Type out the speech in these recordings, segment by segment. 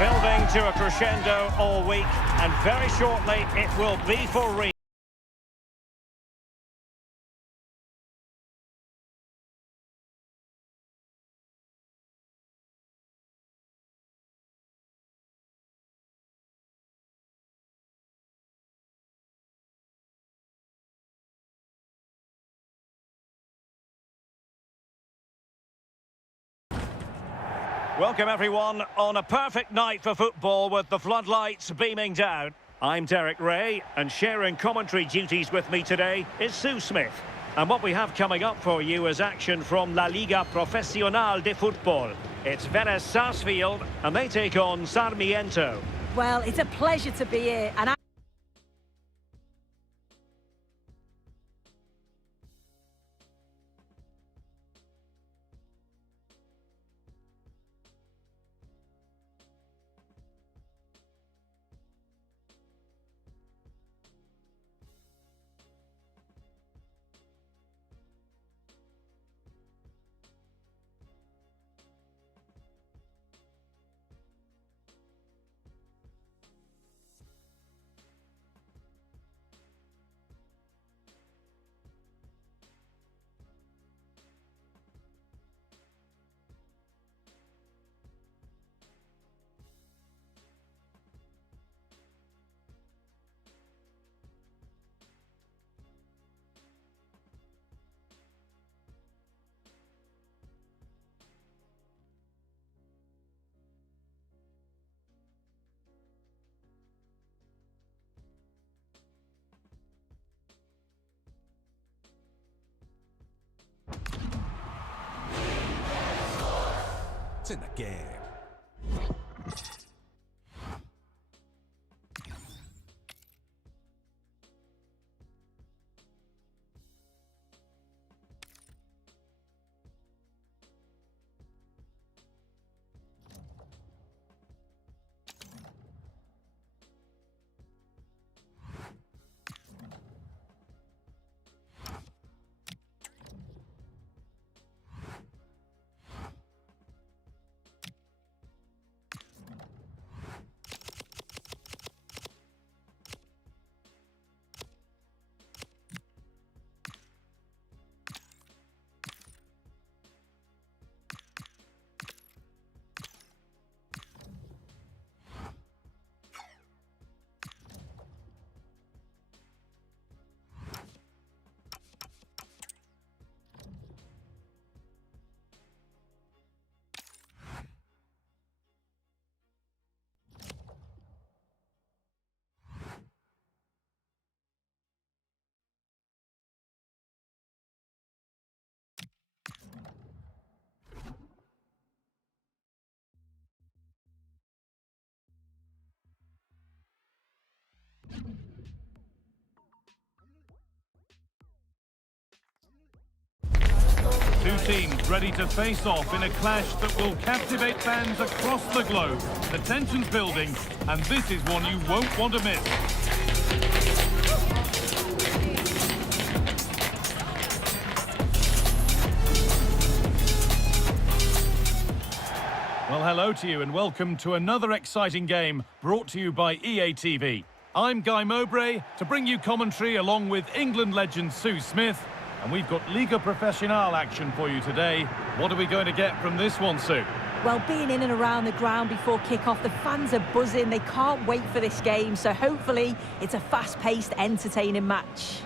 Building to a crescendo all week, and very shortly it will be for real. Welcome everyone on a perfect night for football with the floodlights beaming down. I'm Derek Ray, and sharing commentary duties with me today is Sue Smith. And what we have coming up for you is action from La Liga Profesional de Football. It's Vélez Sarsfield, and they take on Sarmiento. Well, it's a pleasure to be here, and it's in the game. Two teams ready to face off in a clash that will captivate fans across the globe. The tension's building, and this is one you won't want to miss. Well, hello to you and welcome to another exciting game brought to you by EA TV. I'm Guy Mowbray to bring you commentary along with England legend Sue Smith. And we've got Liga Profesional action for you today. What are we going to get from this one, Sue? well, being in and around the ground before kick-off, the fans are buzzing. They can't wait for this game, so hopefully it's a fast-paced, entertaining match.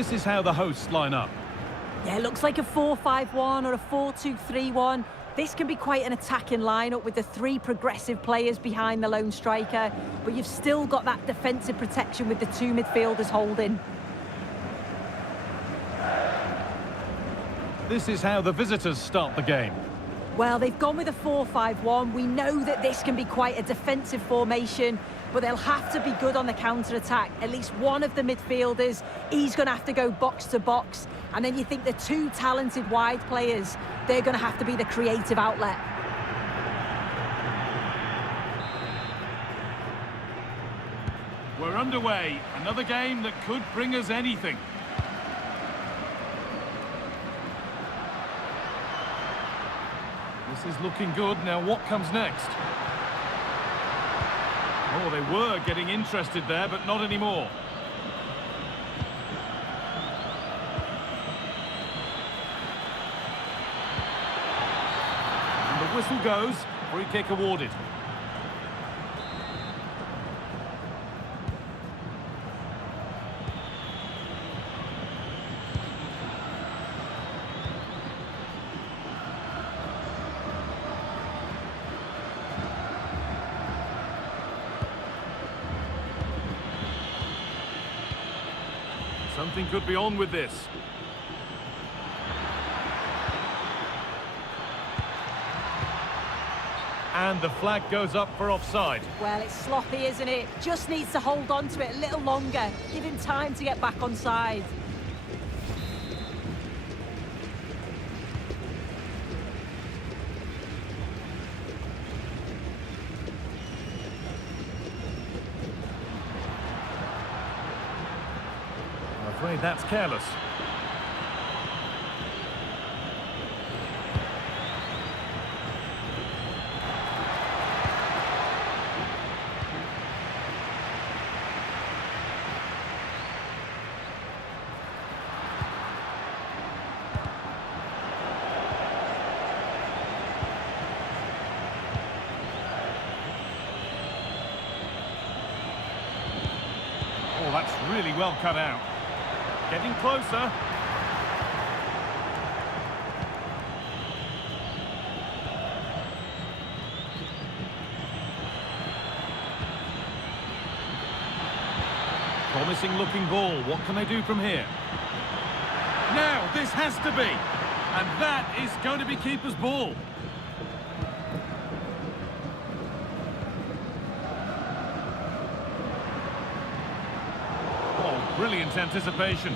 This is how the hosts line up. Yeah, it looks like a 4-5-1 or a 4-2-3-1. This can be quite an attacking lineup with the three progressive players behind the lone striker, but you've still got that defensive protection with the two midfielders holding. This is how the visitors start the game. Well, they've gone with a 4-5-1. We know that this can be quite a defensive formation, but they'll have to be good on the counter-attack. At least one of the midfielders, he's going to have to go box to box. And then you think the two talented wide players, they're going to have to be the creative outlet. We're underway. Another game that could bring us anything. This is looking good. Now what comes next? Oh, they were getting interested there, but not anymore. And the whistle goes. Free kick awarded. Something could be on with this. And the flag goes up for offside. Well, it's sloppy, isn't it? Just needs to hold on to it a little longer. Give him time to get back on side. I'm afraid that's careless. Oh, that's really well cut out. Getting closer. Promising looking ball. What can they do from here? Now, this has to be. And that is going to be keeper's ball. Oh, brilliant anticipation.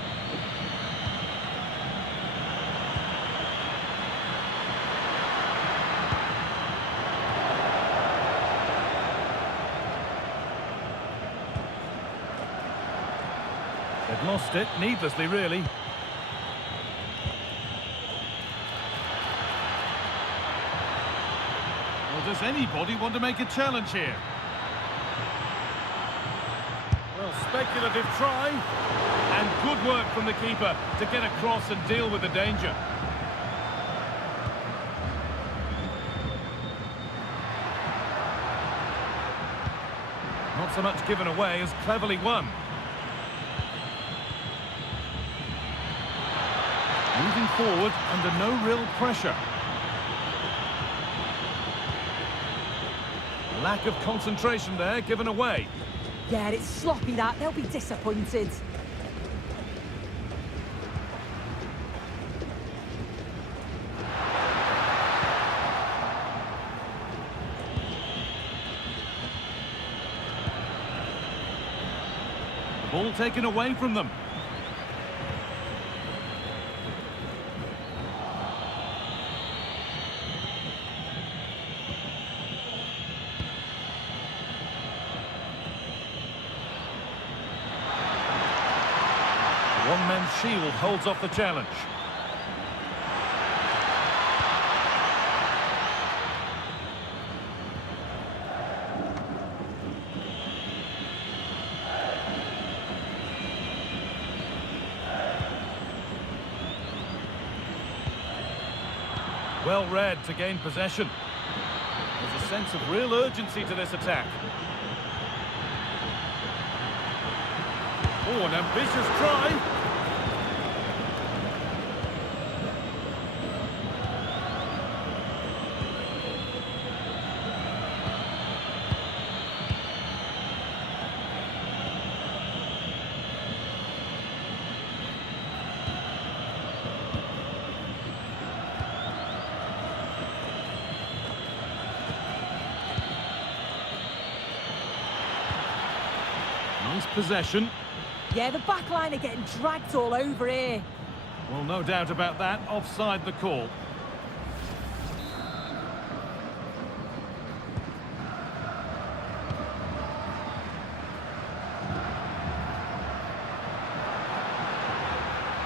They've lost it, needlessly, really. Well, does anybody want to make a challenge here? Well, speculative try. And good work from the keeper to get across and deal with the danger. Not so much given away as cleverly won. Moving forward under no real pressure. Lack of concentration there, given away. Yeah, it's sloppy that. They'll be disappointed. The ball taken away from them. One-man shield holds off the challenge. Well read to gain possession. There's a sense of real urgency to this attack. Oh, an ambitious try. possession. Yeah, the back line are getting dragged all over here. Well, no doubt about that. Offside the call.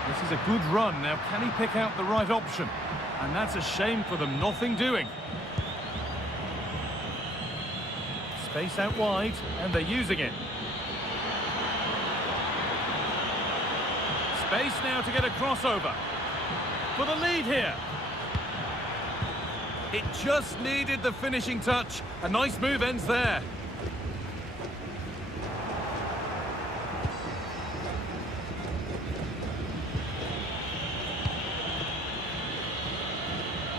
This is a good run. Now, can he pick out the right option? And that's a shame for them. Nothing doing. Space out wide, and they're using it. Space now to get a crossover. For the lead here. It just needed the finishing touch. A nice move ends there.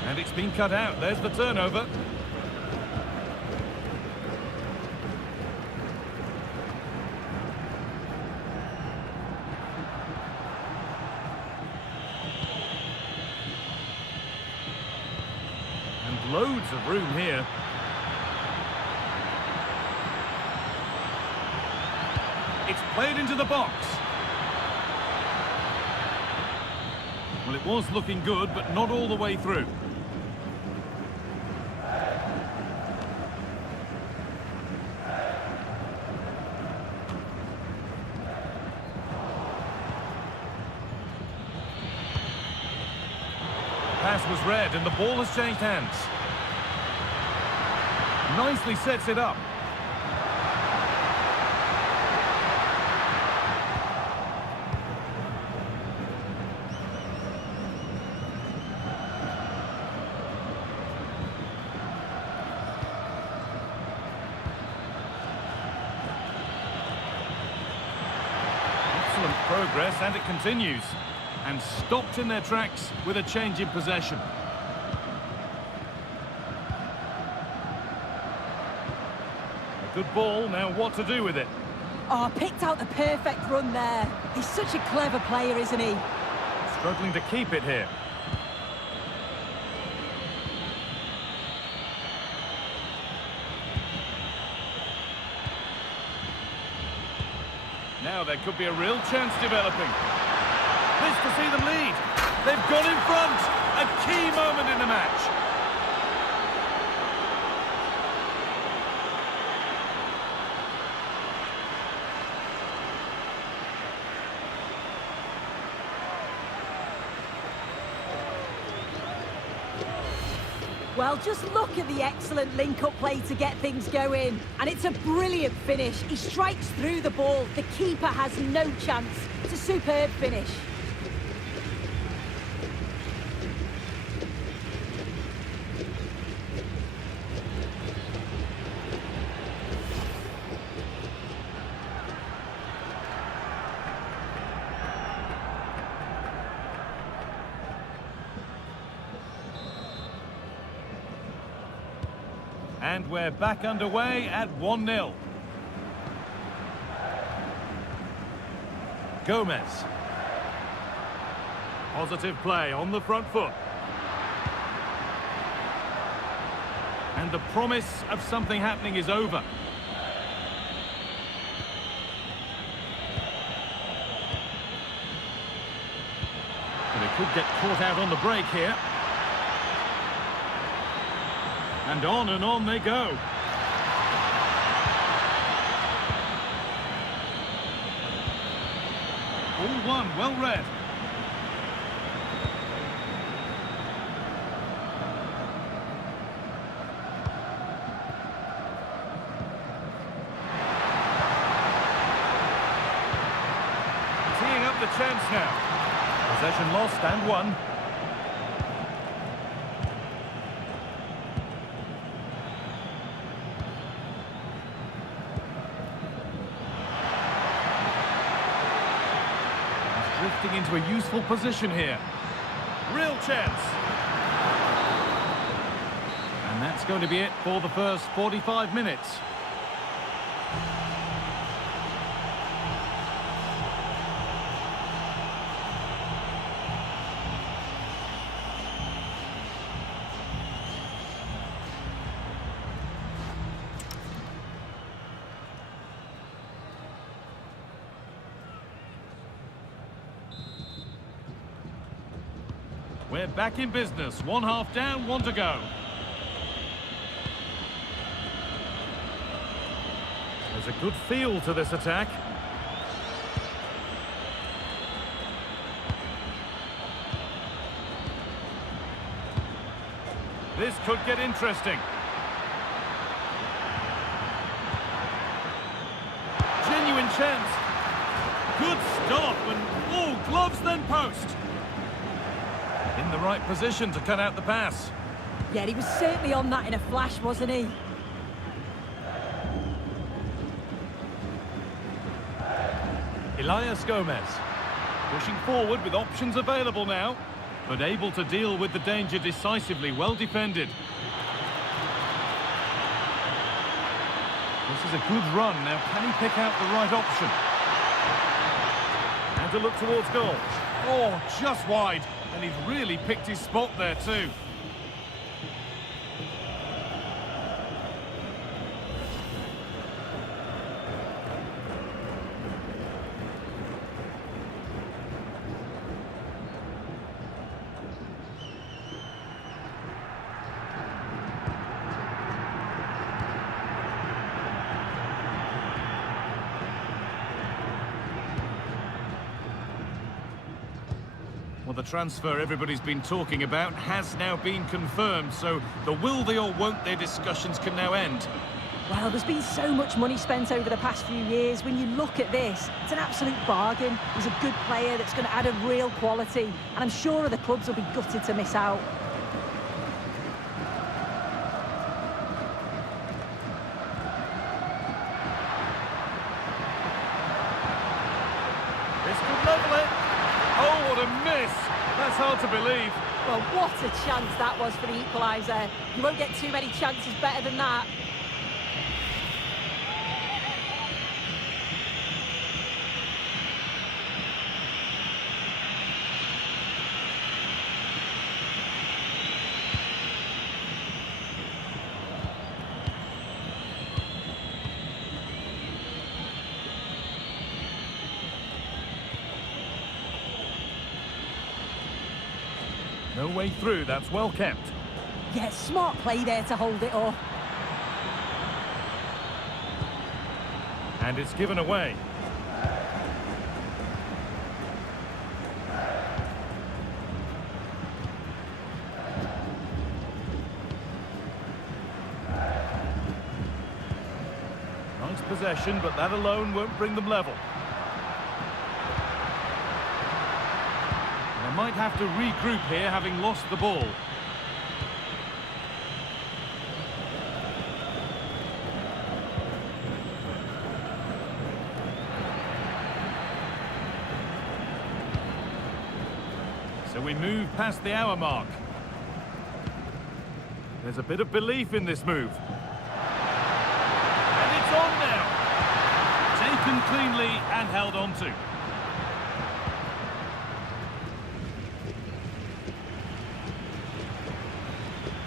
And it's been cut out. There's the turnover. And loads of room here. It's played into the box. Well, it was looking good, but not all the way through. Pass was read and the ball has changed hands. Nicely sets it up. Excellent progress, and it continues. And stopped in their tracks with a change in possession. A good ball, now what to do with it? Oh, picked out the perfect run there. He's such a clever player, isn't he? Struggling to keep it here. Now there could be a real chance developing. Pleased to see them lead. They've gone in front. A key moment in the match. Well, just look at the excellent link-up play to get things going. And it's a brilliant finish. He strikes through the ball. The keeper has no chance. It's a superb finish. And we're back underway at 1-0. Gomez. Positive play on the front foot. And the promise of something happening is over. But it could get caught out on the break here. And on they go. All one, well read. Teeing up the chance now. Possession lost and won. Drifting into a useful position here. Real chance. And that's going to be it for the first 45 minutes. We're back in business. One half down, one to go. There's a good feel to this attack. This could get interesting. Genuine chance. Good stop and, oh, gloves then post. In the right position to cut out the pass. Yeah, he was certainly on that in a flash, wasn't he? Elias Gomez. Pushing forward with options available now, but able to deal with the danger decisively. Well defended. This is a good run. Now, can he pick out the right option? Now to look towards goal. Oh, just wide. And he's really picked his spot there too. Well, the transfer everybody's been talking about has now been confirmed, so the will they or won't they discussions can now end. Well, there's been so much money spent over the past few years. When you look at this, it's an absolute bargain. He's a good player that's going to add a real quality, and I'm sure other clubs will be gutted to miss out. This could level it. Oh, what a miss! That's hard to believe. Well, what a chance that was for the equaliser. You won't get too many chances better than that. No way through, that's well kept. Yeah, smart play there to hold it off. And it's given away. Nice possession, but that alone won't bring them level. They might have to regroup here, having lost the ball. So we move past the hour mark. There's a bit of belief in this move. And it's on now. Taken cleanly and held on to.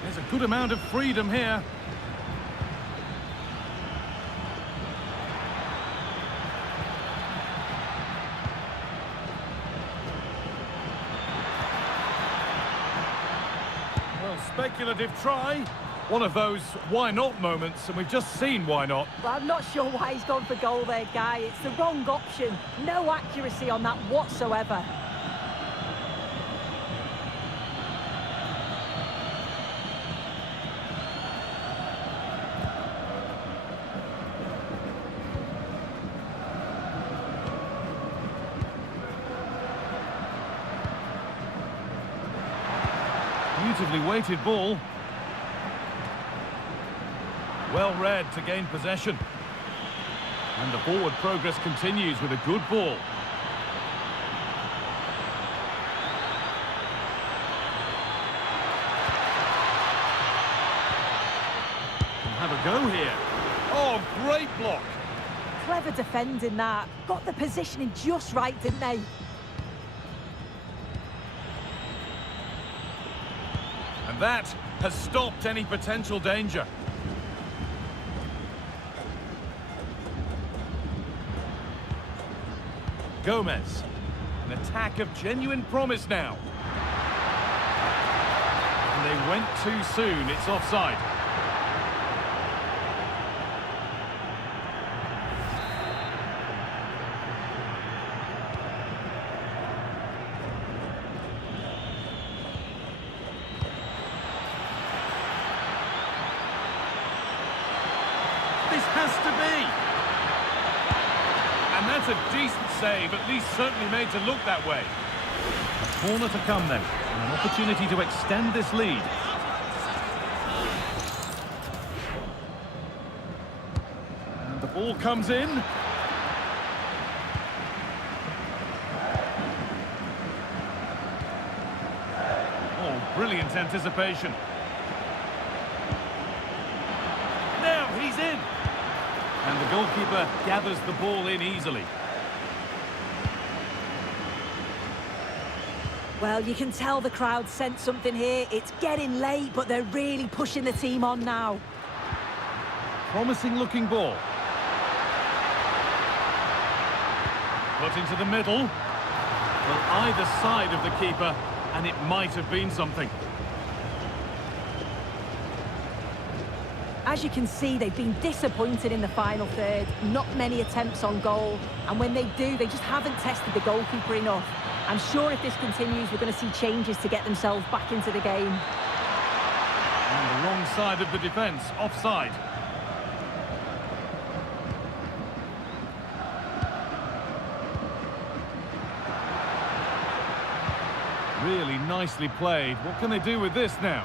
There's a good amount of freedom here. Well, speculative try. One of those why not moments, and we've just seen why not. Well, I'm not sure why he's gone for goal there, Guy. It's the wrong option. No accuracy on that whatsoever. Beautifully weighted ball. Well read to gain possession. And the forward progress continues with a good ball. Can have a go here. Oh, great block. Clever defending that. Got the positioning just right, didn't they? And that has stopped any potential danger. Gomez. An attack of genuine promise now. And they went too soon. It's offside. This has to be. And that's a decent save, at least certainly made to look that way. A corner to come then, and an opportunity to extend this lead. And the ball comes in. Oh, brilliant anticipation. Now he's in. And the goalkeeper gathers the ball in easily. Well, you can tell the crowd sense something here. It's getting late, but they're really pushing the team on now. Promising looking ball. Put into the middle. Well, either side of the keeper, and it might have been something. As you can see, they've been disappointed in the final third. Not many attempts on goal. And when they do, they just haven't tested the goalkeeper enough. I'm sure if this continues, we're going to see changes to get themselves back into the game. On the wrong side of the defence, offside. Really nicely played. What can they do with this now?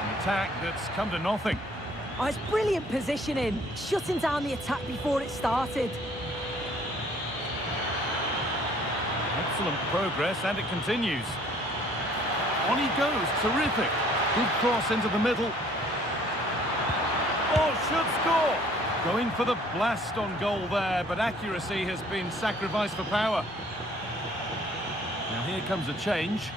An attack that's come to nothing. Oh, it's brilliant positioning, shutting down the attack before it started. Excellent progress, and it continues. On he goes, terrific. Good cross into the middle. Oh, should score! Going for the blast on goal there, but accuracy has been sacrificed for power. Now here comes a change.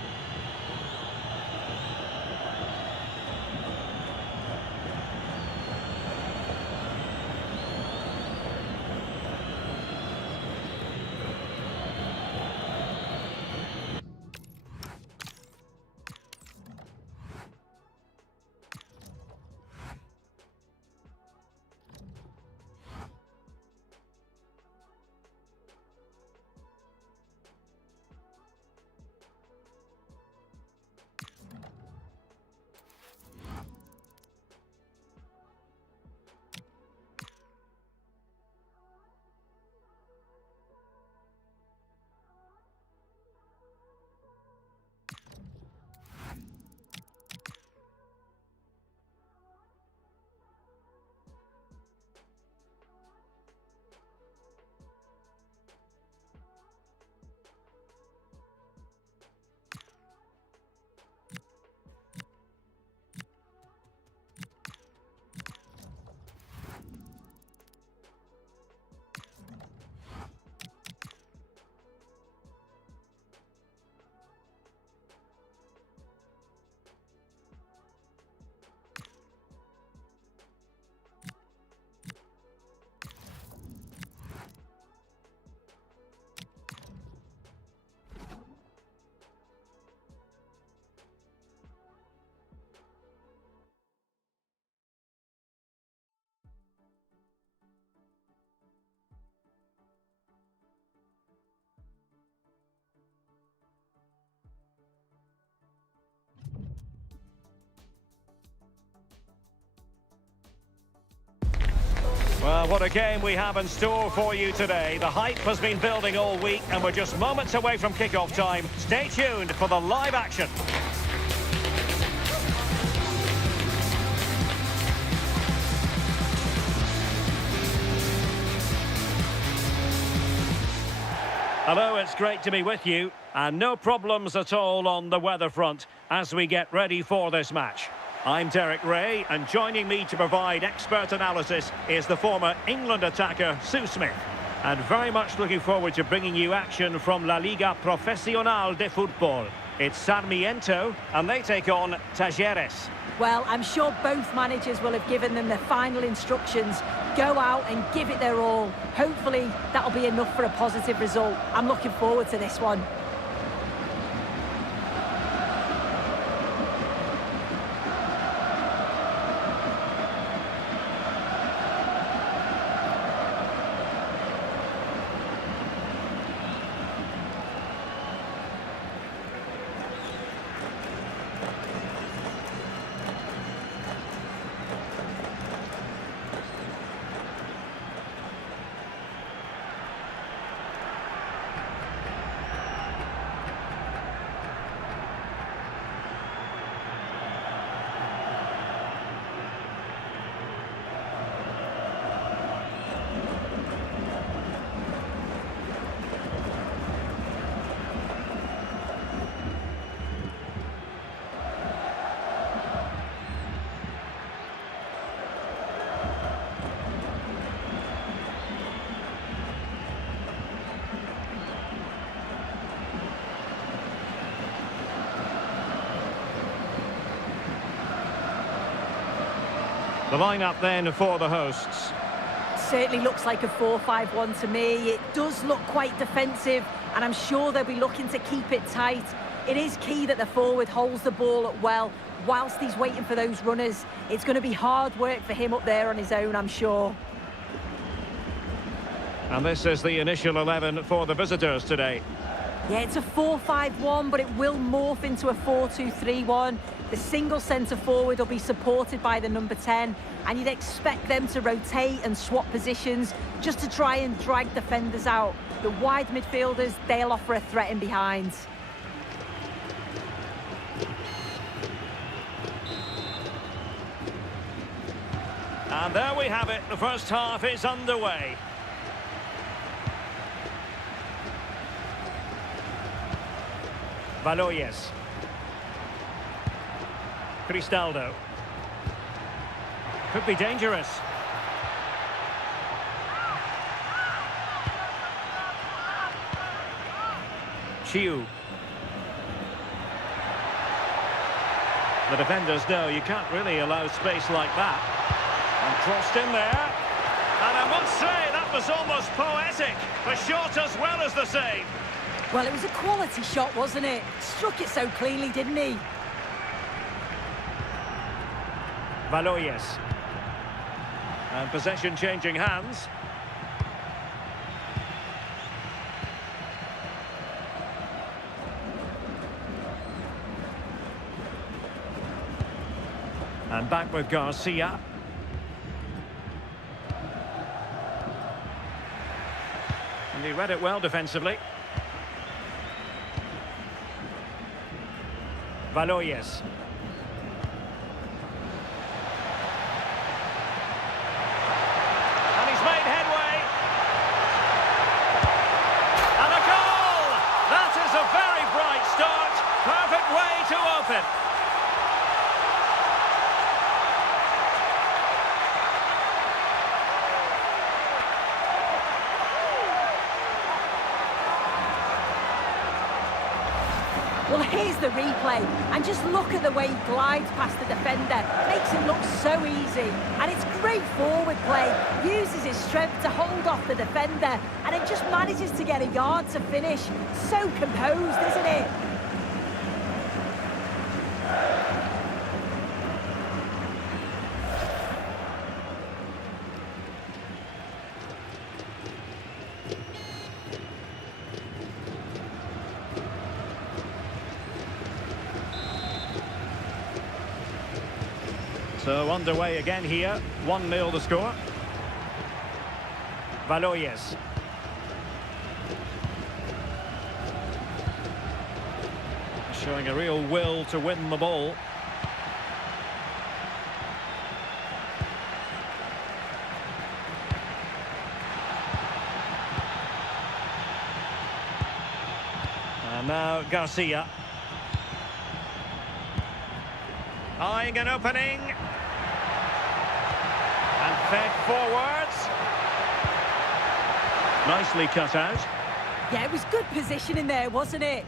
Well, what a game we have in store for you today. The hype has been building all week, and we're just moments away from kick-off time. Stay tuned for the live action. Hello, it's great to be with you, and no problems at all on the weather front as we get ready for this match. I'm Derek Ray, and joining me to provide expert analysis is the former England attacker, Sue Smith. And very much looking forward to bringing you action from La Liga Profesional de Football. It's Sarmiento, and they take on Talleres. Well, I'm sure both managers will have given them their final instructions. Go out and give it their all. Hopefully, that'll be enough for a positive result. I'm looking forward to this one. The lineup then for the hosts. Certainly looks like a 4-5-1 to me. It does look quite defensive, and I'm sure they'll be looking to keep it tight. It is key that the forward holds the ball up well whilst he's waiting for those runners. It's going to be hard work for him up there on his own, I'm sure. And this is the initial 11 for the visitors today. Yeah, it's a 4-5-1, but it will morph into a 4-2-3-1. The single centre forward will be supported by the number 10, and you'd expect them to rotate and swap positions just to try and drag defenders out. The wide midfielders, they'll offer a threat in behind. And there we have it. The first half is underway. Valoyes. Cristaldo. Could be dangerous. Chiu. The defenders know you can't really allow space like that. And crossed in there. And I must say, that was almost poetic. The shot as well as the save. Well, it was a quality shot, wasn't it? Struck it so cleanly, didn't he? Valoyes. And possession changing hands. And back with Garcia. And he read it well defensively. Valoyes. And he's made headway. And a goal! That is a very bright start. Perfect way to open. Well, here's the replay, and just look at the way he glides past the defender. Makes it look so easy, and it's great forward play. Uses his strength to hold off the defender, and it just manages to get a yard to finish. So composed, isn't it? So underway again here, 1-0 the score. Valoyes. Showing a real will to win the ball. And now Garcia. Eyeing an opening. And fed forwards. Nicely cut out. Yeah, it was good positioning there, wasn't it?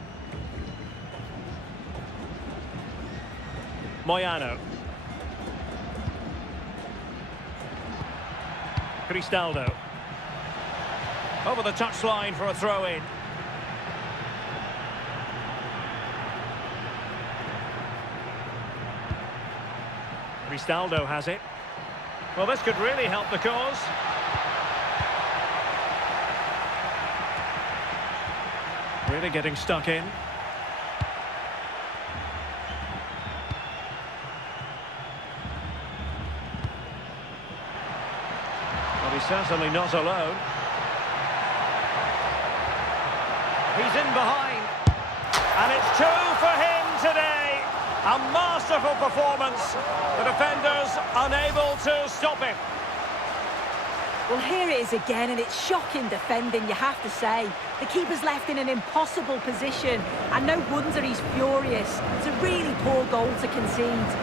Moyano. Cristaldo. Over the touchline for a throw-in. Cristaldo has it. Well, this could really help the cause. Really getting stuck in. But he's certainly not alone. He's in behind. And it's 2 for him today. A masterful performance. The defenders unable to stop him. Well, here it is again, and it's shocking defending, you have to say. The keeper's left in an impossible position, and no wonder he's furious. It's a really poor goal to concede.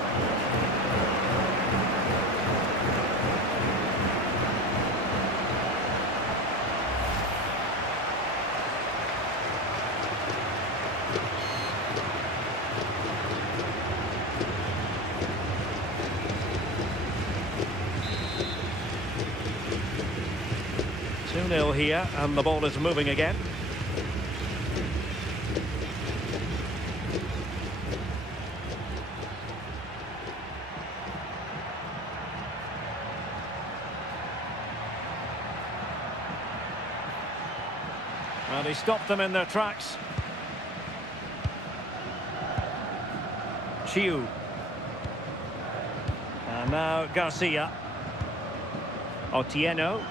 2-0 here, and the ball is moving again. And he stopped them in their tracks. Chiu. And now Garcia. Otieno.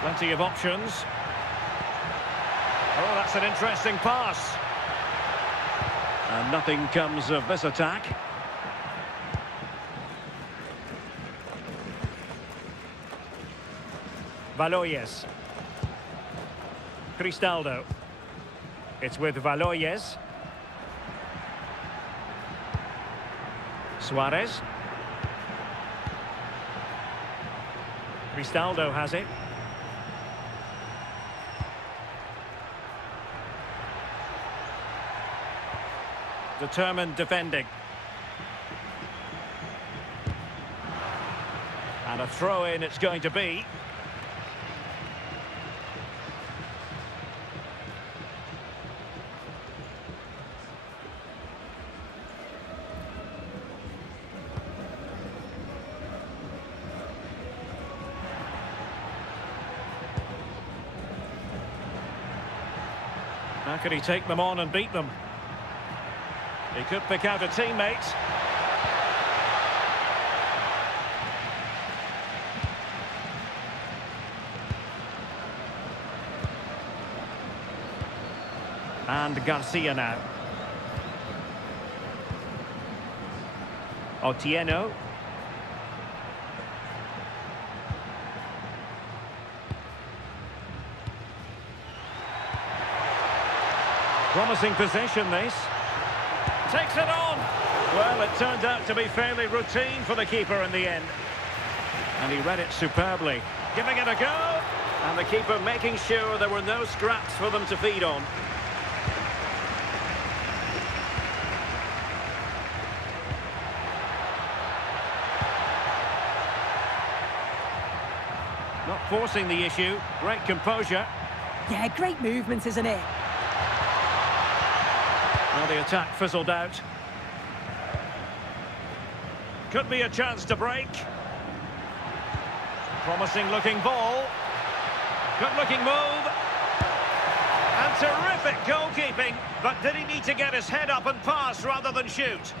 Plenty of options. Oh, that's an interesting pass. And nothing comes of this attack. Valoyes. Cristaldo. It's with Valoyes. Suarez. Cristaldo has it. Determined defending. And a throw-in it's going to be. How could he take them on and beat them? He could pick out a teammate. And Garcia now. Otieno. Promising possession, this. Takes it on. Well, it turned out to be fairly routine for the keeper in the end. And he read it superbly. Giving it a go. And the keeper making sure there were no scraps for them to feed on. Not forcing the issue. Great composure. Yeah, great movement, isn't it? Well, the attack fizzled out. Could be a chance to break. Promising looking ball. Good looking move. And terrific goalkeeping. But did he need to get his head up and pass rather than shoot?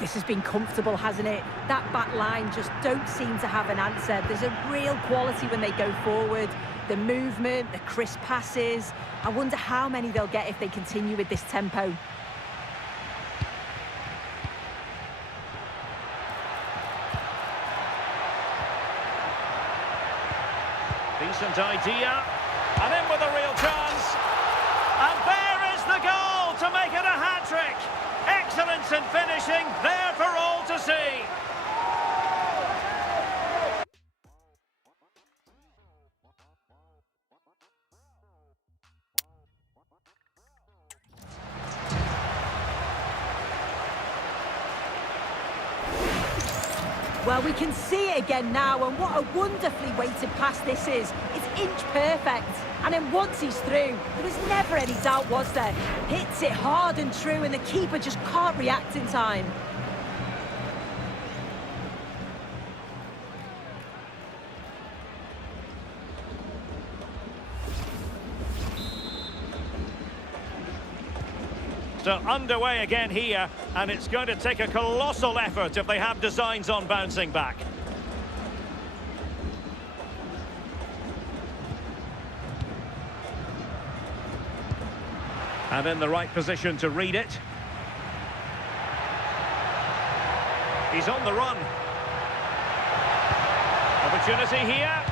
This has been comfortable, hasn't it? That back line just don't seem to have an answer. There's a real quality when they go forward. The movement, the crisp passes. I wonder how many they'll get if they continue with this tempo. Decent idea. And in with a real chance. And there is the goal to make it a hat-trick. Excellence in finishing, there for all to see. Well, we can see it again now, and what a wonderfully weighted pass this is. It's inch perfect. And then once he's through, there was never any doubt, was there? Hits it hard and true, and the keeper just can't react in time. So underway again here, and it's going to take a colossal effort if they have designs on bouncing back. And in the right position to read it. He's on the run. Opportunity here.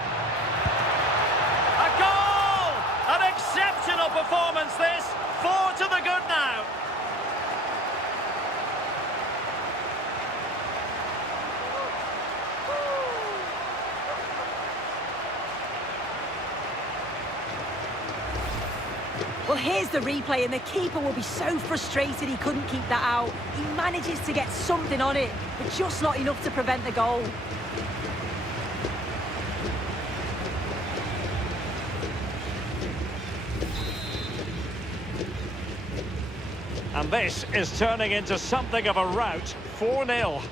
A goal! An exceptional performance this. 4 to the good now. Well, here's the replay, and the keeper will be so frustrated he couldn't keep that out. He manages to get something on it, but just not enough to prevent the goal. And this is turning into something of a rout. 4-0.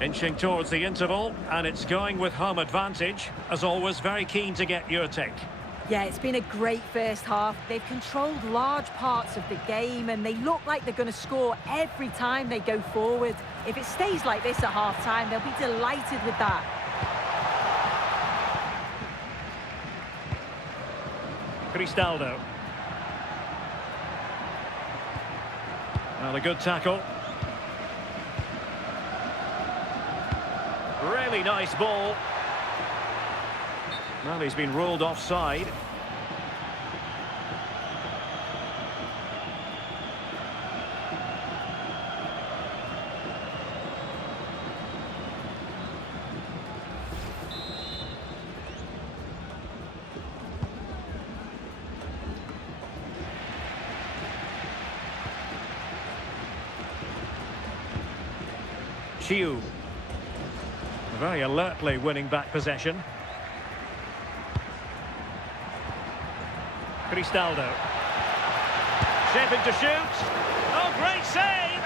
Inching towards the interval, and it's going with home advantage. As always, very keen to get your take. Yeah, it's been a great first half. They've controlled large parts of the game, and they look like they're going to score every time they go forward. If it stays like this at half-time, they'll be delighted with that. Cristaldo. Well, a good tackle. Really nice ball. Well, he's been ruled offside. Chiu. Very alertly winning back possession. Cristaldo. Shaping to shoot. Oh, great save!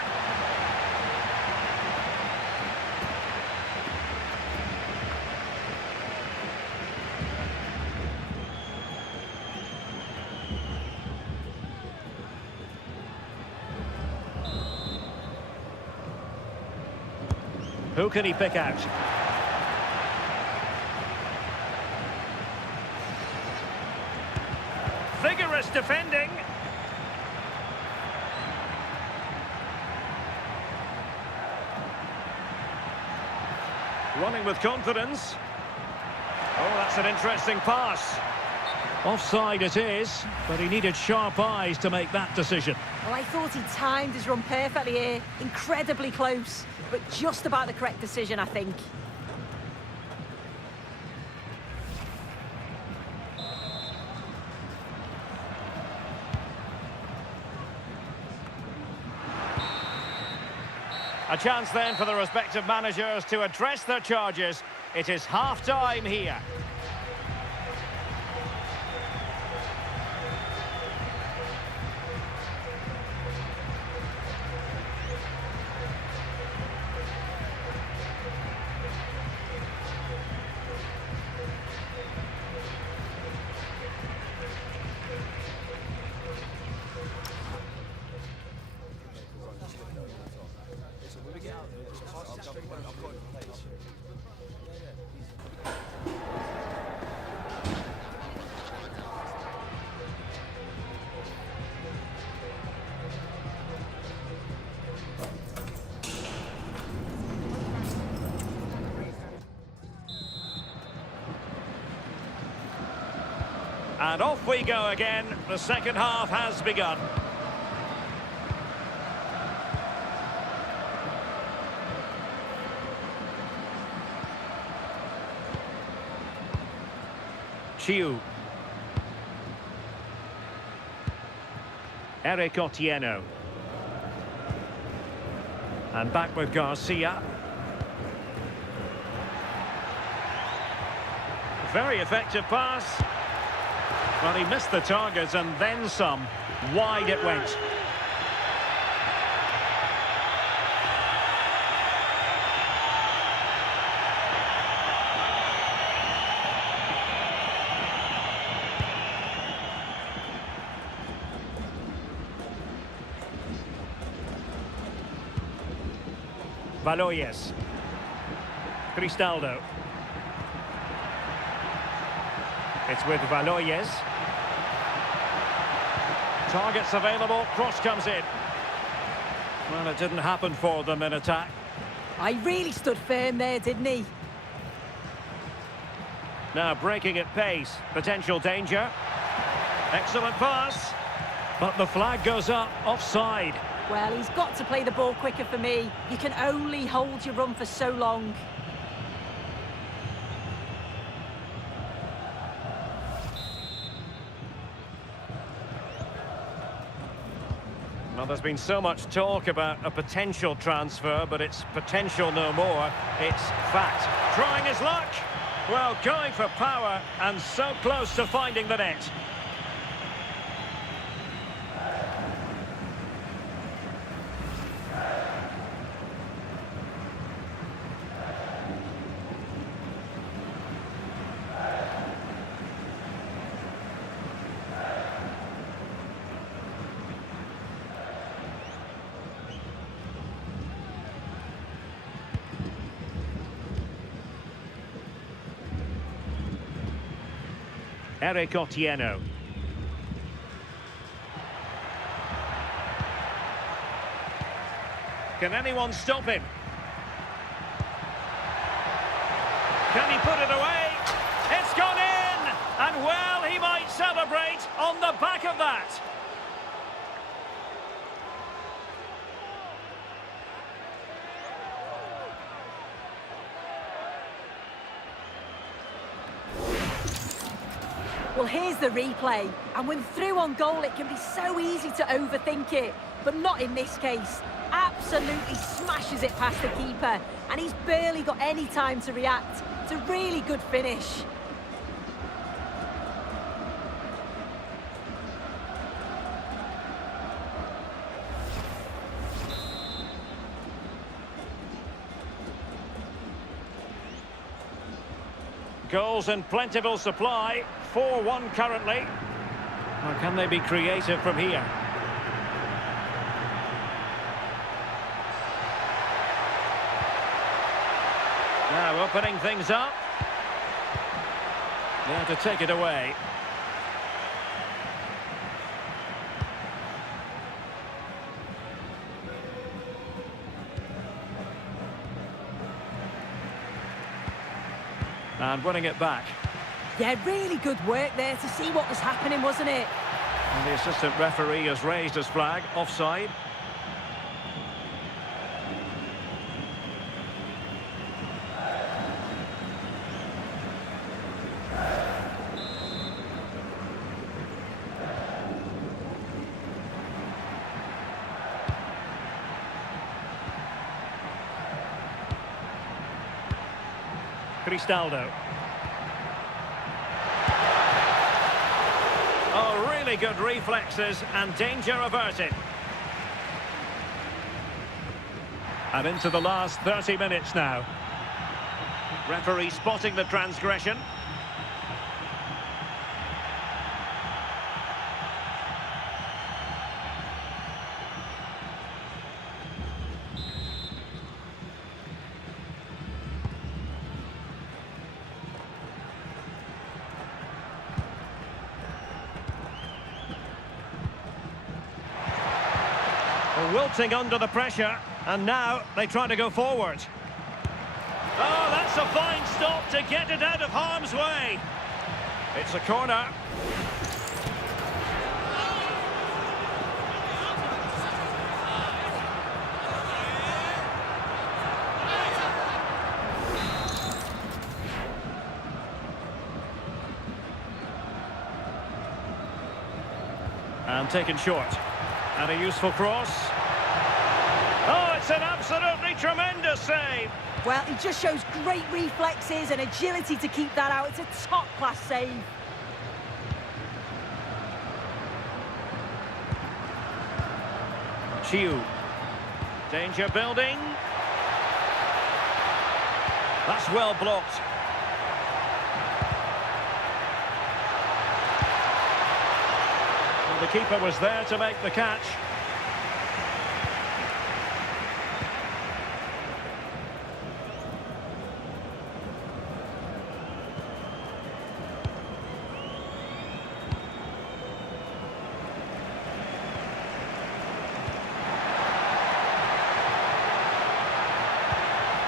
Who can he pick out? Vigorous defending. Running with confidence. Oh, that's an interesting pass. Offside it is, but he needed sharp eyes to make that decision. Well, I thought he timed his run perfectly here. Incredibly close, but just about the correct decision, I think. A chance then for the respective managers to address their charges. It is half-time here. And off we go again. The second half has begun. Chiu. Eric Otieno. And back with Garcia. Very effective pass. Well, he missed the target and then some. Wide it went. Valoyes. Cristaldo. It's with Valoyes. Targets available, cross comes in. Well, it didn't happen for them in attack. I really stood firm there, didn't he? Now breaking at pace, potential danger. Excellent pass. But the flag goes up, offside. Well, he's got to play the ball quicker for me. You can only hold your run for so long. Well, there's been so much talk about a potential transfer, but it's potential no more. It's fact. Trying his luck. Well, going for power and so close to finding the net. Eric Otieno. Can anyone stop him? Can he put it away? It's gone in! And well, he might celebrate on the back of that. Well, here's the replay. And when through on goal, it can be so easy to overthink it. But not in this case. Absolutely smashes it past the keeper. And he's barely got any time to react. It's a really good finish. Goals in plentiful supply. 4-1 currently. Or can they be creative from here? Now opening things up. There to take it away. And winning it back. Yeah, really good work there to see what was happening, wasn't it? And the assistant referee has raised his flag, offside. Cristaldo. Oh, really good reflexes and danger averted. And into the last 30 minutes now. Referee spotting the transgression. Wilting under the pressure, and now they try to go forward. Oh, that's a fine stop to get it out of harm's way. It's a corner. And taken short. And a useful cross. Oh, it's an absolutely tremendous save. Well, he just shows great reflexes and agility to keep that out. It's a top-class save. Chiu. Danger building. That's well blocked. Well, the keeper was there to make the catch.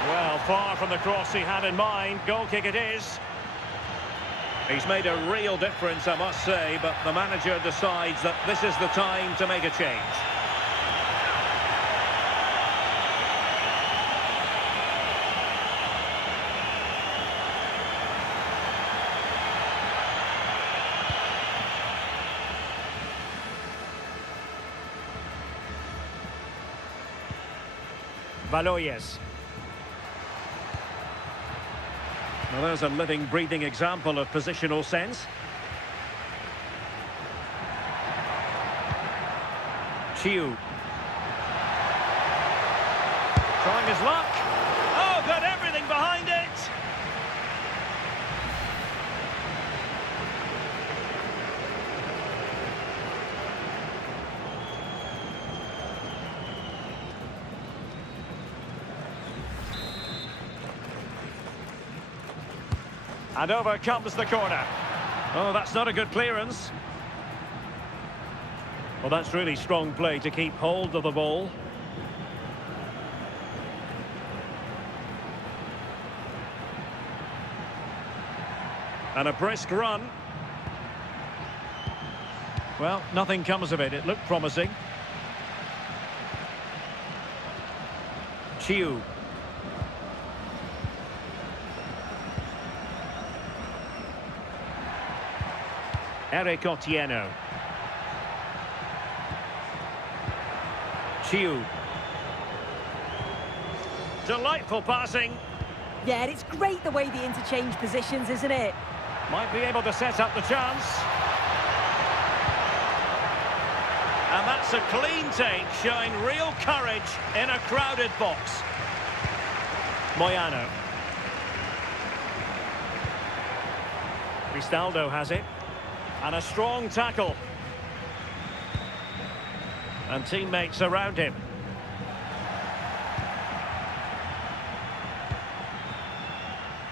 Well, far from the cross he had in mind. Goal kick it is. He's made a real difference, I must say, but the manager decides that this is the time to make a change. Valoyes. Well, there's a living, breathing example of positional sense. Chiu. Trying his luck. Oh, got everything behind it. And over comes the corner. Oh, that's not a good clearance. Well, that's really strong play to keep hold of the ball. And a brisk run. Well, nothing comes of it. It looked promising. Chiu. Eric Otieno. Chiu. Delightful passing. Yeah, and it's great the way the interchange positions, isn't it? Might be able to set up the chance. And that's a clean take, showing real courage in a crowded box. Moyano. Cristaldo has it. And a strong tackle. And teammates around him.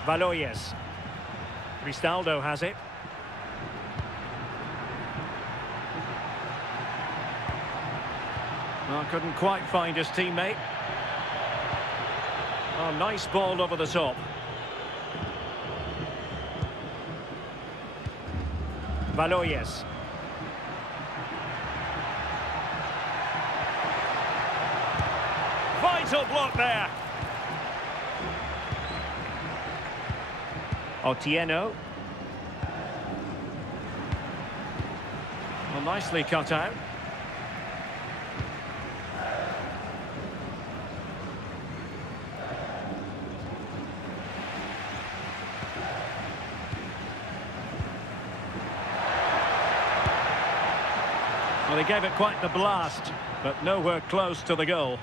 Valoyes. Cristaldo has it. Well, couldn't quite find his teammate. Oh, nice ball over the top. Valoyes. Vital block there. Otieno. Well, nicely cut out. Well, he gave it quite the blast, but nowhere close to the goal.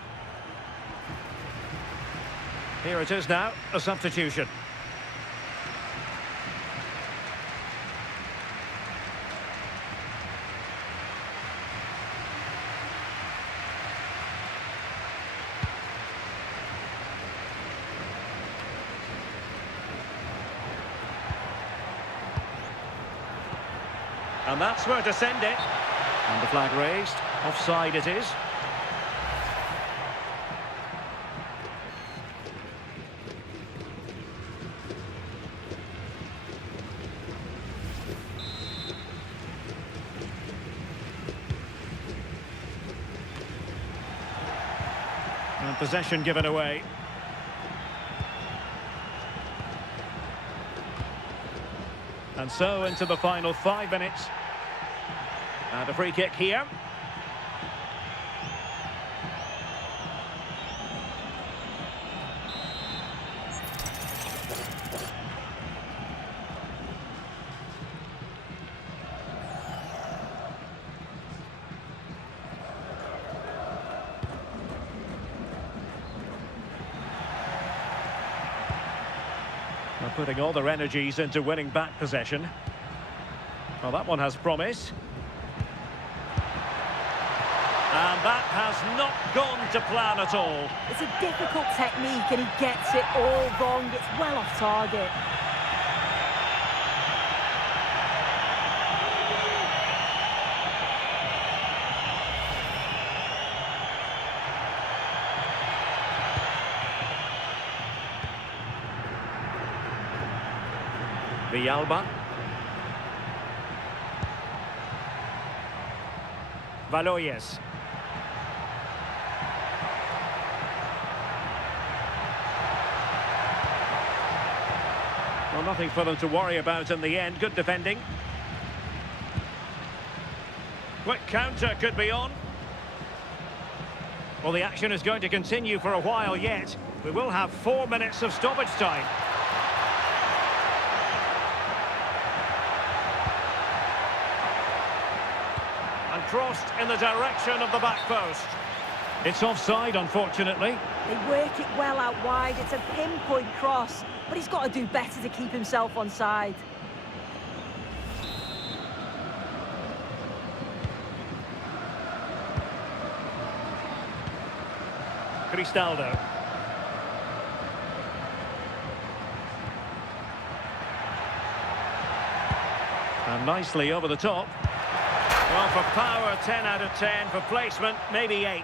Here it is now, a substitution. And that's where to send it. And the flag raised. Offside it is. And possession given away. And so into the final 5 minutes. And a free kick here. They're putting all their energies into winning back possession. Well, that one has promise. And that has not gone to plan at all. It's a difficult technique and he gets it all wrong. It's well off target. Villalba. Valoyes. Well, nothing for them to worry about in the end. Good defending. Quick counter could be on. Well, the action is going to continue for a while yet. We will have 4 minutes of stoppage time. And crossed in the direction of the back post. It's offside, unfortunately. They work it well out wide. It's a pinpoint cross, but he's got to do better to keep himself onside. Cristaldo. And nicely over the top. Well, for power, 10 out of 10. For placement, maybe 8.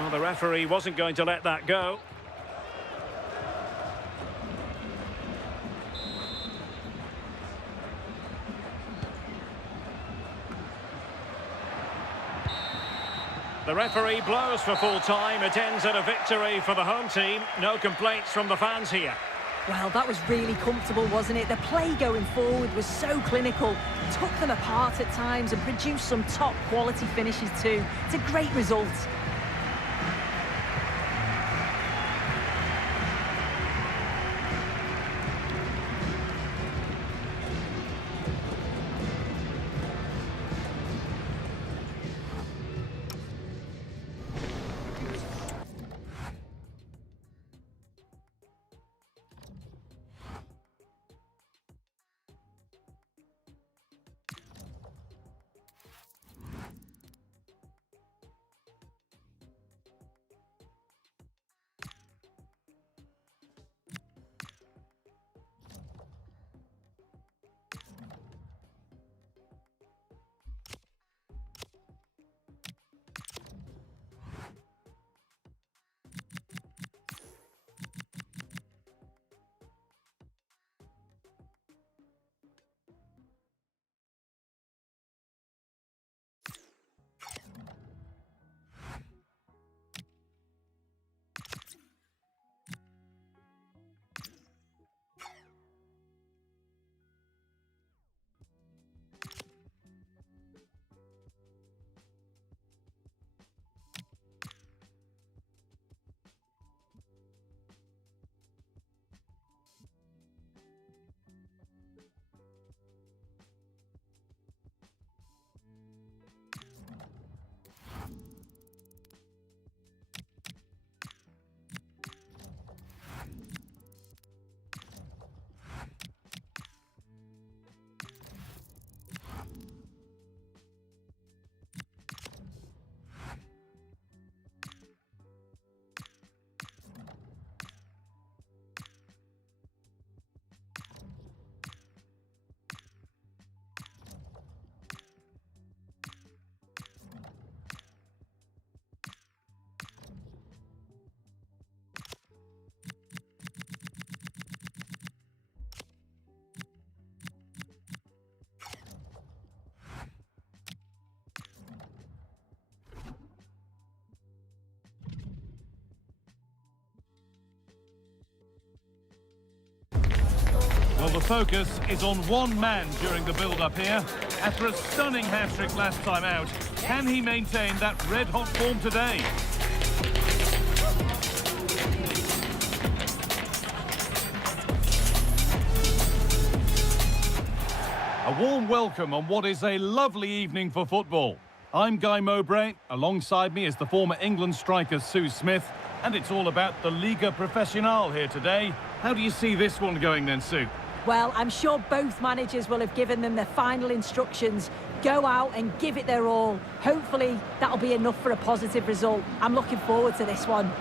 Well, the referee wasn't going to let that go. The referee blows for full time. It ends in a victory for the home team. No complaints from the fans here. Well, that was really comfortable, wasn't it? The play going forward was so clinical. Took them apart at times and produced some top quality finishes too. It's a great result. Well, the focus is on one man during the build-up here. After a stunning hat-trick last time out, can he maintain that red-hot form today? A warm welcome on what is a lovely evening for football. I'm Guy Mowbray. Alongside me is the former England striker Sue Smith. And it's all about the Liga Professional here today. How do you see this one going then, Sue? Well, I'm sure both managers will have given them their final instructions. Go out and give it their all. Hopefully, that'll be enough for a positive result. I'm looking forward to this one.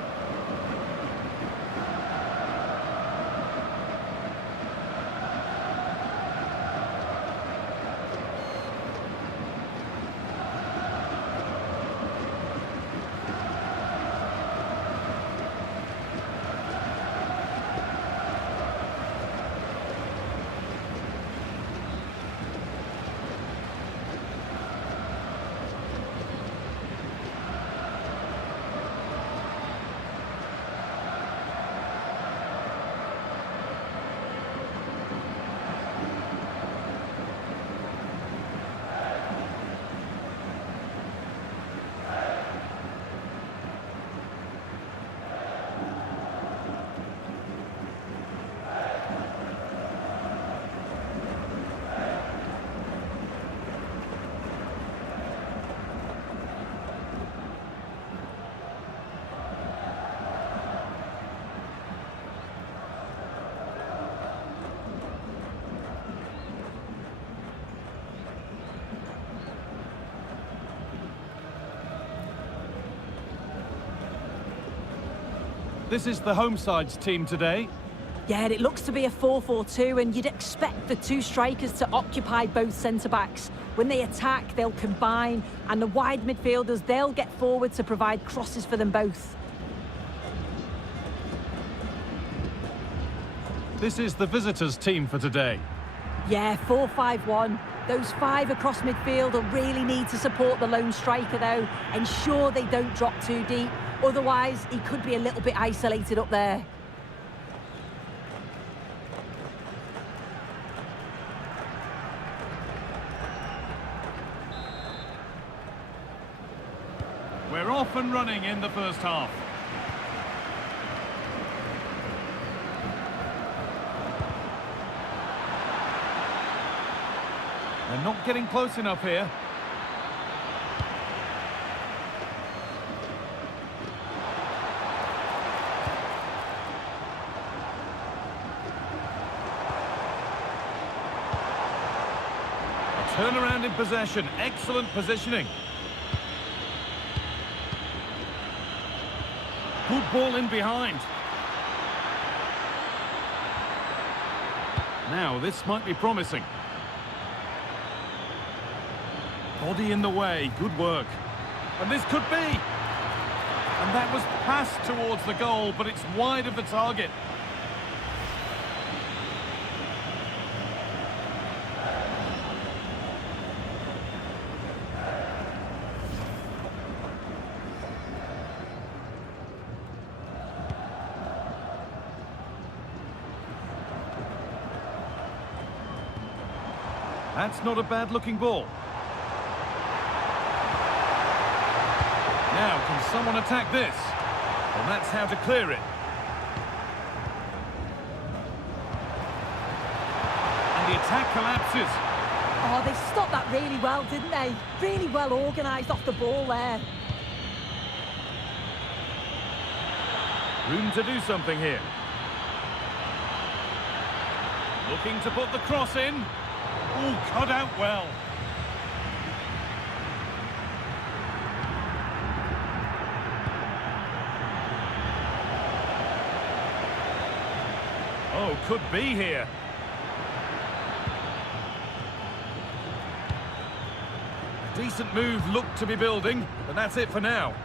This is the home side's team today. Yeah, it looks to be a 4-4-2, and you'd expect the two strikers to occupy both centre-backs. When they attack, they'll combine, and the wide midfielders, they'll get forward to provide crosses for them both. This is the visitors' team for today. Yeah, 4-5-1. Those five across midfield will really need to support the lone striker, though. Ensure they don't drop too deep. Otherwise, he could be a little bit isolated up there. We're off and running in the first half. They're not getting close enough here. Turnaround in possession, excellent positioning. Good ball in behind. Now, this might be promising. Body in the way, good work. And this could be. And that was passed towards the goal, but it's wide of the target. That's not a bad-looking ball. Now, can someone attack this? Well, that's how to clear it. And the attack collapses. Oh, they stopped that really well, didn't they? Really well organised off the ball there. Room to do something here. Looking to put the cross in. Oh, cut out well. Oh, could be here. Decent move looked to be building, but that's it for now.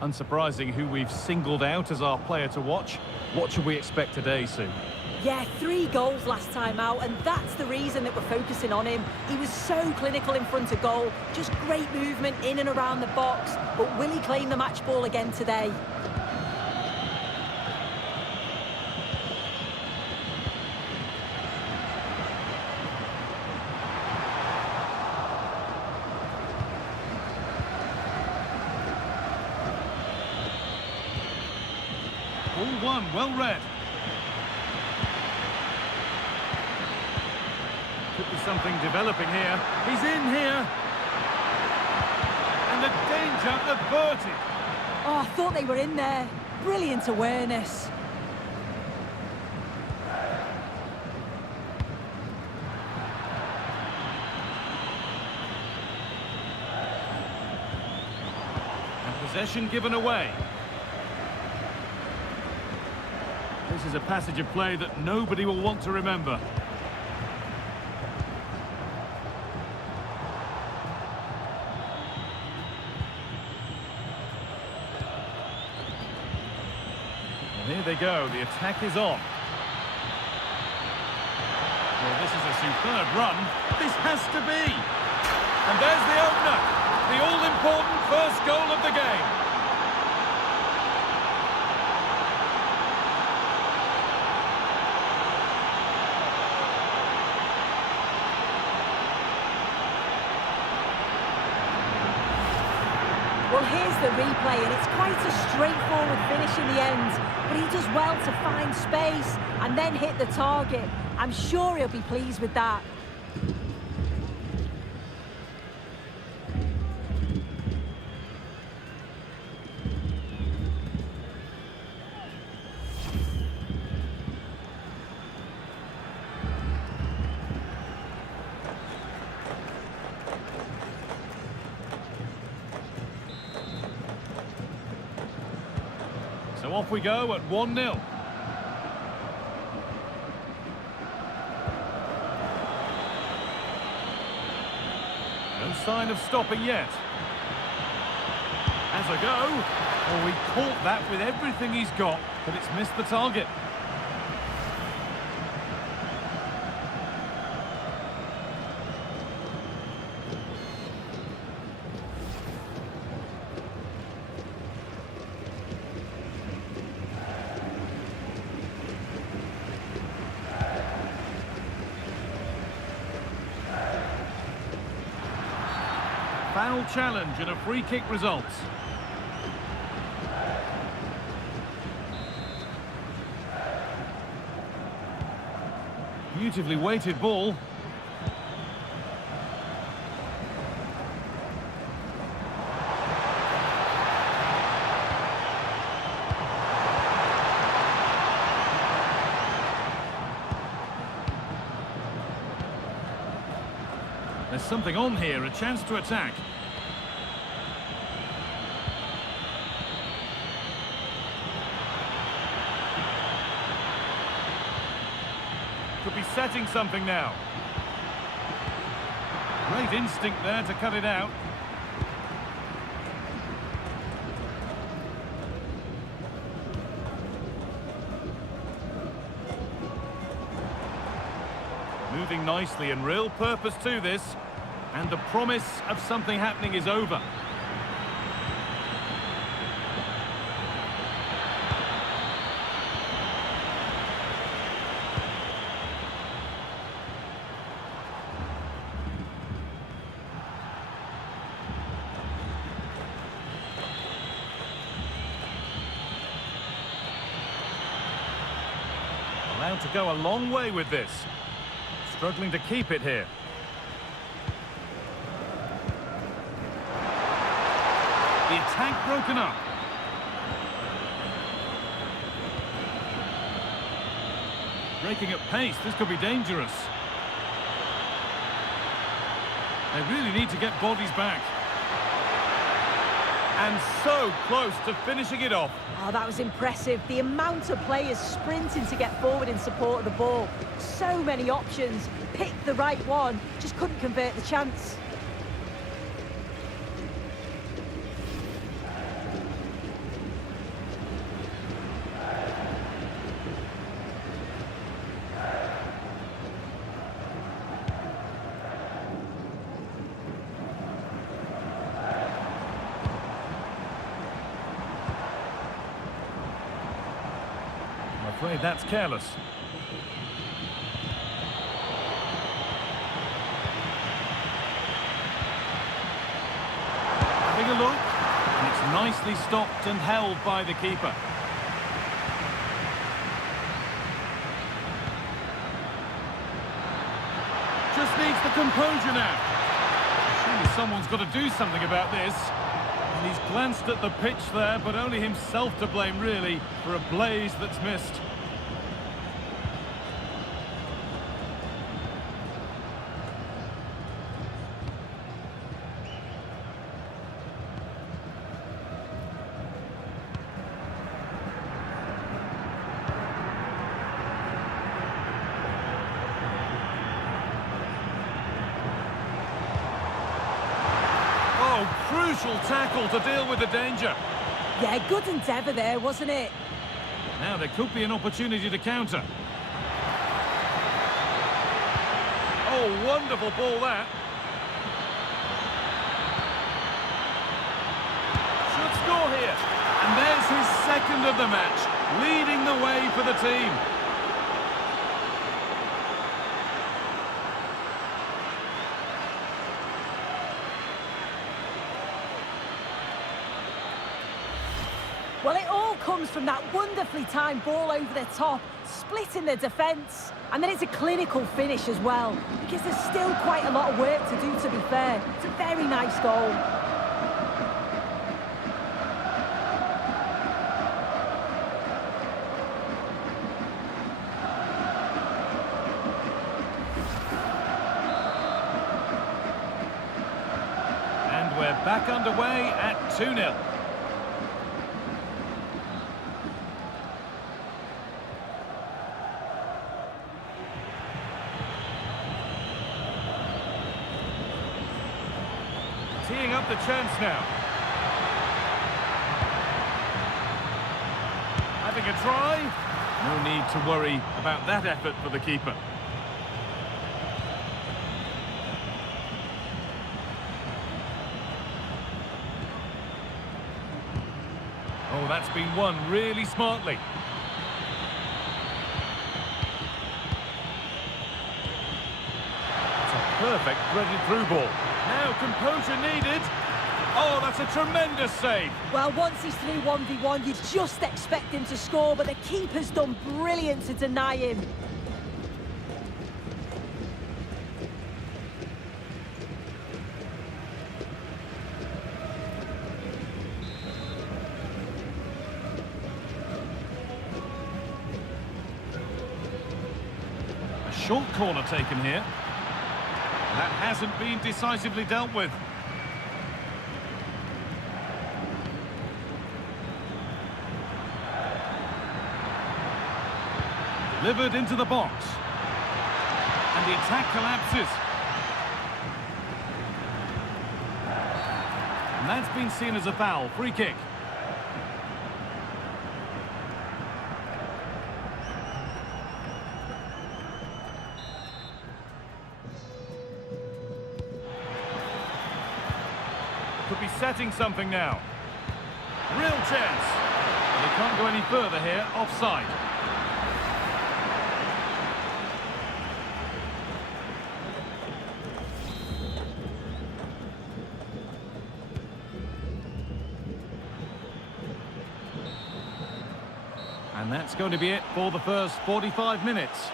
Unsurprising who we've singled out as our player to watch. What should we expect today, Sue? Yeah, 3 goals last time out, and that's the reason that we're focusing on him. He was so clinical in front of goal, just great movement in and around the box, but will he claim the match ball again today? Ball one, well read. something developing here. He's in here. And the danger averted. Oh, I thought they were in there. Brilliant awareness. And possession given away. This is a passage of play that nobody will want to remember. And here they go, the attack is on. Well, this is a superb run. This has to be. And there's the opener. The all-important first goal of the game. Well, here's the replay, and it's quite a straightforward finish in the end. But he does well to find space and then hit the target. I'm sure he'll be pleased with that. So off we go at 1-0. No sign of stopping yet. As a go. Oh, he caught that with everything he's got, but it's missed the target. Foul challenge and a free kick results. Beautifully weighted ball. There's something on here, a chance to attack. Could be setting something now. Great instinct there to cut it out. Moving nicely and real purpose to this. And the promise of something happening is over. Allowed to go a long way with this. Struggling to keep it here. The attack broken up. Breaking at pace, this could be dangerous. They really need to get bodies back. And so close to finishing it off. Oh, that was impressive. The amount of players sprinting to get forward in support of the ball. So many options. Picked the right one, just couldn't convert the chance. I'm afraid that's careless. Having a look, and it's nicely stopped and held by the keeper. Just just needs the composure now. Surely someone's got to do something about this. And he's glanced at the pitch there, but only himself to blame, really, for a blaze that's missed. Crucial tackle to deal with the danger. Yeah, good endeavour there, wasn't it? Now there could be an opportunity to counter. Oh, wonderful ball that. Should score here. And there's his second of the match, leading the way for the team. Well, it all comes from that wonderfully timed ball over the top, splitting the defence. And then it's a clinical finish as well, because there's still quite a lot of work to do, to be fair. It's a very nice goal. And we're back underway at 2-0. Teeing up the chance now. Having a try. No need to worry about that effort for the keeper. Oh, that's been won really smartly. It's a perfect threaded through ball. Now composure needed. Oh, that's a tremendous save. Well, once he's through 1v1, you just expect him to score, but the keeper's done brilliant to deny him. A short corner taken here. That hasn't been decisively dealt with. Delivered into the box. And the attack collapses. And that's been seen as a foul. Free kick. Could be setting something now. Real chance. But they can't go any further here. Offside. And that's going to be it for the first 45 minutes.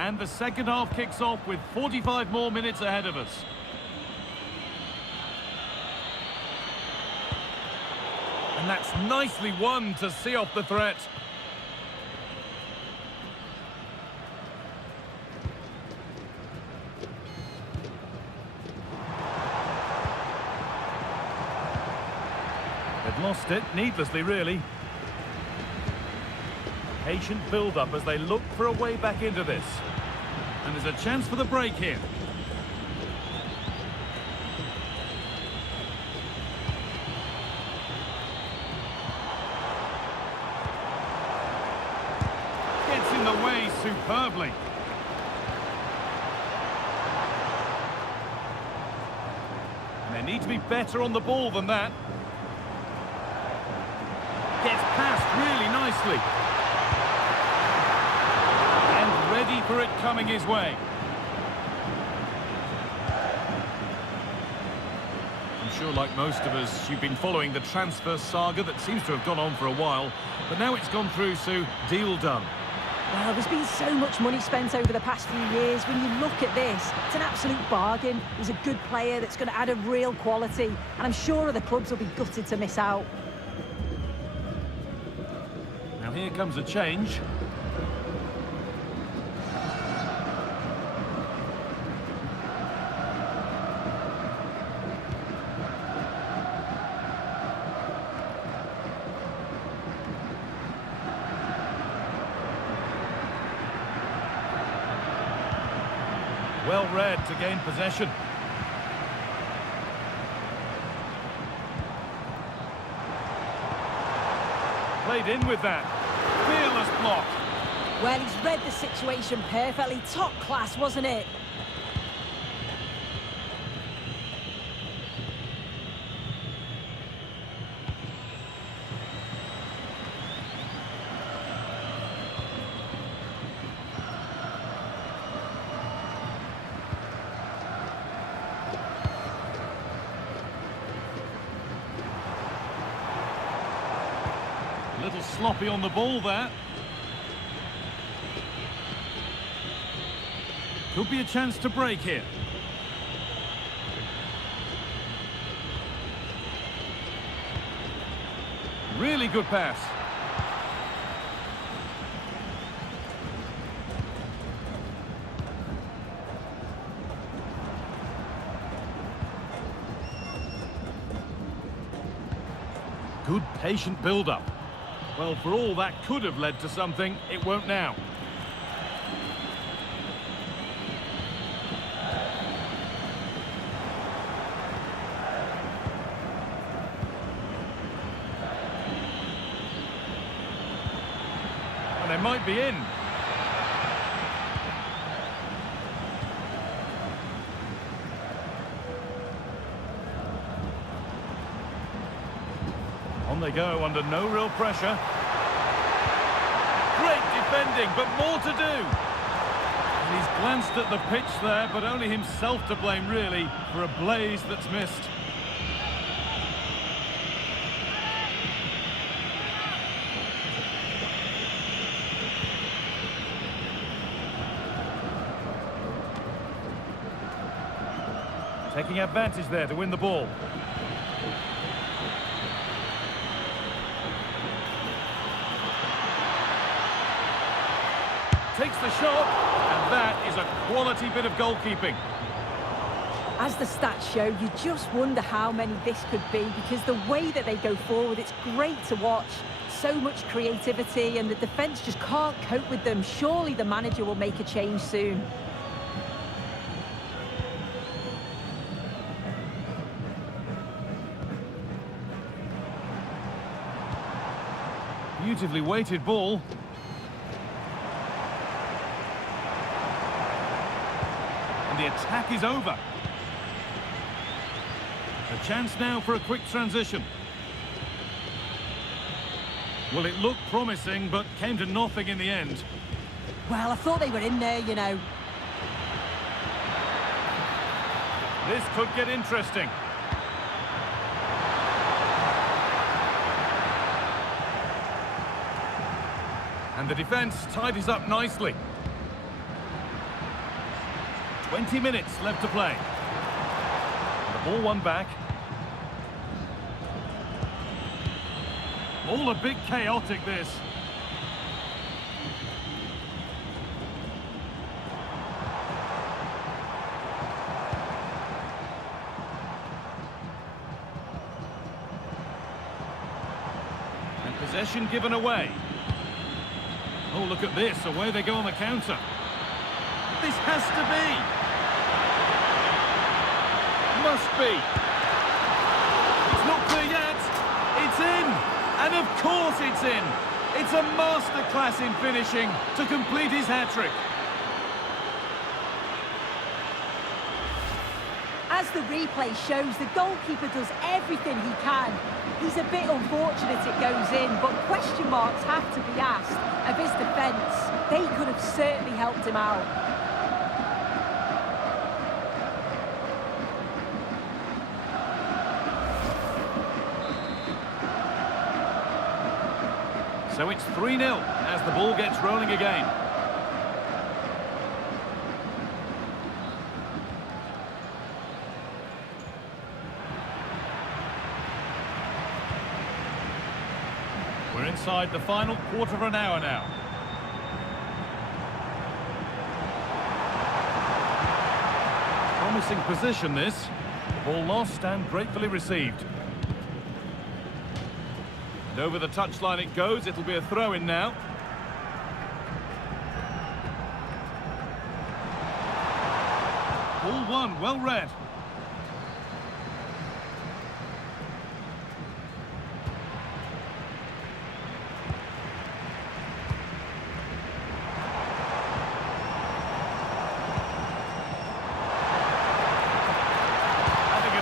And the second half kicks off with 45 more minutes ahead of us. And that's nicely won to see off the threat. They've lost it, needlessly really. Patient build-up as they look for a way back into this. And there's a chance for the break here. Gets in the way superbly. need to be better on the ball than that. Gets past really nicely. And ready for it coming his way. I'm sure, like most of us, you've been following the transfer saga that seems to have gone on for a while. But now it's gone through, so deal done. Well, there's been so much money spent over the past few years. When you look at this, it's an absolute bargain. He's a good player that's going to add a real quality. And I'm sure other clubs will be gutted to miss out. Now here comes a change. Well read to gain possession. Played in with that. Fearless block. Well, he's read the situation perfectly. Top class, wasn't it? A little sloppy on the ball there. Could be a chance to break here. Really good pass. Good patient build-up. Well, for all that could have led to something, it won't now. And they might be in. On they go under no real pressure. Great defending, but more to do. And he's glanced at the pitch there, but only himself to blame, really, for a blaze that's missed. Taking advantage there to win the ball. Takes the shot, and that is a quality bit of goalkeeping. As the stats show, you just wonder how many this could be, because the way that they go forward, it's great to watch. So much creativity, and the defence just can't cope with them. Surely the manager will make a change soon. Beautifully weighted ball. The attack is over. A chance now for a quick transition. Well, it looked promising, but came to nothing in the end. Well, I thought they were in there, you know. This could get interesting. And the defence tidies up nicely. 20 minutes left to play. The ball won back. All a bit chaotic, this. And possession given away. Oh, look at this. Away they go on the counter. This has to be. Must be. It's not clear yet. It's in. And of course it's in. It's a masterclass in finishing to complete his hat-trick. As as the replay shows, the goalkeeper does everything he can. He's a bit unfortunate it goes in, but question marks have to be asked of his defence. They could have certainly helped him out. So it's 3-0 as the ball gets rolling again. We're inside the final quarter of an hour now. Promising position this. Ball lost and gratefully received. And over the touchline it goes. It'll be a throw-in now. Ball one, well read.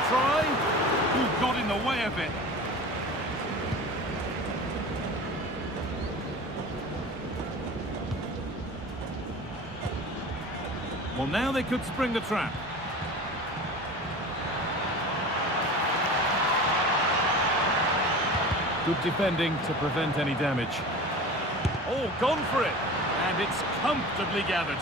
Try. Who got in the way of it? Well, now they could spring the trap. Good defending to prevent any damage. Oh, gone for it. And it's comfortably gathered.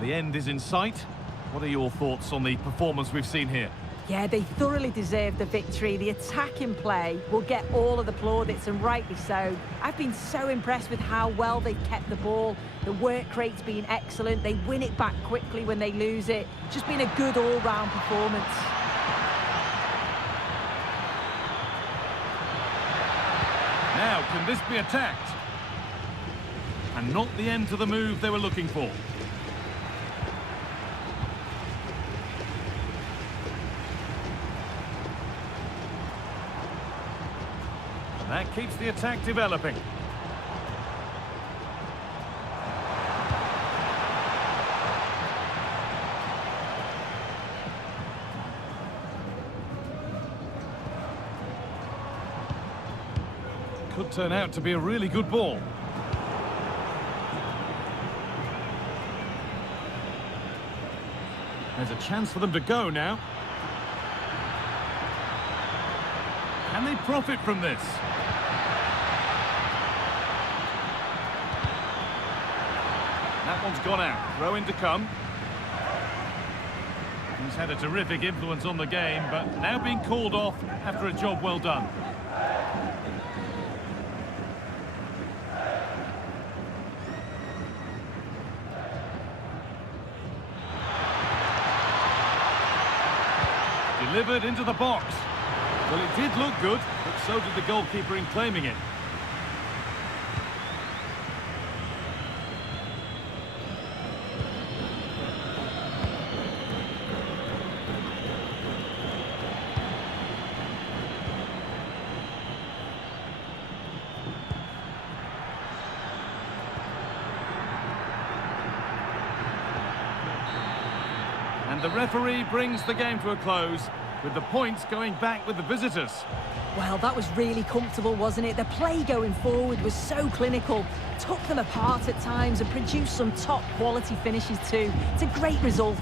The end is in sight. What are your thoughts on the performance we've seen here? Yeah, they thoroughly deserve the victory. The attacking play will get all of the plaudits, and rightly so. I've been so impressed with how well they've kept the ball. The work rate's been excellent. They win it back quickly when they lose it. Just been a good all-round performance. Now, can this be attacked? And not the end to the move they were looking for. That keeps the attack developing. Could turn out to be a really good ball. There's a chance for them to go now. Can they profit from this? That one's gone out. Throw in to come. He's had a terrific influence on the game, but now being called off after a job well done. Delivered into the box. Well, it did look good, but so did the goalkeeper in claiming it. And the referee brings the game to a close, with the points going back with the visitors. Well, that was really comfortable, wasn't it? The play going forward was so clinical, took them apart at times and produced some top-quality finishes too. It's a great result.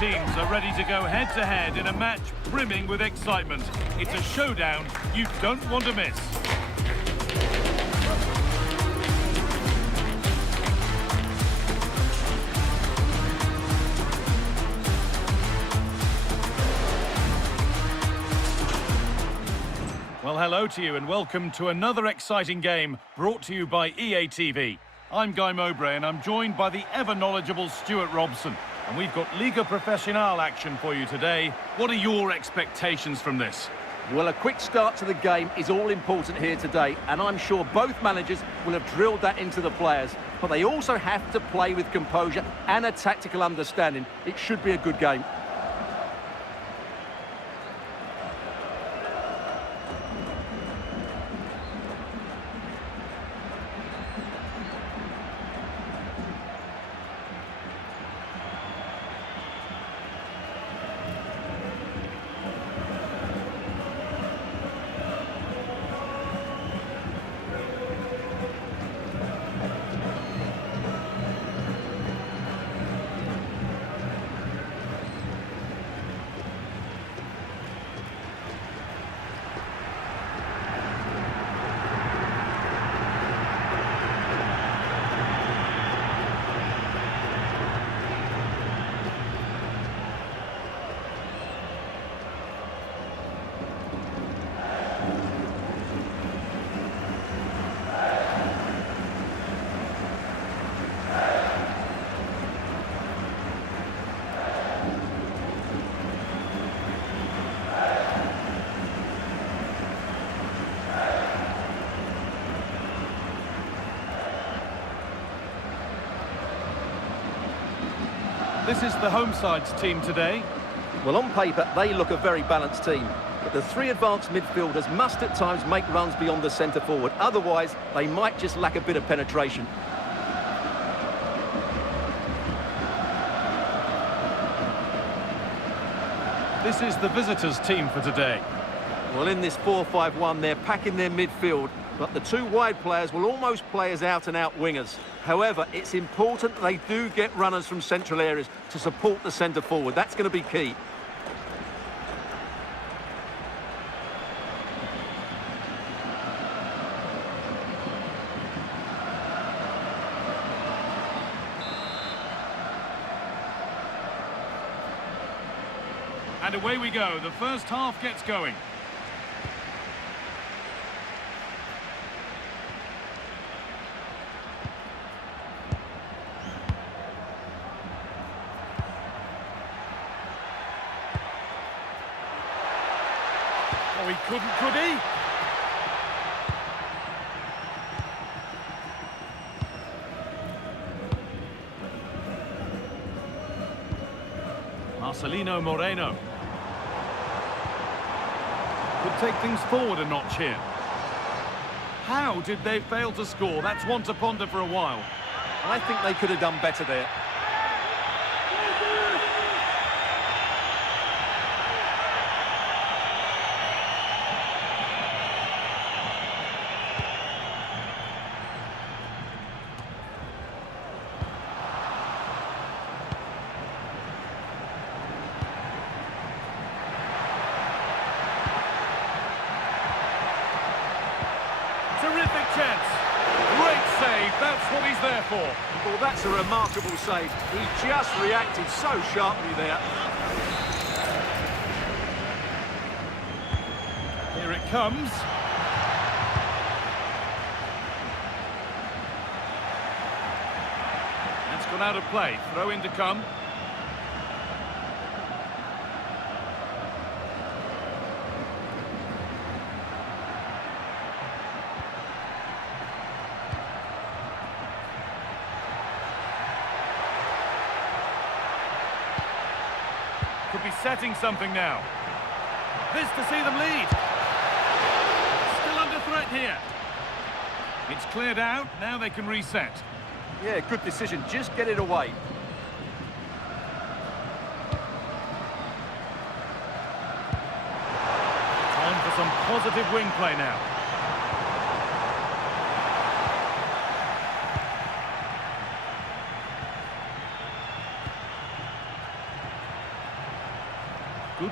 teams are ready to go head-to-head in a match brimming with excitement. It's a showdown you don't want to miss. Well, hello to you and welcome to another exciting game brought to you by EA TV. I'm Guy Mowbray and I'm joined by the ever-knowledgeable Stuart Robson. And we've got Liga Professional action for you today. What are your expectations from this? Well, a quick start to the game is all important here today, and I'm sure both managers will have drilled that into the players. But they also have to play with composure and a tactical understanding. It should be a good game. This is the home side's team today. Well, on paper, they look a very balanced team. But the three advanced midfielders must at times make runs beyond the centre forward. Otherwise, they might just lack a bit of penetration. This is the visitors' team for today. Well, in this 4-5-1, they're packing their midfield, but the two wide players will almost play as out-and-out wingers. However, it's important that they do get runners from central areas to support the centre forward. That's going to be key. And away we go. The first half gets going. Oh, he couldn't, could he? Marcelino Moreno. Could take things forward a notch here. How did they fail to score? That's one to ponder for a while. I think they could have done better there. Terrific chance. Great save. That's what he's there for. Well, that's a remarkable save. He just reacted so sharply there. Here it comes. That's gone out of play. Throw in to come. Could be setting something now. This to see them lead. Still under threat here. It's cleared out. Now they can reset. Yeah, good decision. Just get it away. Time for some positive wing play now.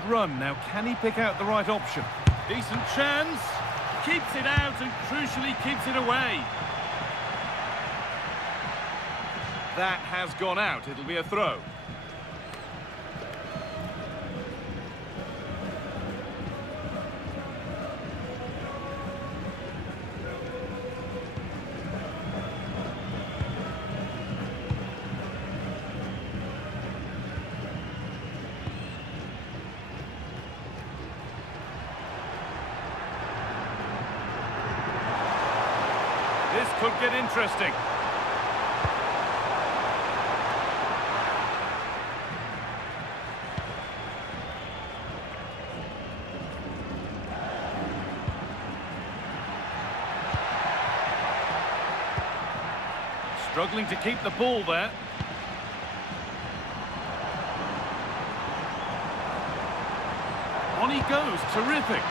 run. Now, can he pick out the right option? Decent chance. Keeps it out and crucially keeps it away. That has gone out. It'll be a throw. This could get interesting. Struggling to keep the ball there. On he goes, terrific.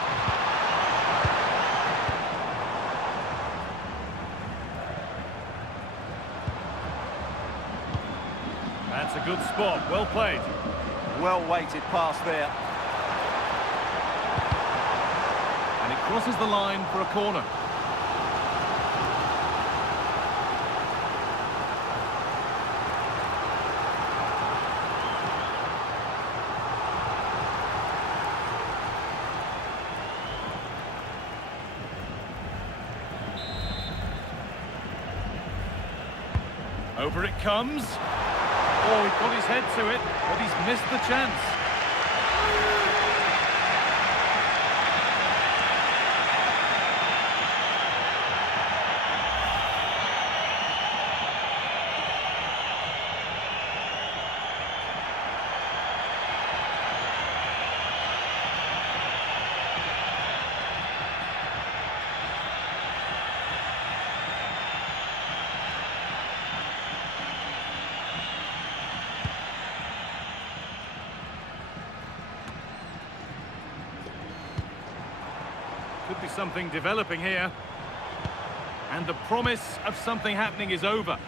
That's a good spot, well played. Well-weighted pass there. And it crosses the line for a corner. Over it comes. Oh, he got his head to it, but he's missed the chance. Could be something developing here. And the promise of something happening is over.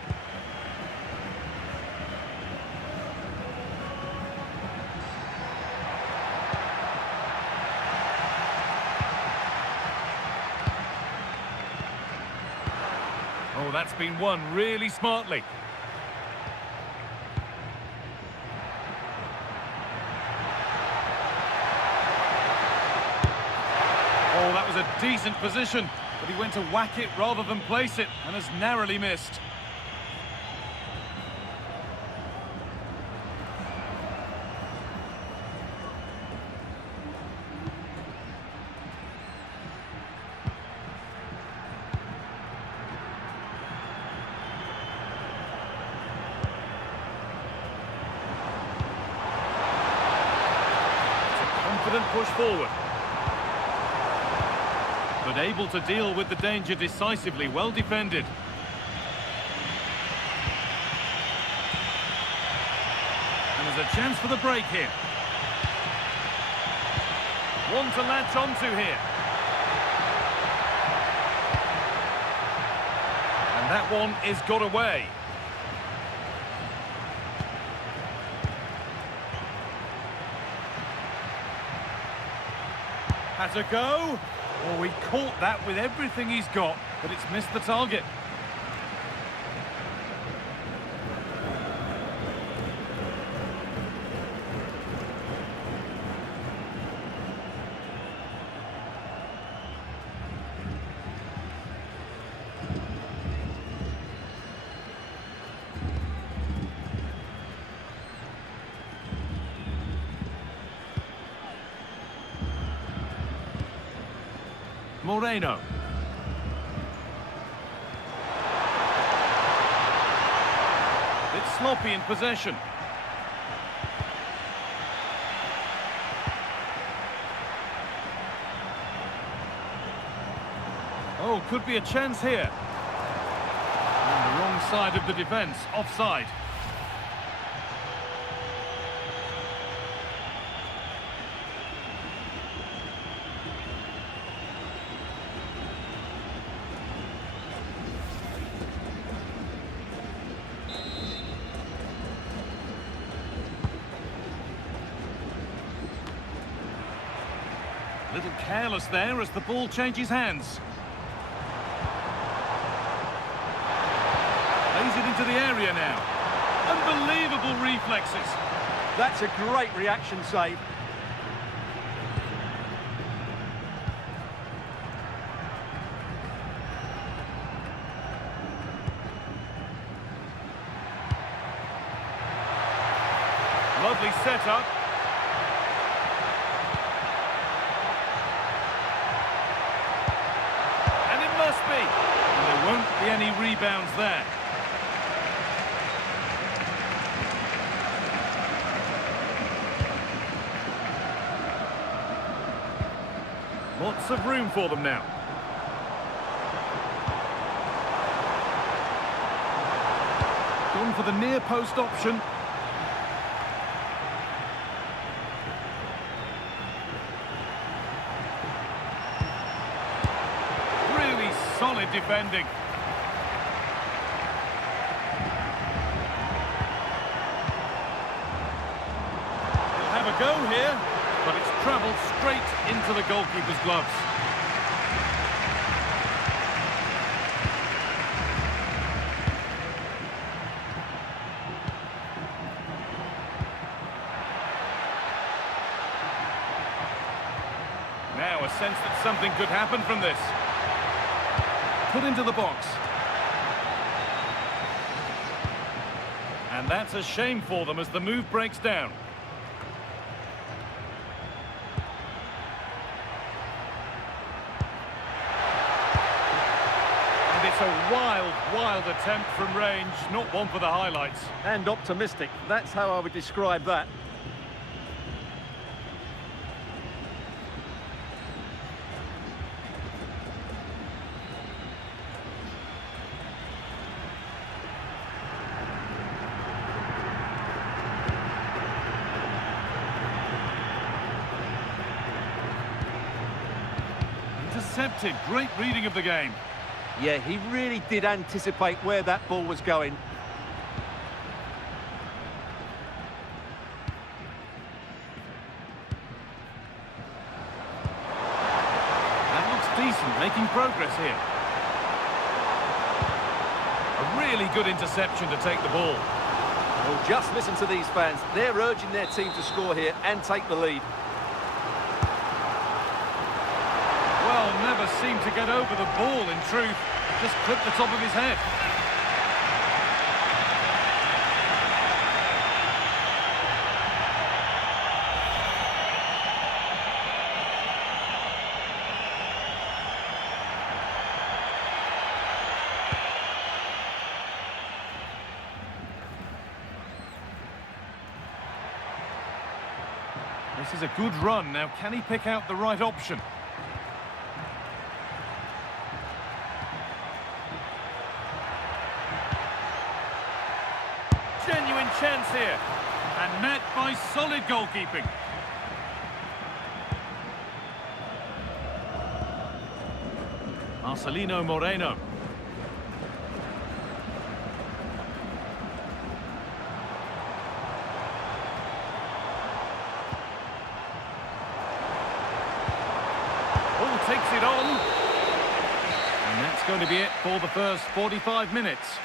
Oh, that's been won really smartly. Oh, that was a decent position, but he went to whack it rather than place it, and has narrowly missed. It's a confident push forward. But able to deal with the danger decisively, well defended. And there's a chance for the break here. One to latch onto here. And that one is got away. Has a go. Oh, he caught that with everything he's got, but it's missed the target. Moreno. It's sloppy in possession. Oh, could be a chance here. On the wrong side of the defence, offside. A little careless there as the ball changes hands. Plays it into the area now. Unbelievable reflexes. That's a great reaction save. Lovely setup. And it must be. And there won't be any rebounds there. Lots of room for them now. Gone for the near post option. Really solid defending. He'll have a go here. But it's travelled straight into the goalkeeper's gloves. Now a sense that something could happen from this. Put into the box. And that's a shame for them as the move breaks down. It's a wild, wild attempt from range, not one for the highlights. And optimistic, that's how I would describe that. Intercepted, great reading of the game. Yeah, he really did anticipate where that ball was going. That looks decent, making progress here. A really good interception to take the ball. Well, just listen to these fans. They're urging their team to score here and take the lead. Well, never seemed to get over the ball, in truth. Just clipped the top of his head. This is a good run. Now, can he pick out the right option? Genuine chance here. And met by solid goalkeeping. Marcelino Moreno. Oh, takes it on. And that's going to be it for the first 45 minutes.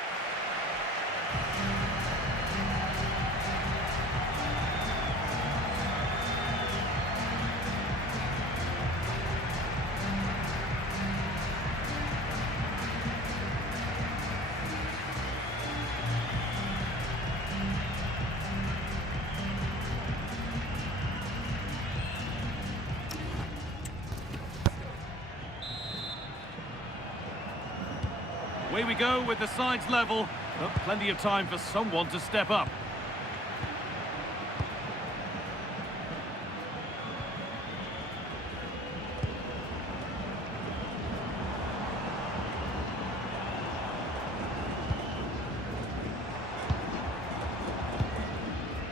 Away we go with the sides level, but plenty of time for someone to step up.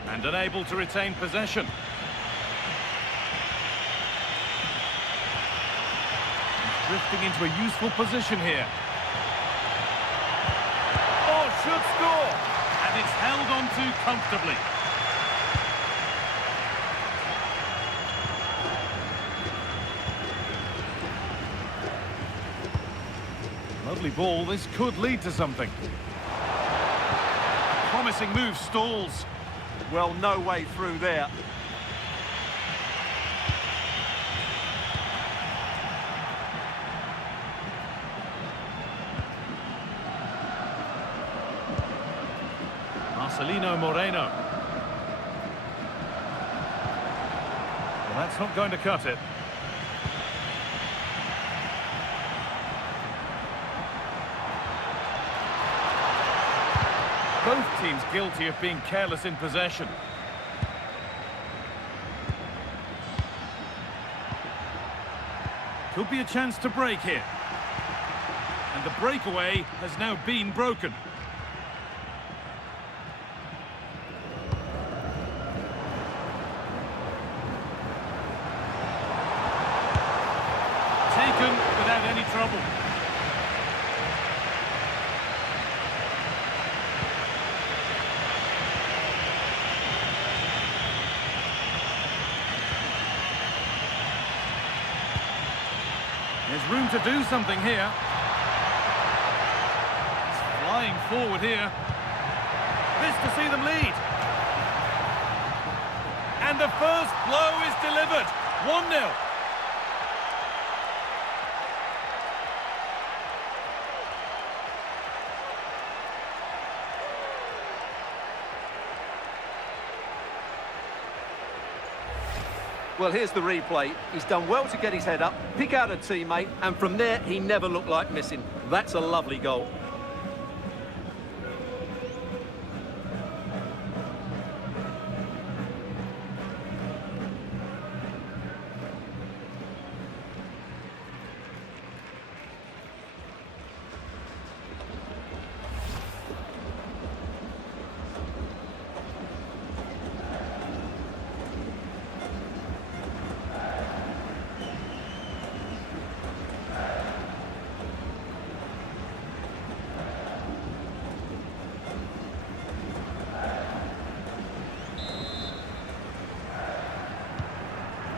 And unable to retain possession. He's drifting into a useful position here. Should score, and it's held on to comfortably. Lovely ball, this could lead to something. A promising move stalls. Well, no way through there. Marcelino Moreno. Well, that's not going to cut it. Both teams guilty of being careless in possession. Could be a chance to break here. And the breakaway has now been broken. Taken without any trouble. There's room to do something here. It's flying forward here. This to see them lead. And the first blow is delivered. 1-0. Well, here's the replay. He's done well to get his head up, pick out a teammate, and from there, he never looked like missing. That's a lovely goal.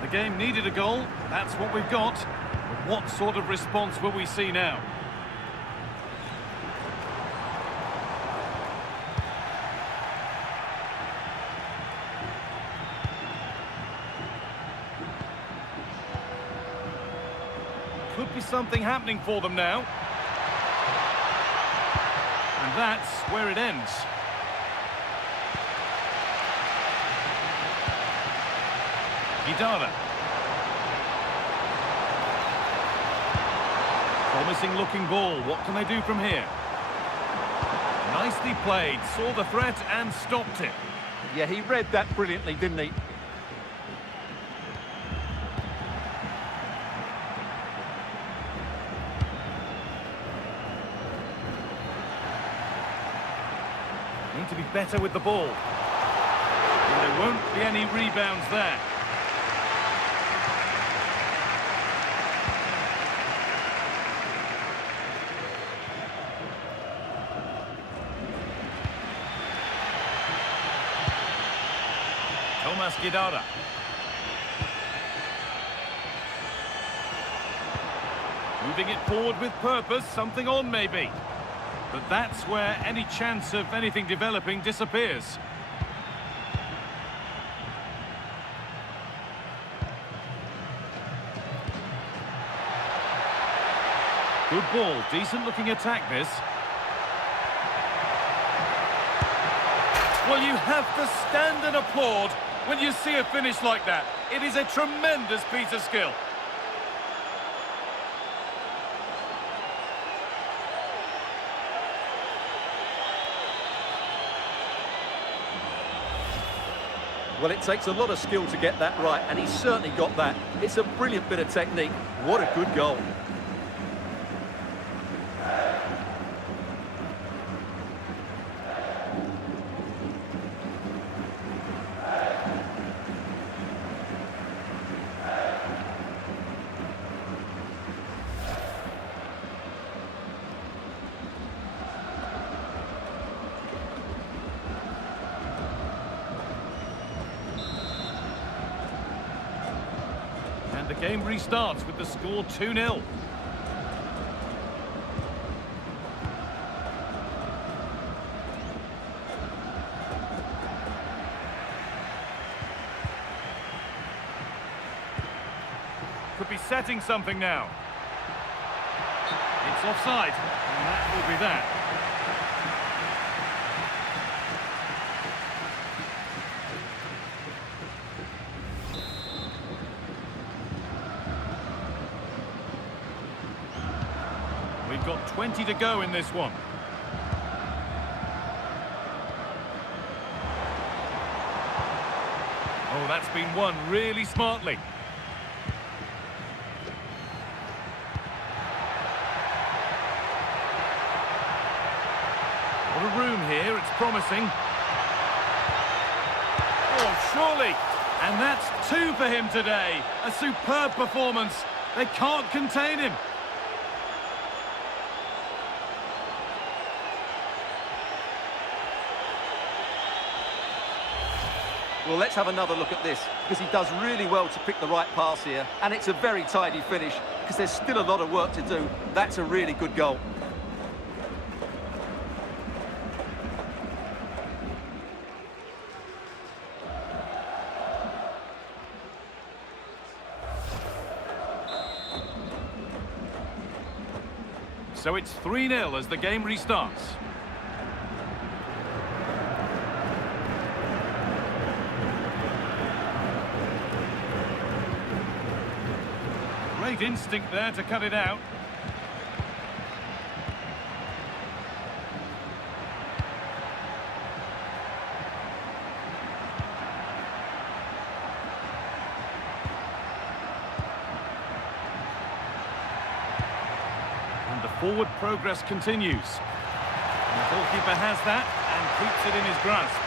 The game needed a goal, that's what we've got. But what sort of response will we see now? Could be something happening for them now. And that's where it ends. Guidara. Promising looking ball. What can they do from here? Nicely played. Saw the threat and stopped it. Yeah, he read that brilliantly, didn't he? Need to be better with the ball. And there won't be any rebounds there. Guidara. Moving it forward with purpose, something on maybe. But that's where any chance of anything developing disappears. Good ball, decent looking attack this. Well, you have to stand and applaud when you see a finish like that. It is a tremendous piece of skill. Well, it takes a lot of skill to get that right, and he's certainly got that. It's a brilliant bit of technique. What a good goal. And the game restarts with the score 2-0. Could be setting something now. It's offside, and that will be that. We've got 20 to go in this one. Oh, that's been won really smartly. What a room here, it's promising. Oh, surely! And that's 2 for him today. A superb performance. They can't contain him. Well, let's have another look at this, because he does really well to pick the right pass here, and it's a very tidy finish, because there's still a lot of work to do. That's a really good goal. So it's 3-0 as the game restarts. Great instinct there to cut it out. And the forward progress continues. And the goalkeeper has that and keeps it in his grasp.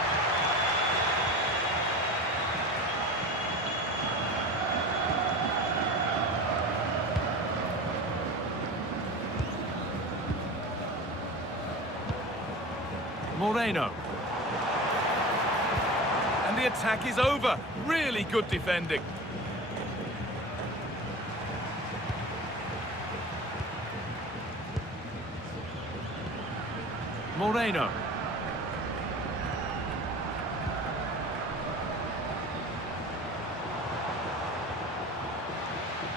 Moreno. And the attack is over. Really good defending. Moreno.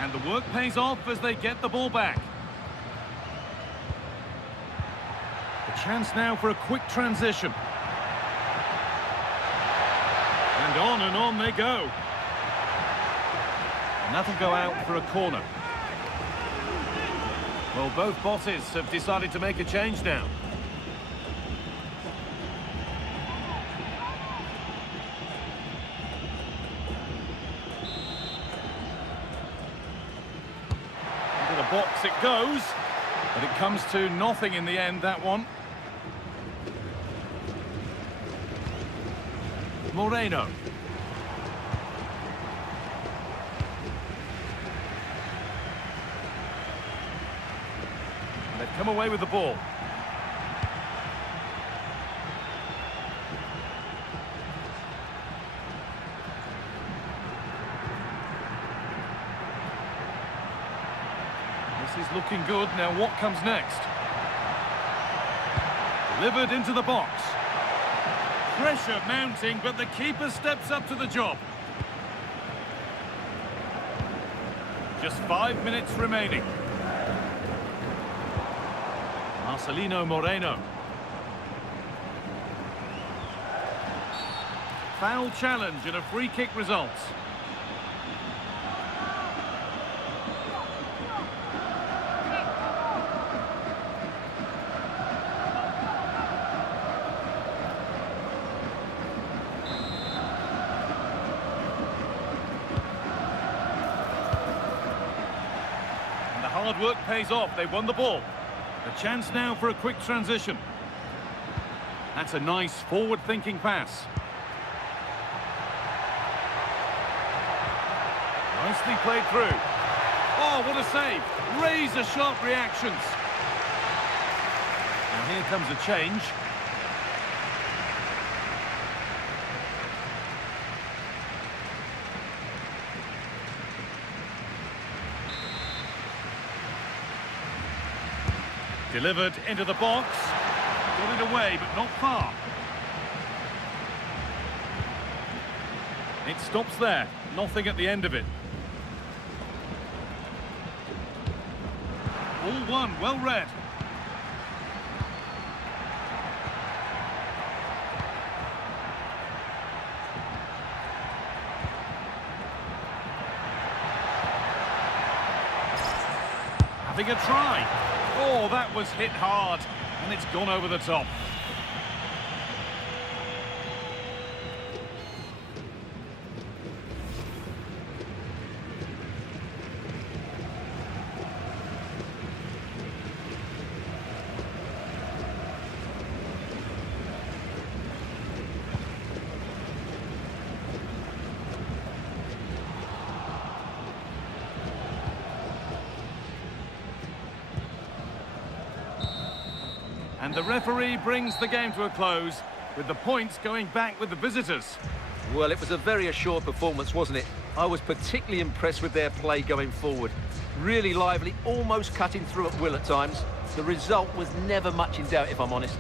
And the work pays off as they get the ball back. Chance now for a quick transition. And on they go. And that'll go out for a corner. Well, both bosses have decided to make a change now. Into the box it goes. But it comes to nothing in the end, that one. Moreno. They've come away with the ball. This is looking good. Now what comes next? Delivered into the box. Pressure mounting, but the keeper steps up to the job. Just 5 minutes remaining. Marcelino Moreno. Foul challenge and a free kick results. Hard work pays off. They won the ball. A chance now for a quick transition. That's a nice forward-thinking pass. Nicely played through. Oh, what a save. Razor-sharp reactions. Now here comes a change. Delivered into the box. Got it away, but not far. It stops there. Nothing at the end of it. All one, well read. Having a try. Oh, that was hit hard, and it's gone over the top. And the referee brings the game to a close, with the points going back with the visitors. Well, it was a very assured performance, wasn't it? I was particularly impressed with their play going forward. Really lively, almost cutting through at will at times. The result was never much in doubt, if I'm honest.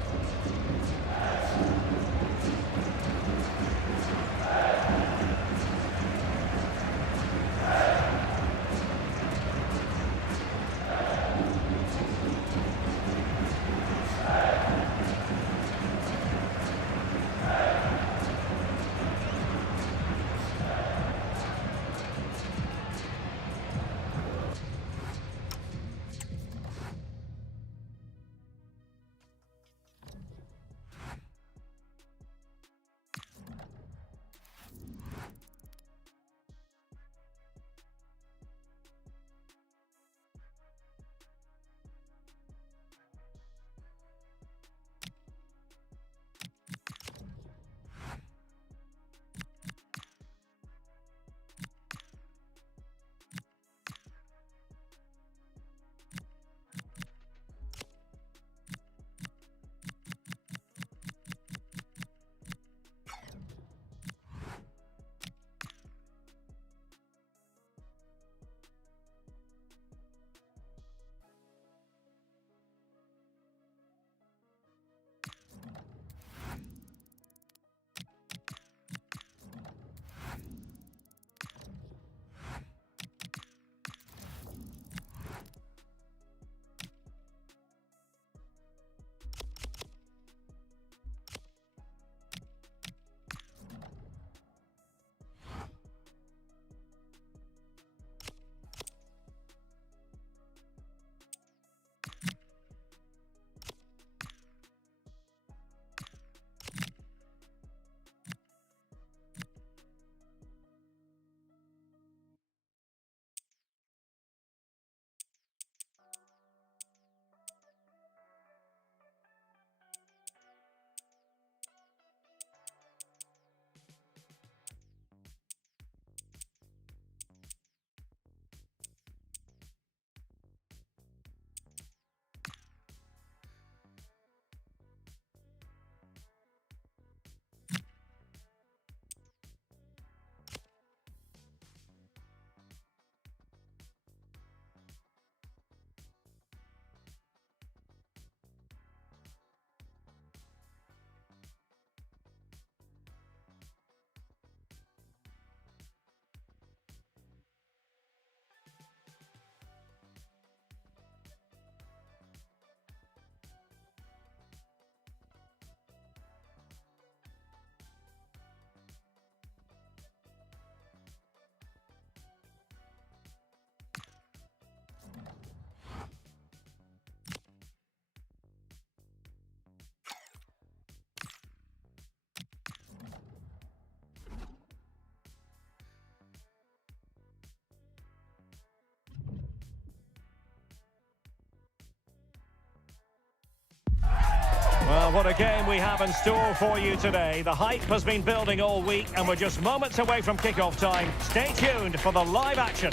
Well, what a game we have in store for you today. The hype has been building all week and we're just moments away from kick-off time. Stay tuned for the live action.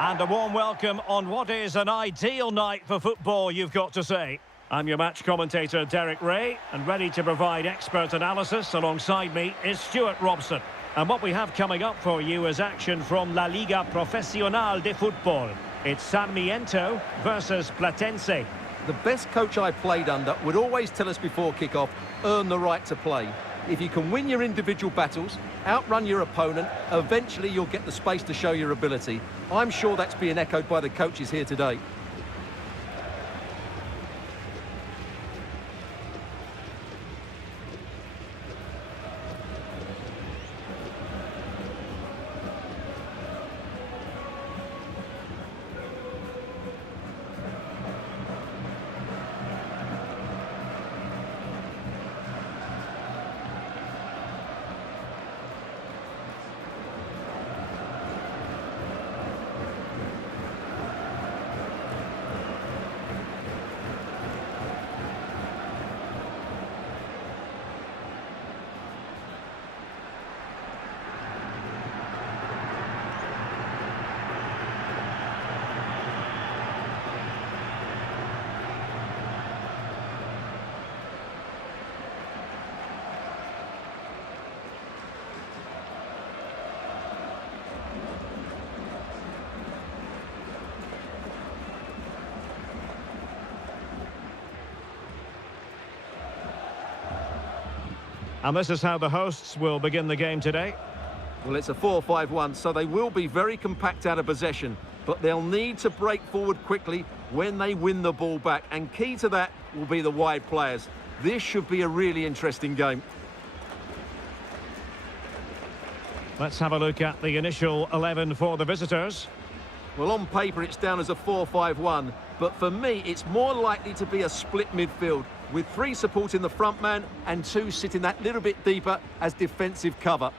And a warm welcome on what is an ideal night for football, you've got to say. I'm your match commentator, Derek Ray, and ready to provide expert analysis alongside me is Stuart Robson. And what we have coming up for you is action from La Liga Profesional de Football. It's Sarmiento versus Platense. The best coach I played under would always tell us before kick-off, earn the right to play. If you can win your individual battles, outrun your opponent, eventually you'll get the space to show your ability. I'm sure that's being echoed by the coaches here today. And this is how the hosts will begin the game today. Well, it's a 4-5-1, so they will be very compact out of possession, but they'll need to break forward quickly when they win the ball back, and key to that will be the wide players. This should be a really interesting game. Let's have a look at the initial 11 for the visitors. Well, on paper, it's down as a 4-5-1, but for me, it's more likely to be a split midfield, with 3 supporting the front man and 2 sitting that little bit deeper as defensive cover.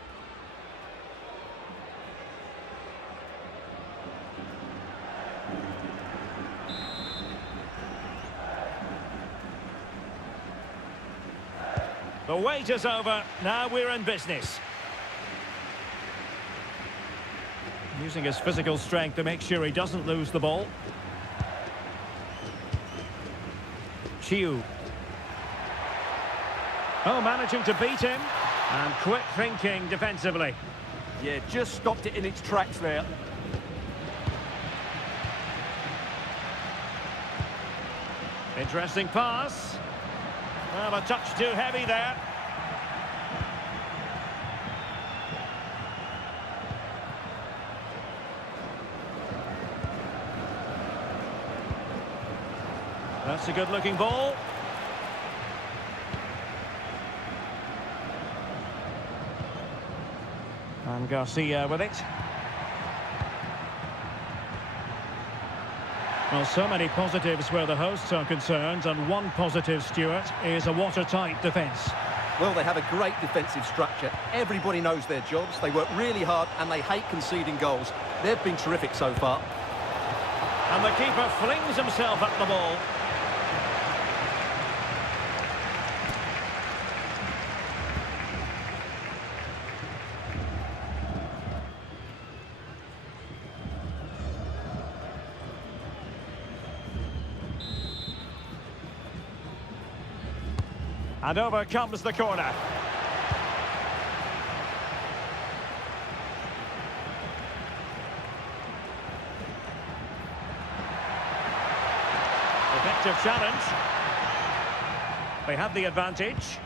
The wait is over. Now we're in business. Using his physical strength to make sure he doesn't lose the ball. Chiu. Oh, managing to beat him. And quick thinking defensively. Yeah, just stopped it in its tracks there. Interesting pass. Well, a touch too heavy there. That's a good-looking ball. And Garcia with it. Well, so many positives where the hosts are concerned, and one positive, Stuart, is a watertight defence. Well, they have a great defensive structure. Everybody knows their jobs. They work really hard and they hate conceding goals. They've been terrific so far. And the keeper flings himself at the ball. And over comes the corner. Effective challenge. They have the advantage.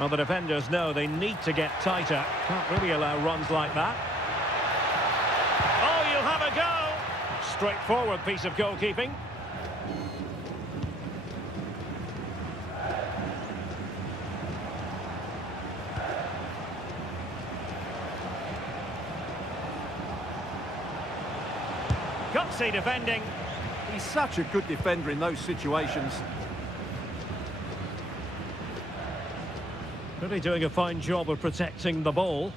Well, the defenders know they need to get tighter. Can't really allow runs like that. Oh, you'll have a go! Straightforward piece of goalkeeping. Gutsy defending. He's such a good defender in those situations. Really doing a fine job of protecting the ball.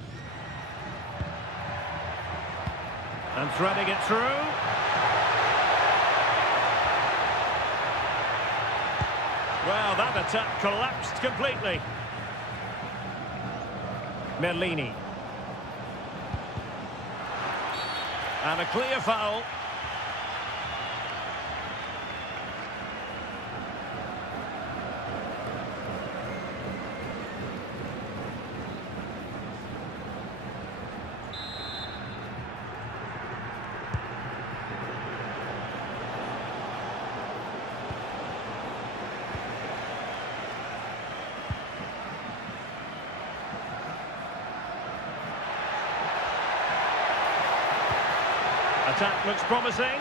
And threading it through. Well, that attack collapsed completely. Merlini. And a clear foul. Attack looks promising.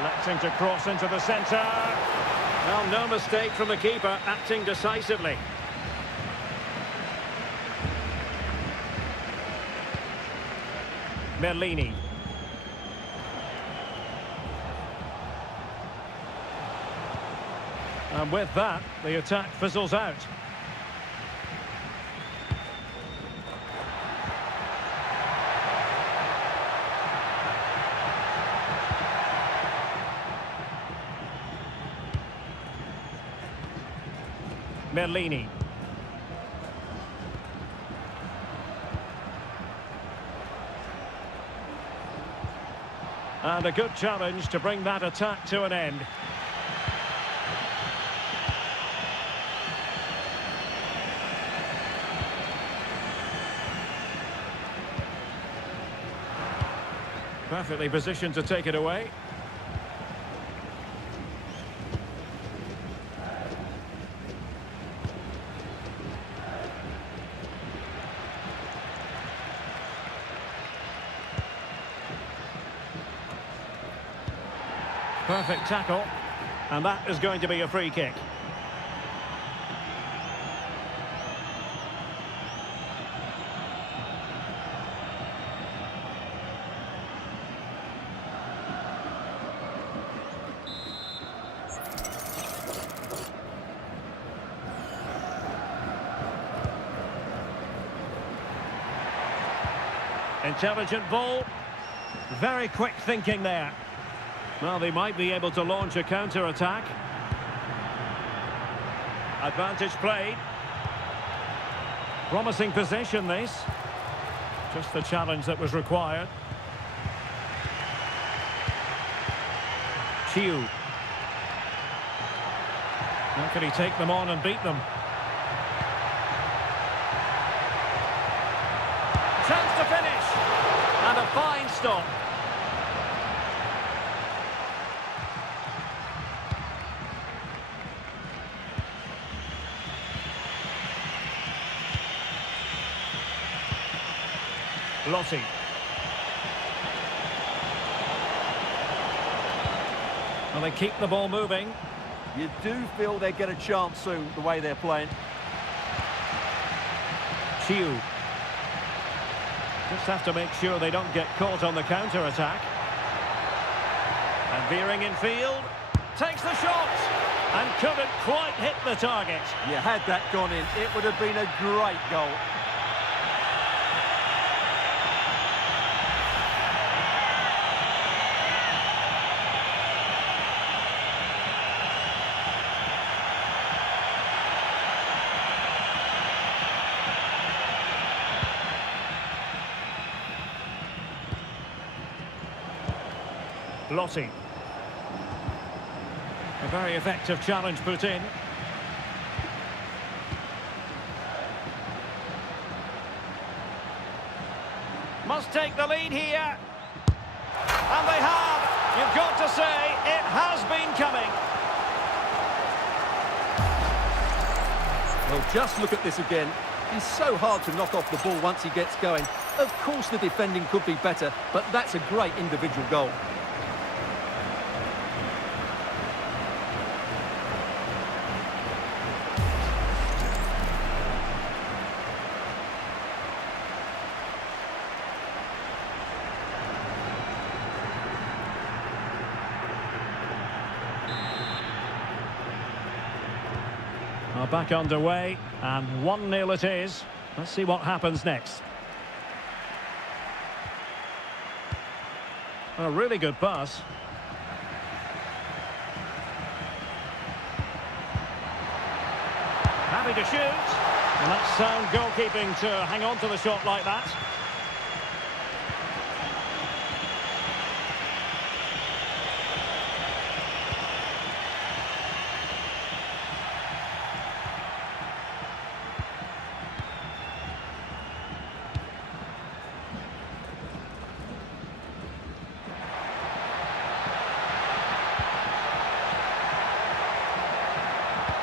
Electing to cross into the centre. Well, no mistake from the keeper, acting decisively. Merlini. And with that, the attack fizzles out. Merlini. And a good challenge to bring that attack to an end. Perfectly positioned to take it away. Perfect tackle, and that is going to be a free kick. Intelligent ball, very quick thinking there. Well, they might be able to launch a counter-attack. Advantage played. Promising possession, this. Just the challenge that was required. Chiu. How can he take them on and beat them? Chance to finish. And a fine stop. Lottie. Well, they keep the ball moving. You do feel they get a chance soon, the way they're playing. Chiu. Just have to make sure they don't get caught on the counter-attack. And veering in field. Takes the shot. And couldn't quite hit the target. You had that gone in, it would have been a great goal. Lottie. A very effective challenge put in. Must take the lead here. And they have. You've got to say, it has been coming. Well, just look at this again. He's so hard to knock off the ball once he gets going. Of course the defending could be better, but that's a great individual goal. Are back underway, and 1-0 it is. Let's see what happens next. A really good pass. Happy to shoot. And that's sound goalkeeping to hang on to the shot like that.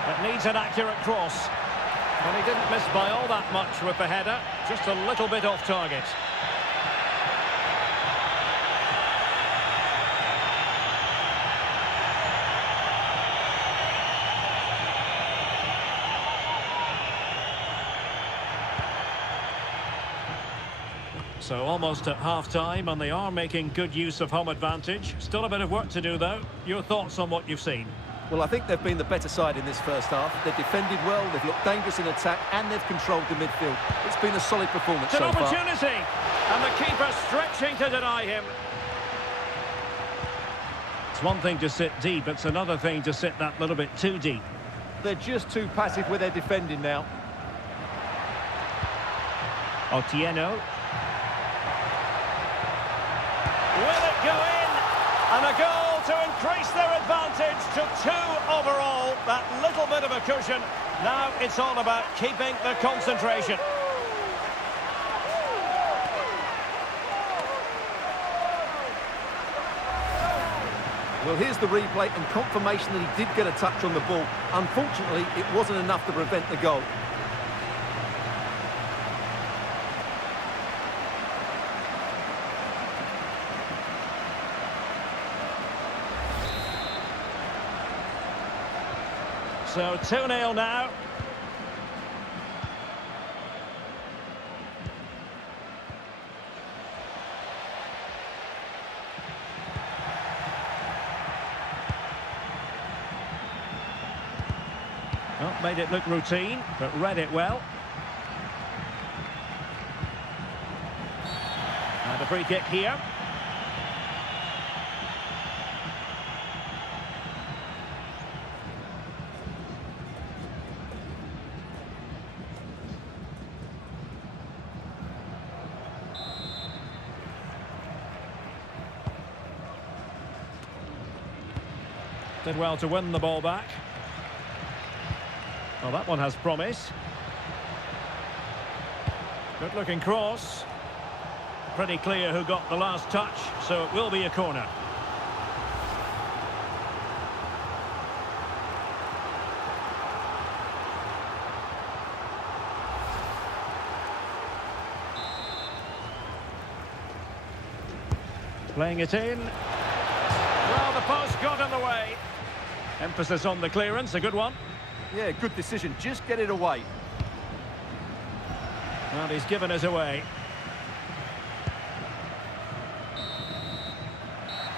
It needs an accurate cross. Well, he didn't miss by all that much with the header, just a little bit off target. So almost at half-time, and they are making good use of home advantage. Still a bit of work to do, though. Your thoughts on what you've seen? Well, I think they've been the better side in this first half. They've defended well, they've looked dangerous in attack, and they've controlled the midfield. It's been a solid performance It's so an far. opportunity, and the keeper stretching to deny him. It's one thing to sit deep, it's another thing to sit that little bit too deep. They're just too passive with their defending now. Otieno. Will it go in? And a goal to increase their advantage to 2 overall. That little bit of a cushion. Now it's all about keeping the concentration. Well, here's the replay and confirmation that he did get a touch on the ball. Unfortunately, it wasn't enough to prevent the goal. So 2-0 now. Well, made it look routine, but read it well. And a free kick here. Did well to win the ball back. Well, that one has promise. Good looking cross. Pretty clear who got the last touch, so it will be a corner. Playing it in. Well, the post got in the way. Emphasis on the clearance, a good one. Yeah, good decision. Just get it away. Well, he's given us away.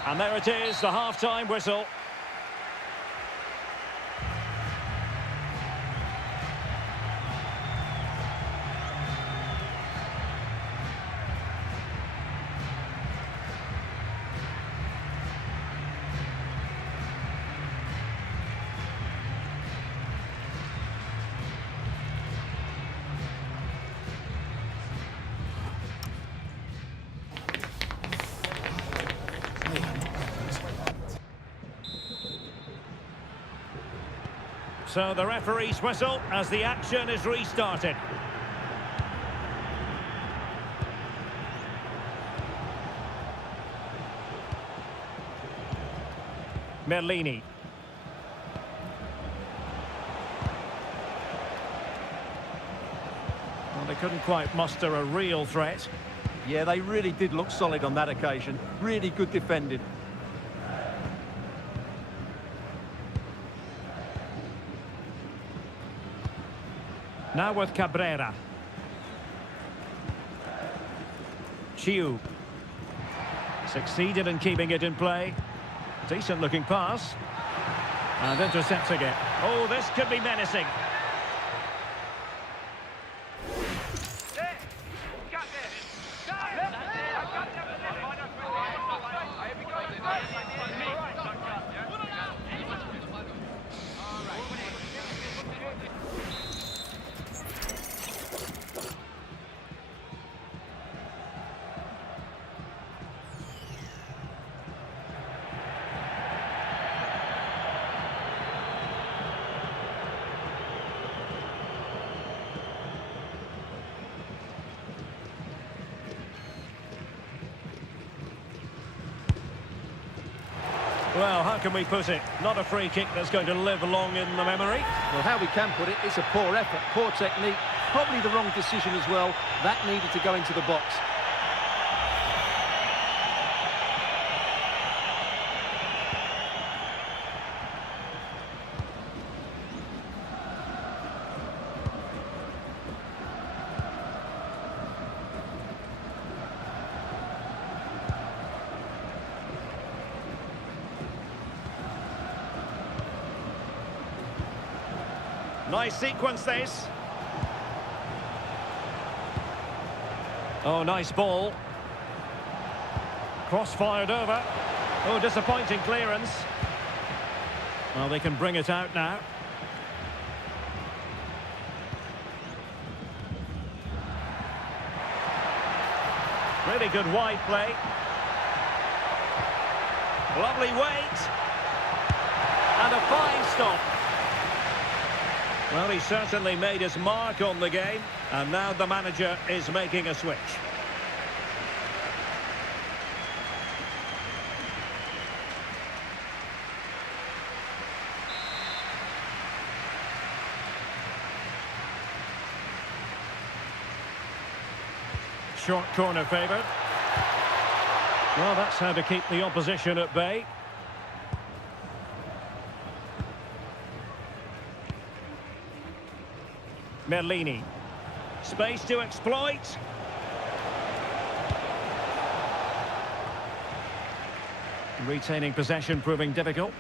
And there it is, the half-time whistle. So the referee's whistle as the action is restarted. Merlini. Well, they couldn't quite muster a real threat. Yeah, they really did look solid on that occasion. Really good defending. Now with Cabrera. Chiu. Succeeded in keeping it in play. Decent looking pass. And intercepting it. Oh, this could be menacing. Well, how can we put it? Not a free kick that's going to live long in the memory. Well, how we can put it, it's a poor effort, poor technique, probably the wrong decision as well. That needed to go into the box. Nice sequence, this. Oh, nice ball. Cross-fired over. Oh, disappointing clearance. Well, they can bring it out now. Really good wide play. Lovely weight. And a fine stop. Well, he certainly made his mark on the game, and now the manager is making a switch. Short corner favoured. Well, that's how to keep the opposition at bay. Merlini. Space to exploit. Retaining possession proving difficult.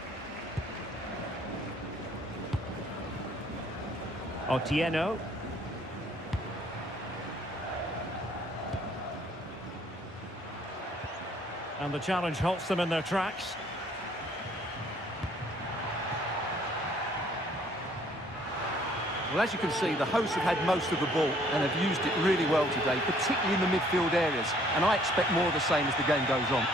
Otieno. And the challenge halts them in their tracks. Well, as you can see, the hosts have had most of the ball and have used it really well today, particularly in the midfield areas. And I expect more of the same as the game goes on.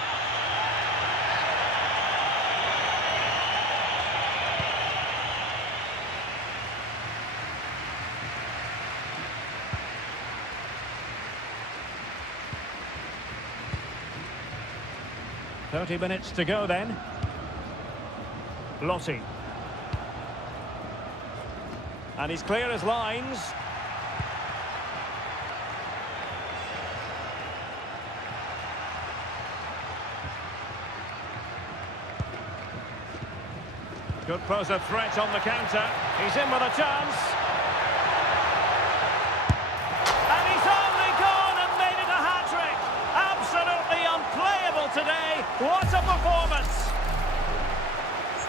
.30 minutes to go then. Lotti. And he's clear as lines. Could pose a threat on the counter. He's in with a chance. And he's only gone and made it a hat-trick. Absolutely unplayable today. What a performance!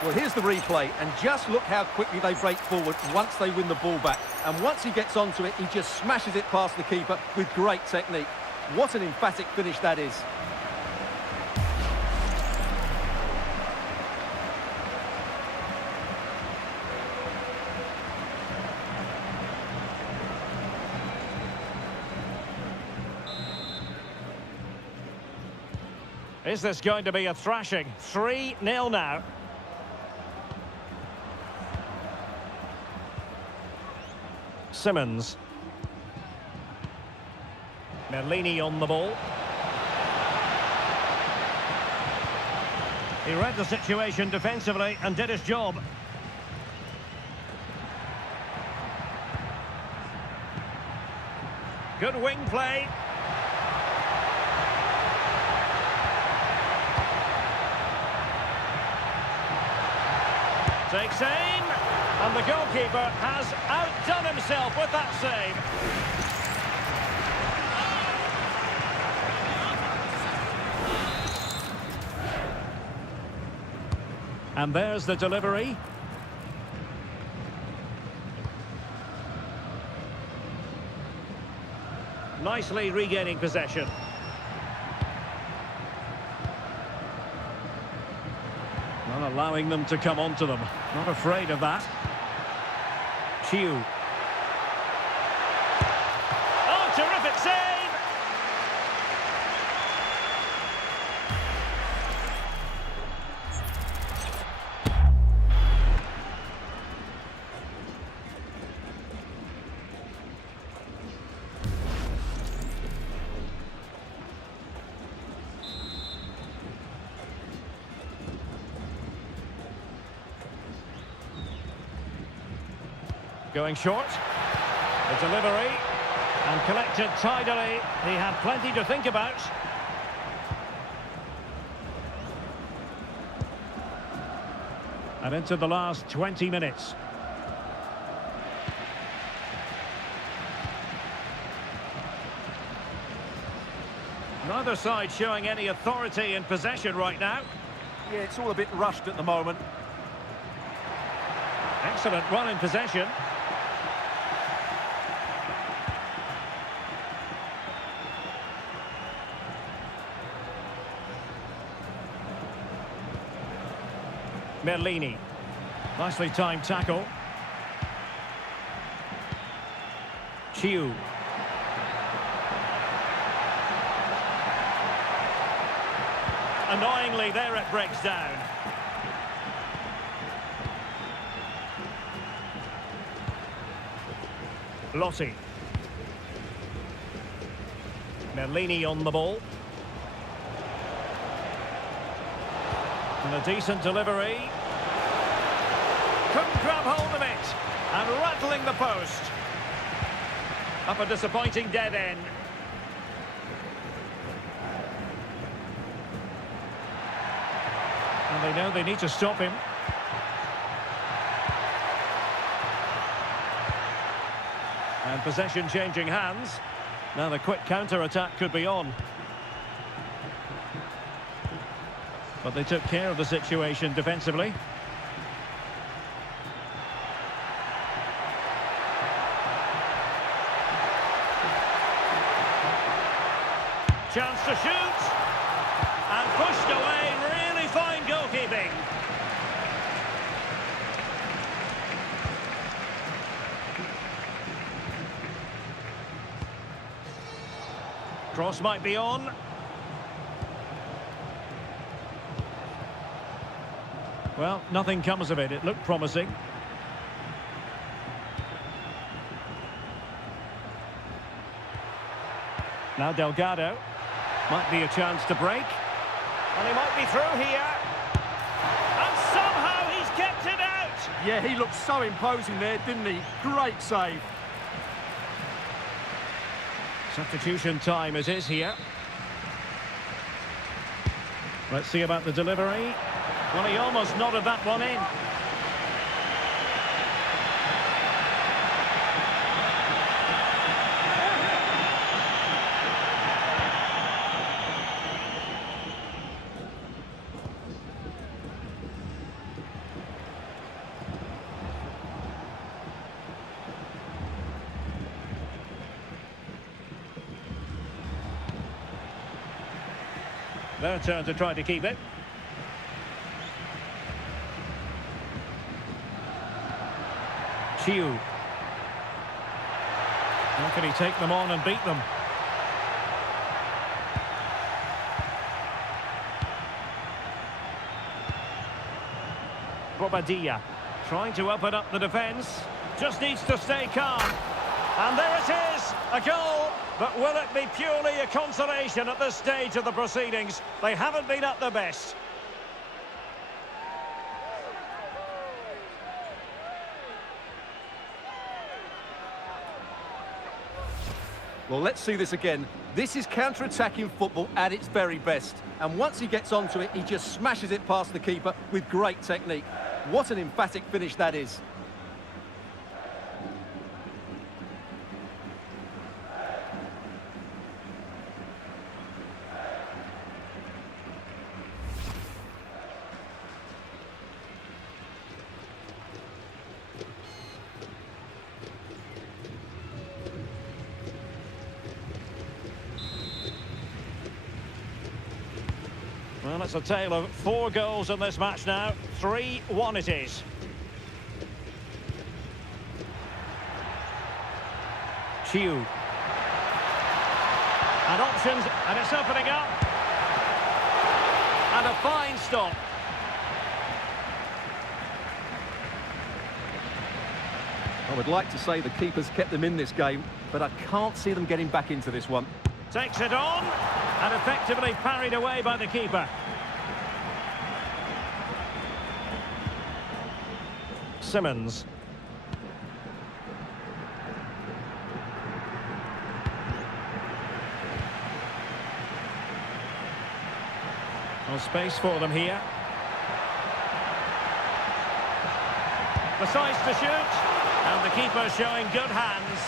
Well, here's the replay, and just look how quickly they break forward once they win the ball back. And once he gets onto it, he just smashes it past the keeper with great technique. What an emphatic finish that is. Is this going to be a thrashing? 3-0 now. Simmons. Merlini on the ball. He read the situation defensively and did his job. Good wing play. Takes aim, and the goalkeeper has outdone himself with that save. And there's the delivery. Nicely regaining possession. Not allowing them to come onto them. Not afraid of that. Chiu. Oh, terrific save! Going short. The delivery. And collected tidily. He had plenty to think about. And into the last 20 minutes. Neither side showing any authority in possession right now. Yeah, it's all a bit rushed at the moment. Excellent run in possession. Merlini. Nicely timed tackle. Chiu. Annoyingly, there it breaks down. Lotti. Merlini on the ball. And a decent delivery. Couldn't grab hold of it. And rattling the post. Up a disappointing dead end. And they know they need to stop him. And possession changing hands. Now the quick counter-attack could be on. But they took care of the situation defensively. Chance to shoot. And pushed away. Really fine goalkeeping. Cross might be on. Well, nothing comes of it. It looked promising. Now Delgado. Might be a chance to break. And he might be through here. And somehow he's kept it out. Yeah, he looked so imposing there, didn't he? Great save. Substitution time it is here. Let's see about the delivery. Well, he almost nodded that one in. Their turn to try to keep it. Chiu. How can he take them on and beat them? Bobadilla trying to open up the defence. Just needs to stay calm. And there it is, a goal. But will it be purely a consolation at this stage of the proceedings? They haven't been at their best. Well, let's see this again. This is counter-attacking football at its very best. And once he gets onto it, he just smashes it past the keeper with great technique. What an emphatic finish that is. Well, it's a tale of 4 goals in this match now. 3-1 it is. Chiu. And options, and it's opening up. And a fine stop. I would like to say the keeper's kept them in this game, but I can't see them getting back into this one. Takes it on, and effectively parried away by the keeper. Simmons. Well, space for them here. The size to shoot. And the keeper showing good hands.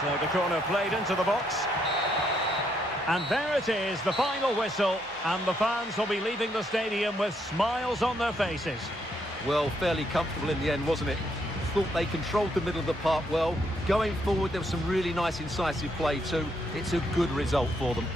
So the corner played into the box. And there it is, the final whistle. And the fans will be leaving the stadium with smiles on their faces. Well, fairly comfortable in the end, wasn't it? Thought they controlled the middle of the park well. Going forward, there was some really nice incisive play too. It's a good result for them.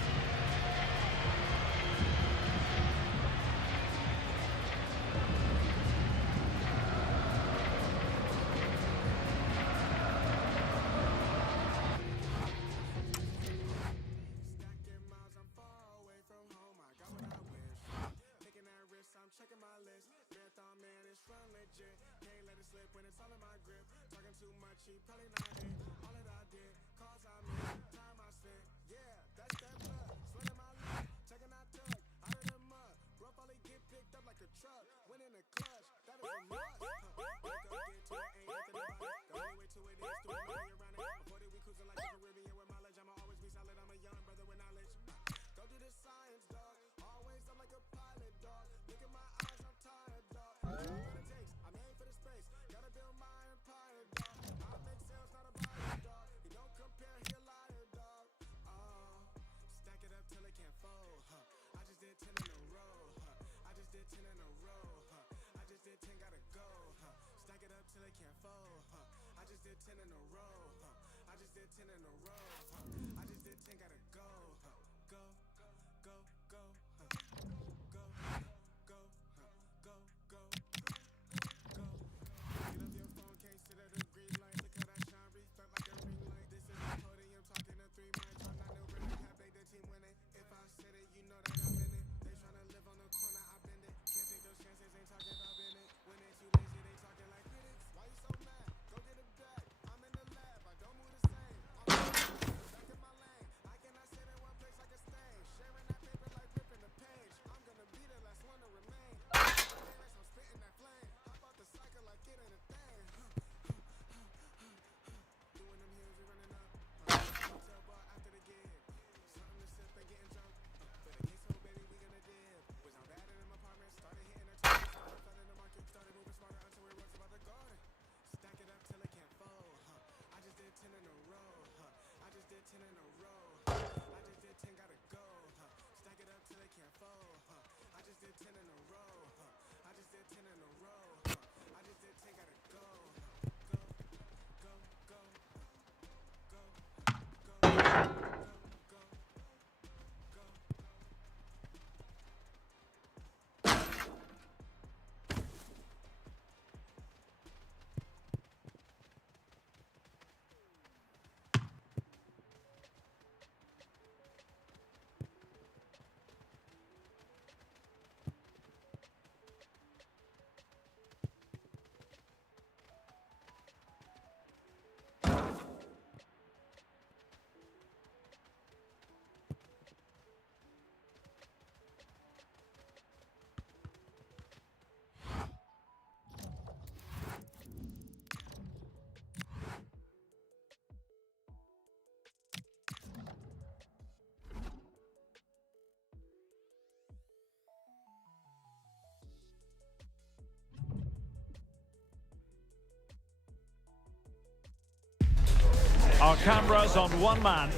Our cameras on one man.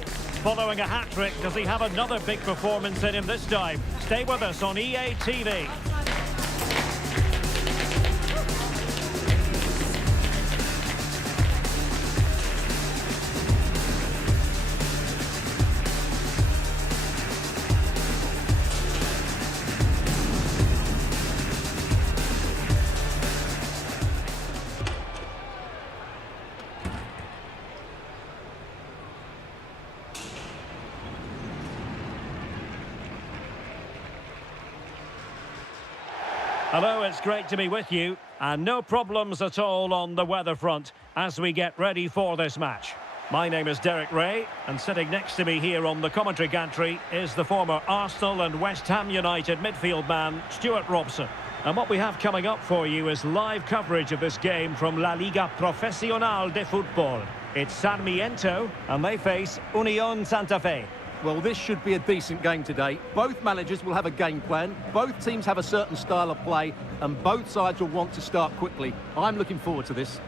Following a hat-trick, does he have another big performance in him this time? Stay with us on EA TV. Hello, it's great to be with you, and no problems at all on the weather front as we get ready for this match. My name is Derek Ray, and sitting next to me here on the commentary gantry is the former Arsenal and West Ham United midfield man, Stuart Robson. And what we have coming up for you is live coverage of this game from La Liga Profesional de Fútbol. It's Sarmiento, and they face Unión Santa Fe. Well, this should be a decent game today. Both managers will have a game plan, both teams have a certain style of play, and both sides will want to start quickly. I'm looking forward to this.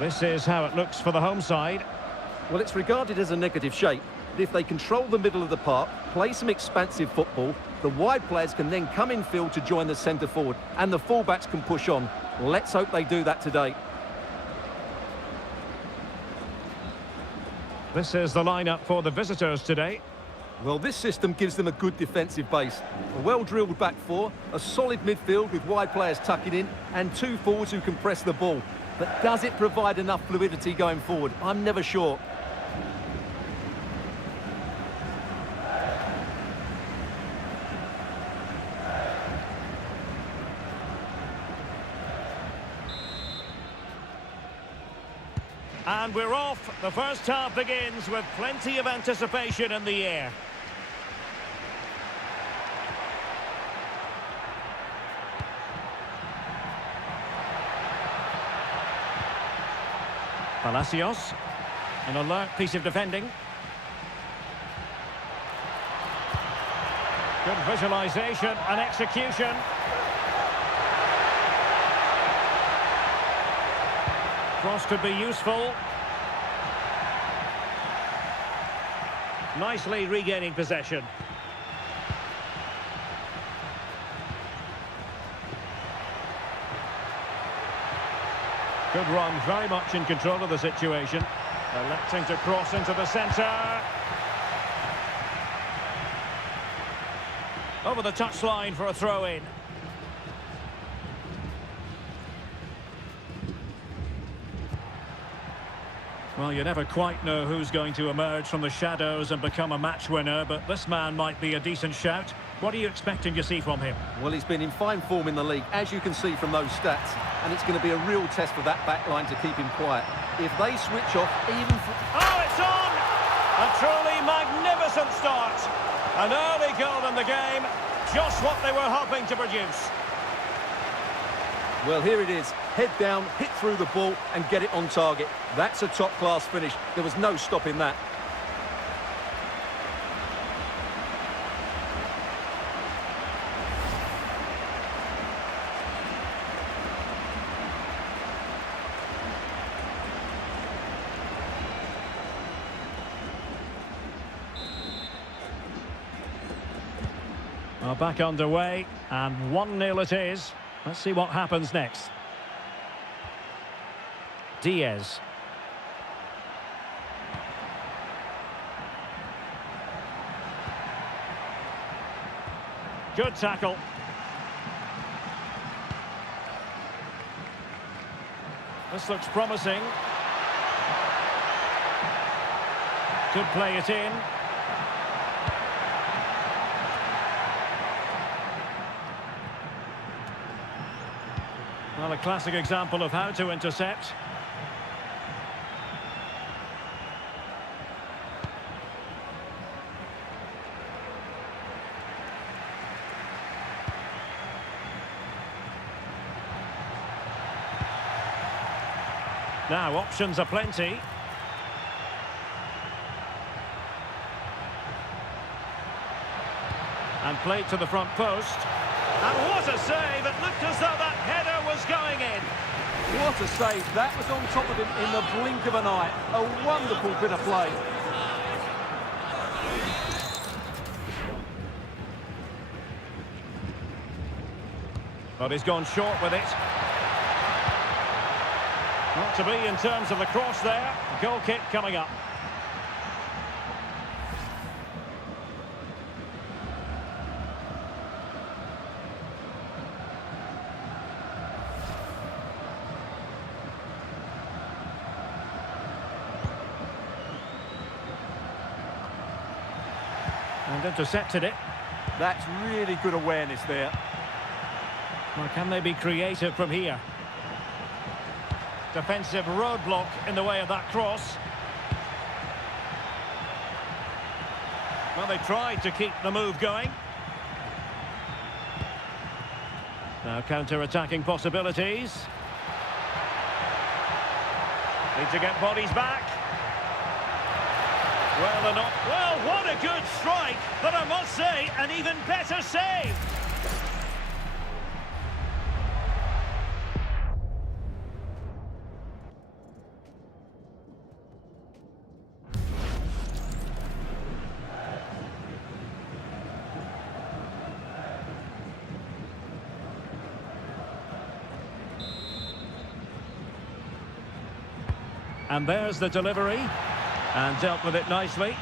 This is how it looks for the home side. Well, it's regarded as a negative shape. But if they control the middle of the park, play some expansive football, the wide players can then come in field to join the centre forward, and the fullbacks can push on. Let's hope they do that today. This is the lineup for the visitors today. Well, this system gives them a good defensive base. A well-drilled back four, a solid midfield with wide players tucking in, and two forwards who can press the ball. But does it provide enough fluidity going forward? I'm never sure. And we're off. The first half begins with plenty of anticipation in the air. Palacios, an alert piece of defending. Good visualisation and execution. Cross could be useful. Nicely regaining possession. Good run, very much in control of the situation. Electing to cross into the centre. Over the touchline for a throw-in. Well, you never quite know who's going to emerge from the shadows and become a match winner, but this man might be a decent shout. What are you expecting to see from him? Well, he's been in fine form in the league, as you can see from those stats, and it's going to be a real test for that back line to keep him quiet. If they switch off, even for... Oh, it's on! A truly magnificent start. An early goal in the game, just what they were hoping to produce. Well, here it is. Head down, hit through the ball and get it on target. That's a top-class finish. There was no stopping that. Well, back underway, and 1-0 it is. Let's see what happens next. Diaz. Good tackle. This looks promising. Could play it in. Well, a classic example of how to intercept. Now, options are plenty. And played to the front post. And what a save! It looked as though that header was going in. What a save. That was on top of him in the blink of an eye. A wonderful bit of play. But he's gone short with it. Not to be in terms of the cross there. Goal kick coming up. And intercepted it. That's really good awareness there. Or can they be creative from here? Defensive roadblock in the way of that cross. Well, they tried to keep the move going. Now counter-attacking possibilities. Need to get bodies back. Well, they're not. Well, what a good strike, but I must say, an even better save. And there's the delivery. And dealt with it nicely.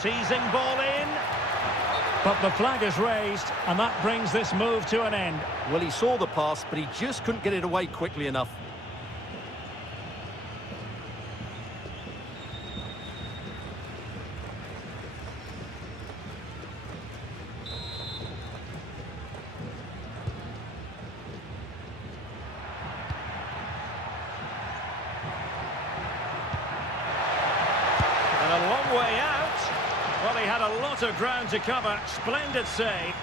Teasing ball in. But the flag is raised, and that brings this move to an end. Well, he saw the pass, but he just couldn't get it away quickly enough. And a long way out. Well, he had a lot of ground to cover. Splendid save.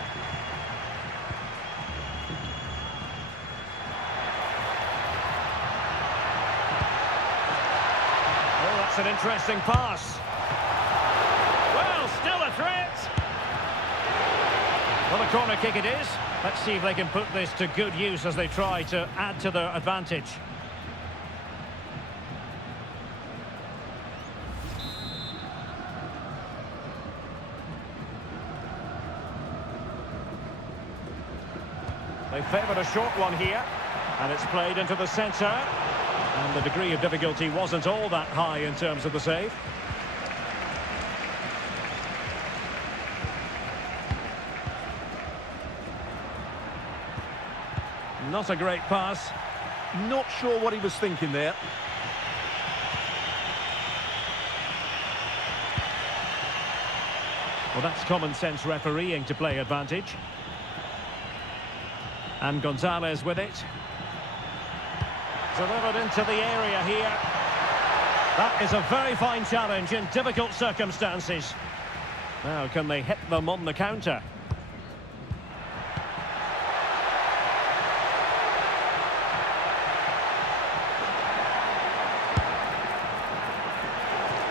Oh, that's an interesting pass. Well, still a threat. Well, a corner kick it is. Let's see if they can put this to good use as they try to add to their advantage. They favoured a short one here, and it's played into the centre. And the degree of difficulty wasn't all that high in terms of the save. Not a great pass. Not sure what he was thinking there. Well, that's common sense refereeing to play advantage. And Gonzalez with it. Delivered into the area here. That is a very fine challenge in difficult circumstances. Now, can they hit them on the counter?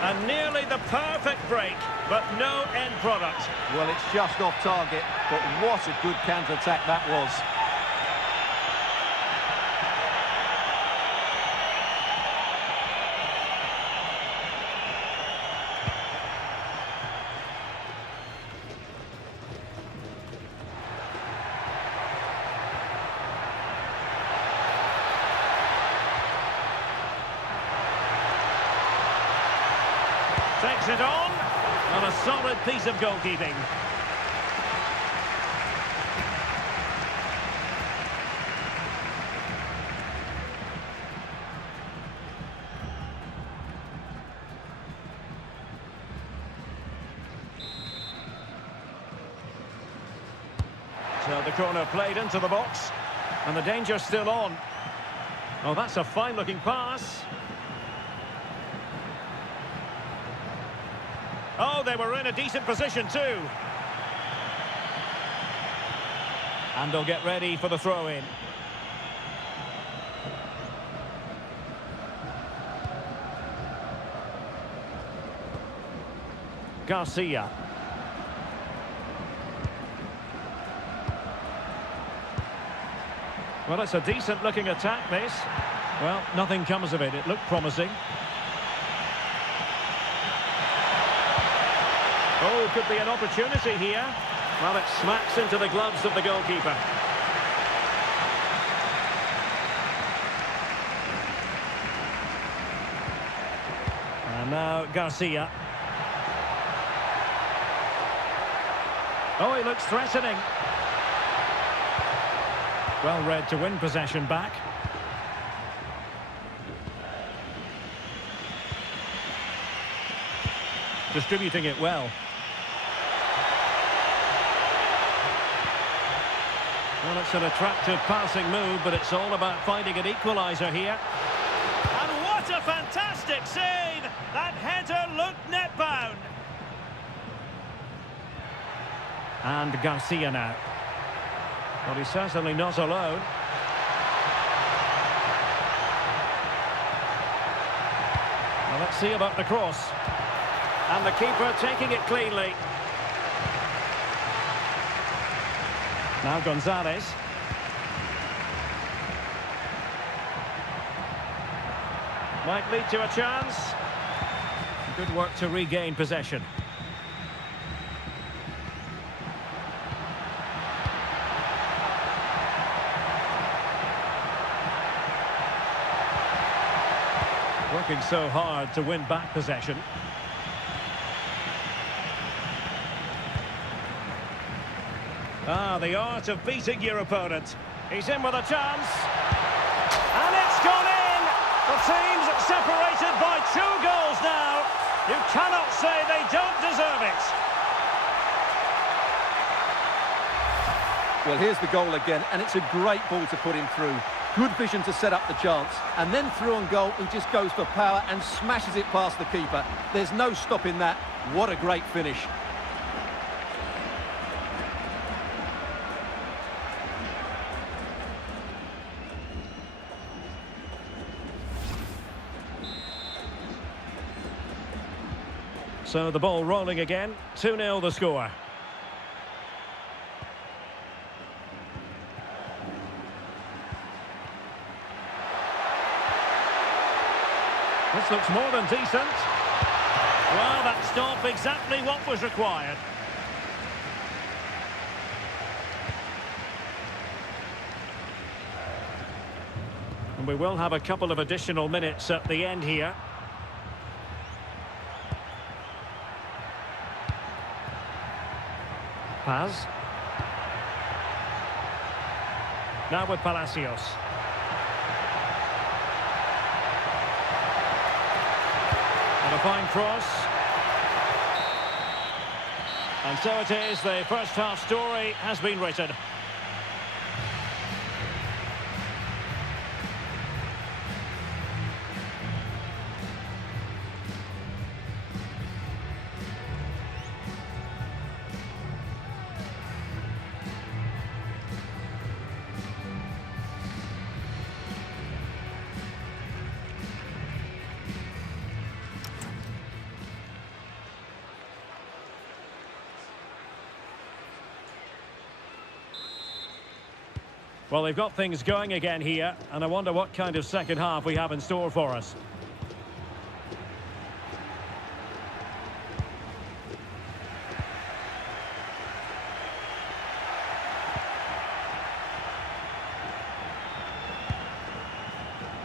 And nearly the perfect break, but no end product. Well, it's just off target, but what a good counter-attack that was. Takes it on, and a solid piece of goalkeeping. So the corner played into the box, and the danger's still on. Oh, that's a fine-looking pass. Oh, they were in a decent position too. And they'll get ready for the throw-in. Garcia. Well, it's a decent-looking attack, this. Well, nothing comes of it. It looked promising. Oh, could be an opportunity here. Well, it smacks into the gloves of the goalkeeper. And now Garcia. Oh, he looks threatening. Well read to win possession back. Distributing it well. Well, it's an attractive passing move, but it's all about finding an equaliser here. And what a fantastic save! That header looked net-bound. And Garcia now. Well, he's certainly not alone. Well, let's see about the cross. And the keeper taking it cleanly. Now Gonzalez. Might lead to a chance. Good work to regain possession. Working so hard to win back possession. Ah, the art of beating your opponent. He's in with a chance. And it's gone in! The team's separated by 2 goals now. You cannot say they don't deserve it. Well, here's the goal again, and it's a great ball to put him through. Good vision to set up the chance. And then through on goal, he just goes for power and smashes it past the keeper. There's no stopping that. What a great finish. So the ball rolling again. 2-0 the score. This looks more than decent. Well, that stop exactly what was required. And we will have a couple of additional minutes at the end here. Paz. Now with Palacios. And a fine cross. And so it is, the first half story has been written. Well, they've got things going again here, and I wonder what kind of second half we have in store for us.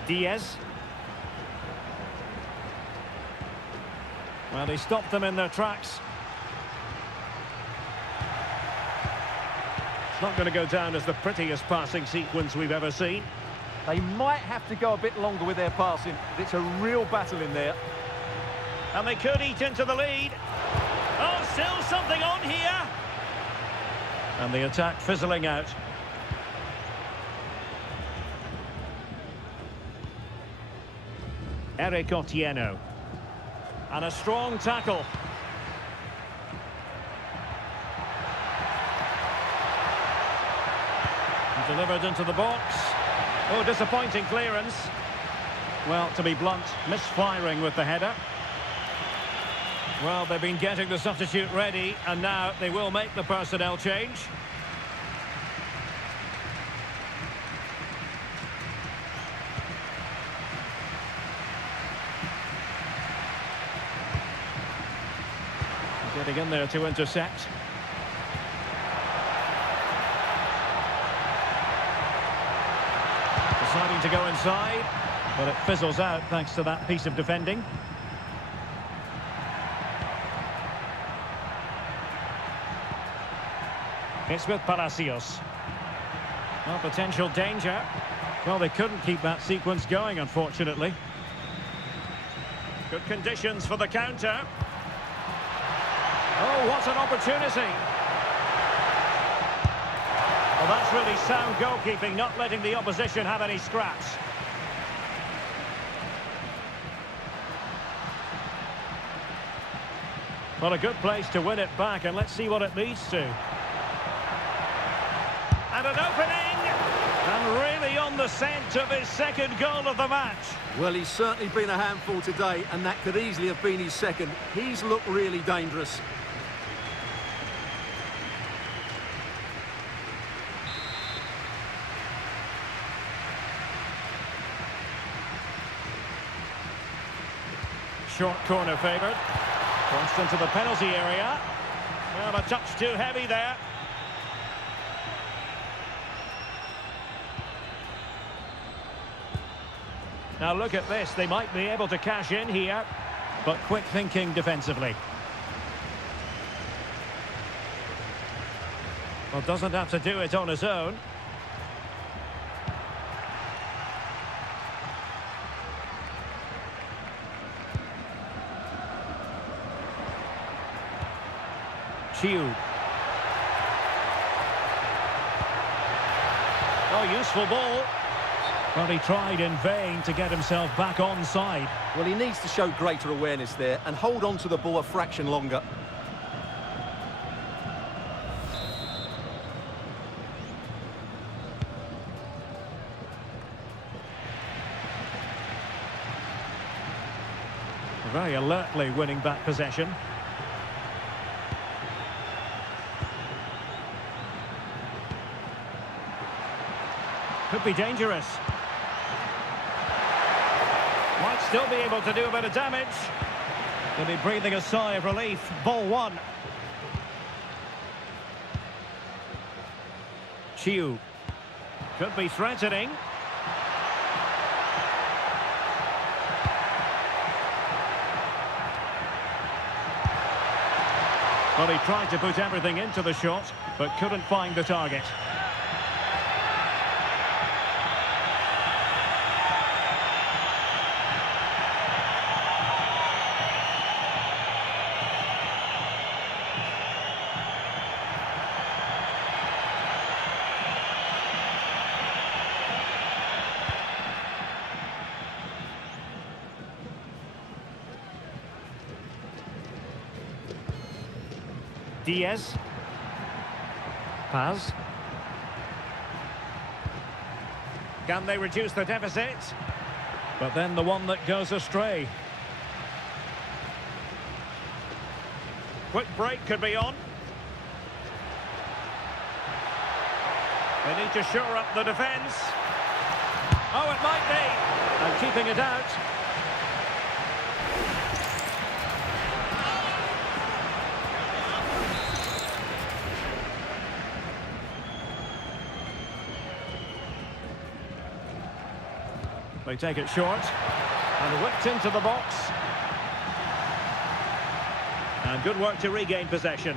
Diaz. Well, he stopped them in their tracks. It's not going to go down as the prettiest passing sequence we've ever seen. They might have to go a bit longer with their passing, but it's a real battle in there. And they could eat into the lead. Oh, still something on here. And the attack fizzling out. Eric Otieno. And a strong tackle. Delivered into the box. Oh, disappointing clearance. Well, to be blunt, misfiring with the header. Well, they've been getting the substitute ready, and now they will make the personnel change. Getting in there to intercept. Deciding to go inside, but it fizzles out thanks to that piece of defending. It's with Palacios. Well, potential danger. Well, they couldn't keep that sequence going, unfortunately. Good conditions for the counter. Oh, what an opportunity. Well, that's really sound goalkeeping, not letting the opposition have any scraps. Well, a good place to win it back, and let's see what it leads to. And an opening! And really on the scent of his second goal of the match. Well, he's certainly been a handful today, and that could easily have been his second. He's looked really dangerous. Short corner favoured. Crossed into the penalty area. Well, a touch too heavy there. Now look at this. They might be able to cash in here, but quick thinking defensively. Well, doesn't have to do it on his own. Oh, useful ball. Well, he tried in vain to get himself back onside. Well, he needs to show greater awareness there and hold on to the ball a fraction longer. Very alertly winning back possession. Could be dangerous. Might still be able to do a bit of damage. He'll be breathing a sigh of relief. Ball one. Chiu. Could be threatening. Well, he tried to put everything into the shot, but couldn't find the target. Diaz. Paz. Can they reduce the deficit? But then the one that goes astray. Quick break could be on. They need to shore up the defence. Oh, it might be. And keeping it out. They take it short and whipped into the box. And good work to regain possession.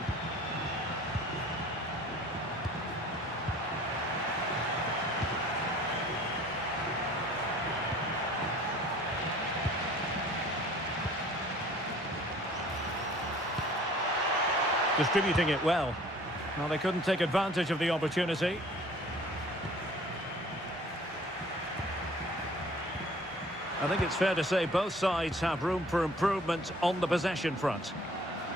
Distributing it well. Well, they couldn't take advantage of the opportunity. I think it's fair to say both sides have room for improvement on the possession front.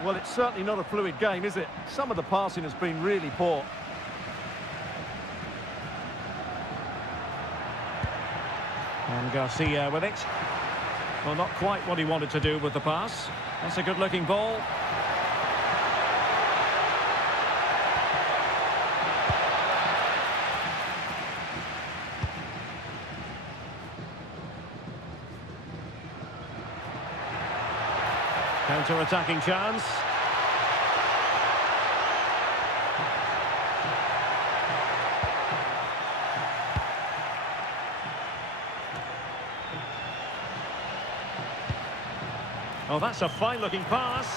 Well, it's certainly not a fluid game, is it? Some of the passing has been really poor. And Garcia with it. Well, not quite what he wanted to do with the pass. That's a good-looking ball. Counter-attacking chance. Oh, that's a fine-looking pass.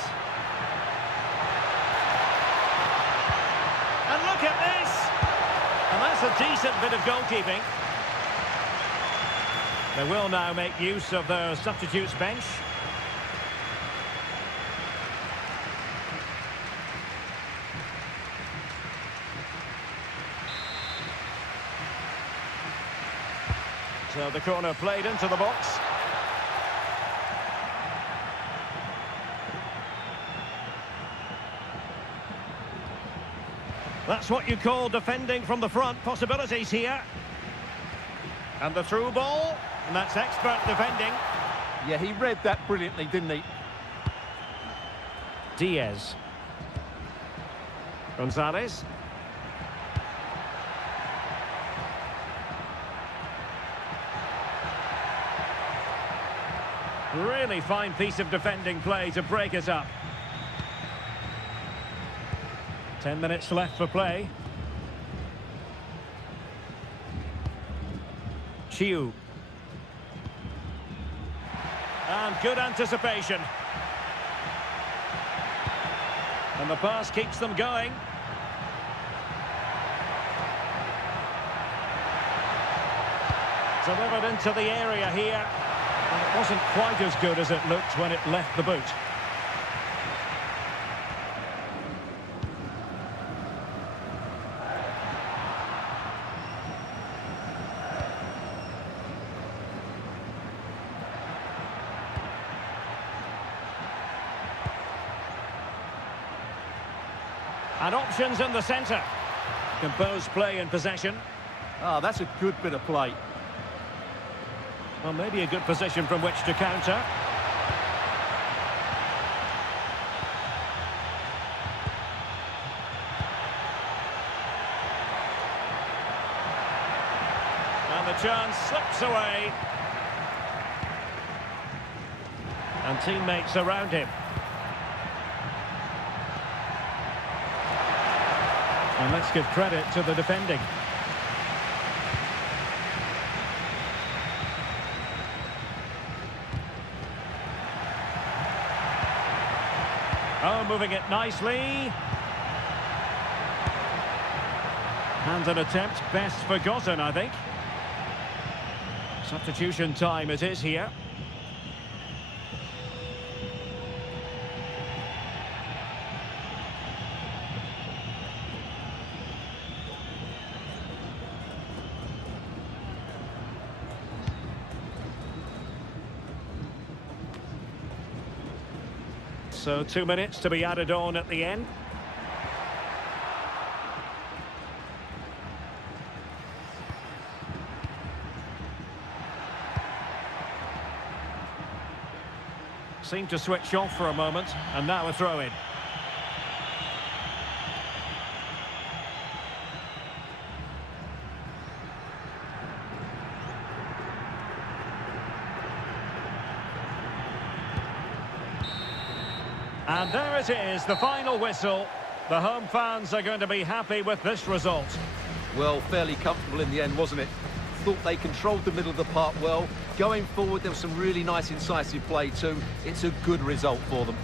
And look at this! And that's a decent bit of goalkeeping. They will now make use of their substitutes bench. So the corner played into the box. That's what you call defending from the front. Possibilities here. And the through ball. And that's expert defending. Yeah, he read that brilliantly, didn't he? Diaz. Gonzalez. Really fine piece of defending play to break us up. 10 minutes left for play. Chiu. And good anticipation. And the pass keeps them going. Delivered into the area here. And it wasn't quite as good as it looked when it left the boot. And options in the centre. Composed play in possession. Ah, that's a good bit of play. Well, maybe a good position from which to counter. And the chance slips away. And teammates around him. And let's give credit to the defending. Oh, moving it nicely. And an attempt best forgotten, I think. Substitution time it is here. So 2 minutes to be added on at the end. Seemed to switch off for a moment, and now a throw-in. And there it is, the final whistle. The home fans are going to be happy with this result. Well, fairly comfortable in the end, wasn't it? Thought they controlled the middle of the park well. Going forward, there was some really nice incisive play too. It's a good result for them.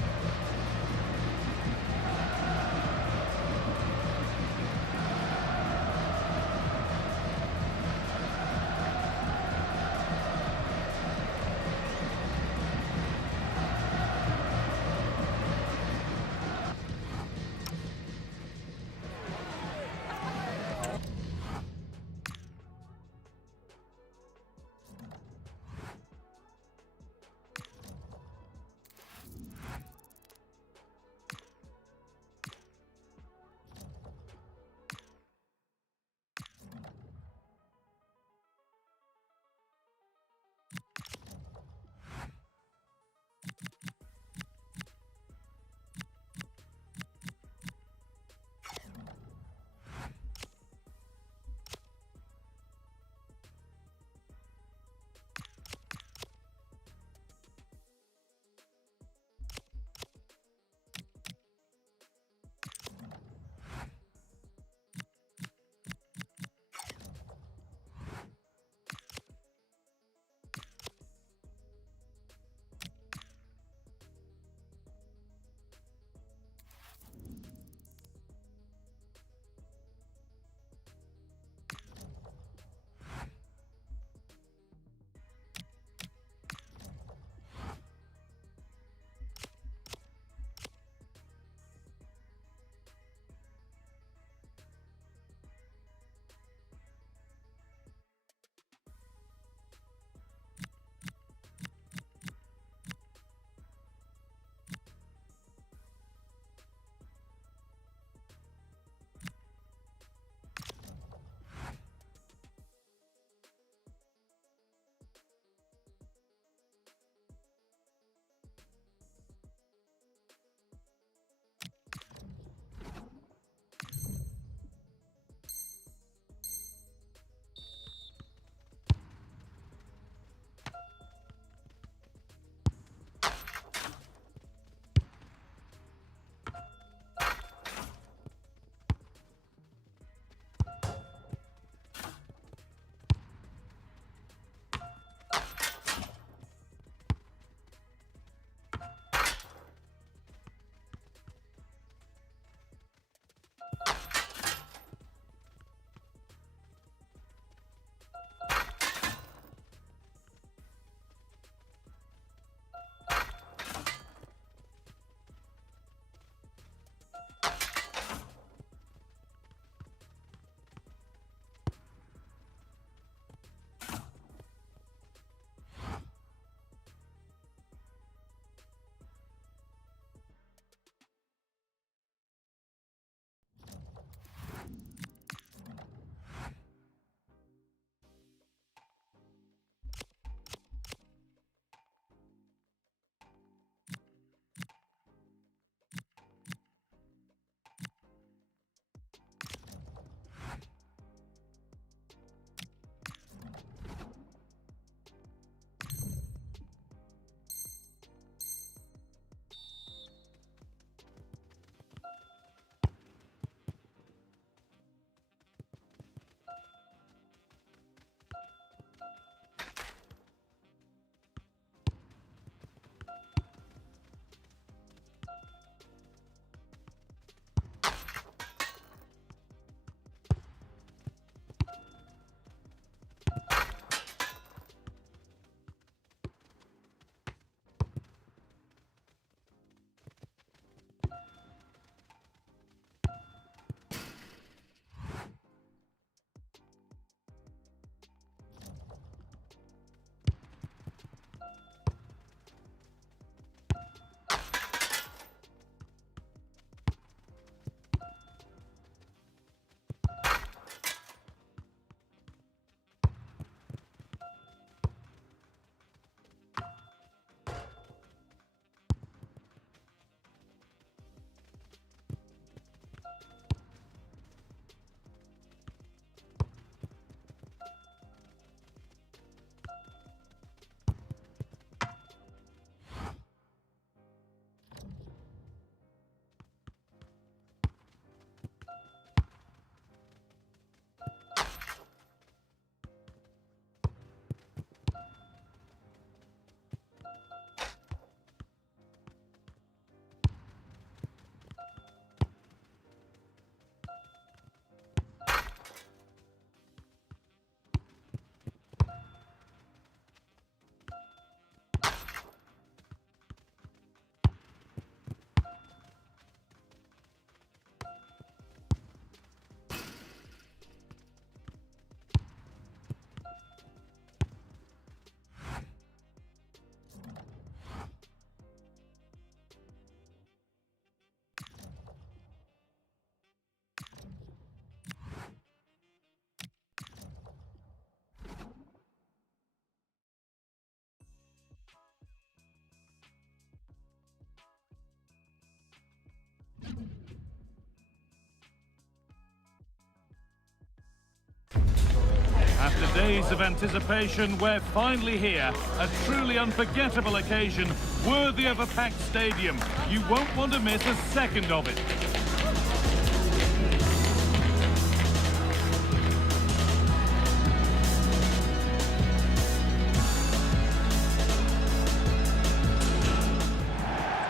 Days of anticipation, we're finally here. A truly unforgettable occasion, worthy of a packed stadium. You won't want to miss a second of it.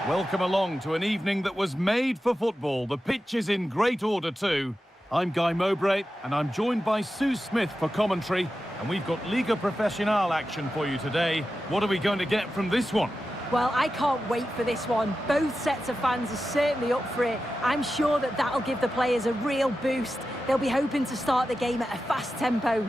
Welcome along to an evening that was made for football. The pitch is in great order too. I'm Guy Mowbray, and I'm joined by Sue Smith for commentary. And we've got Liga Professional action for you today. What are we going to get from this one? Well, I can't wait for this one. Both sets of fans are certainly up for it. I'm sure that that'll give the players a real boost. They'll be hoping to start the game at a fast tempo.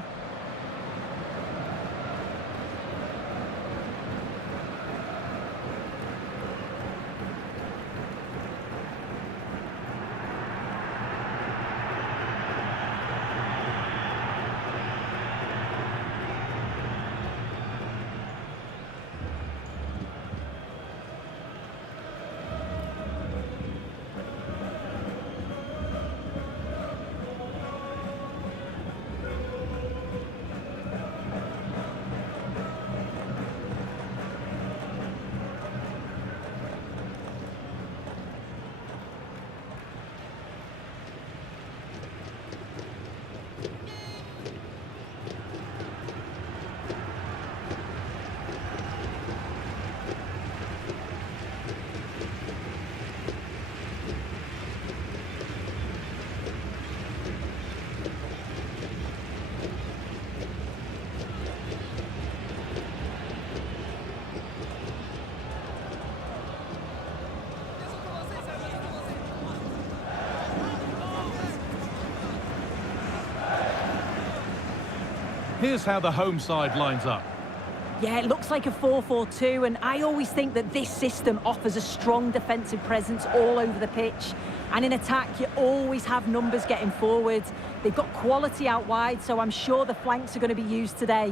Here's how the home side lines up. Yeah, it looks like a 4-4-2, and I always think that this system offers a strong defensive presence all over the pitch. And in attack, you always have numbers getting forward. They've got quality out wide, so I'm sure the flanks are going to be used today.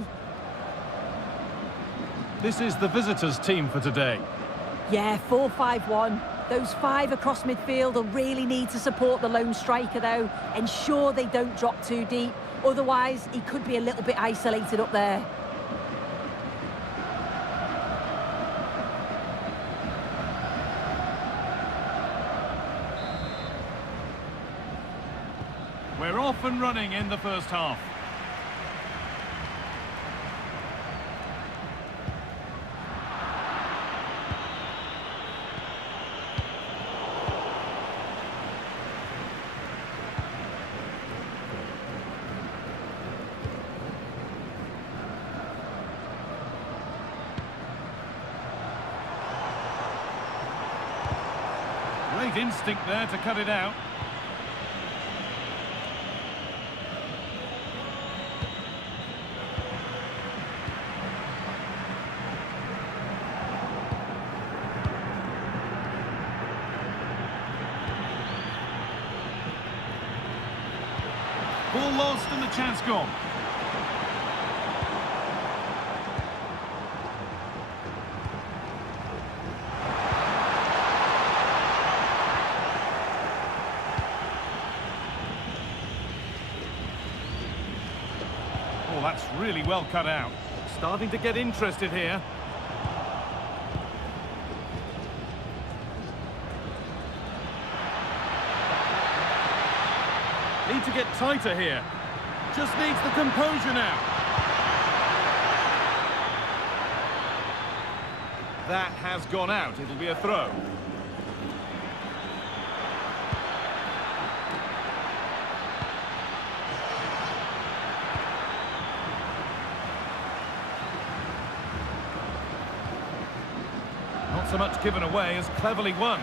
This is the visitors' team for today. Yeah, 4-5-1. Those five across midfield will really need to support the lone striker, though. Ensure they don't drop too deep. Otherwise, he could be a little bit isolated up there. We're off and running in the first half. Great instinct there to cut it out. Ball lost and the chance gone. Oh, that's really well cut out. Starting to get interested here. Need to get tighter here. Just needs the composure now. That has gone out. It'll be a throw. Not so much given away as cleverly won.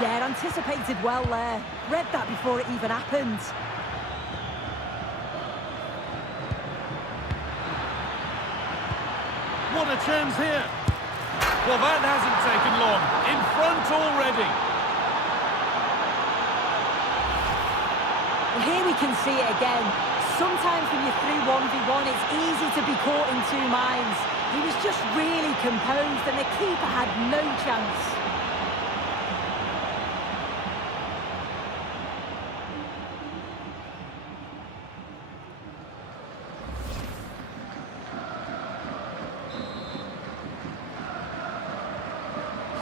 Yeah, anticipated well there. Read that before it even happened. What a chance here. Well, that hasn't taken long. In front already. Well, here we can see it again. Sometimes when you're through 1v1, it's easy to be caught in two minds. He was just really composed and the keeper had no chance.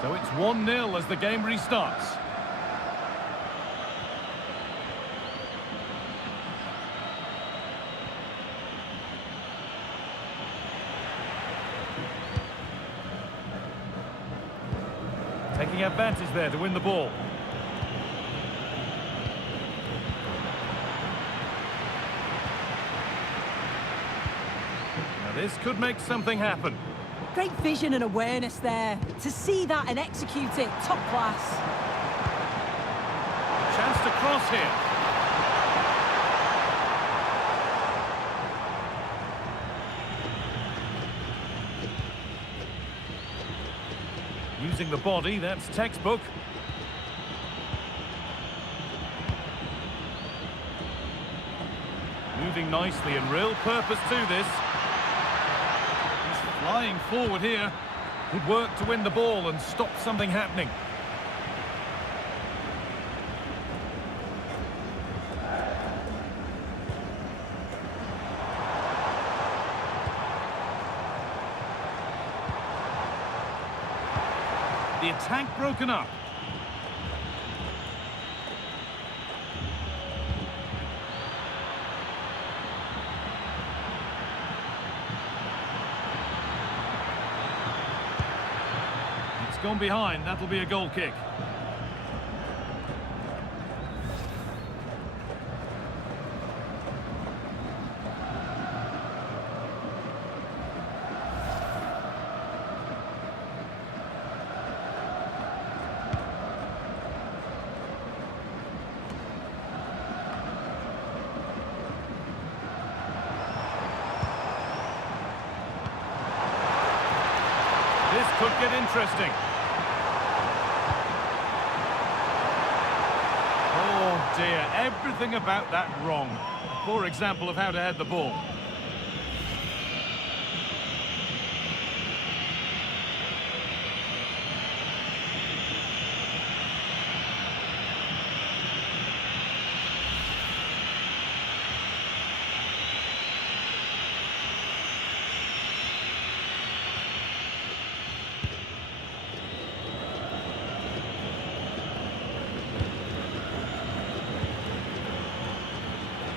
So it's 1-0 as the game restarts. Taking advantage there to win the ball. Now this could make something happen. Great vision and awareness there. To see that and execute it, top class. Chance to cross here. Using the body, that's textbook. Moving nicely and real purpose to this. He's flying forward here. Good work to win the ball and stop something happening. The attack broken up. It's gone behind. That'll be a goal kick. This could get interesting. Oh dear, everything about that wrong. A poor example of how to head the ball.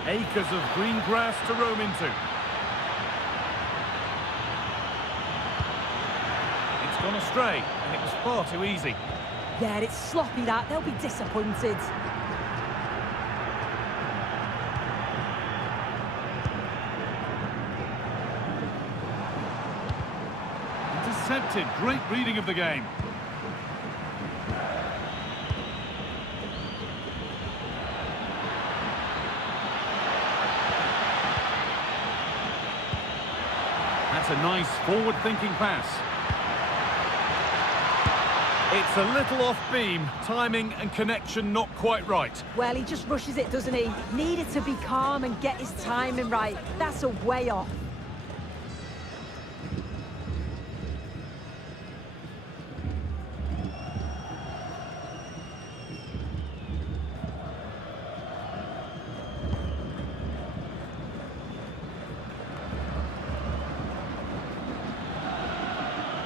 Acres of green grass to roam into. It's gone astray, and it was far too easy. Yeah, it's sloppy that. They'll be disappointed. Intercepted. Great reading of the game. That's a nice forward-thinking pass. It's a little off-beam. Timing and connection not quite right. Well, he just rushes it, doesn't he? Needed to be calm and get his timing right. That's a way off.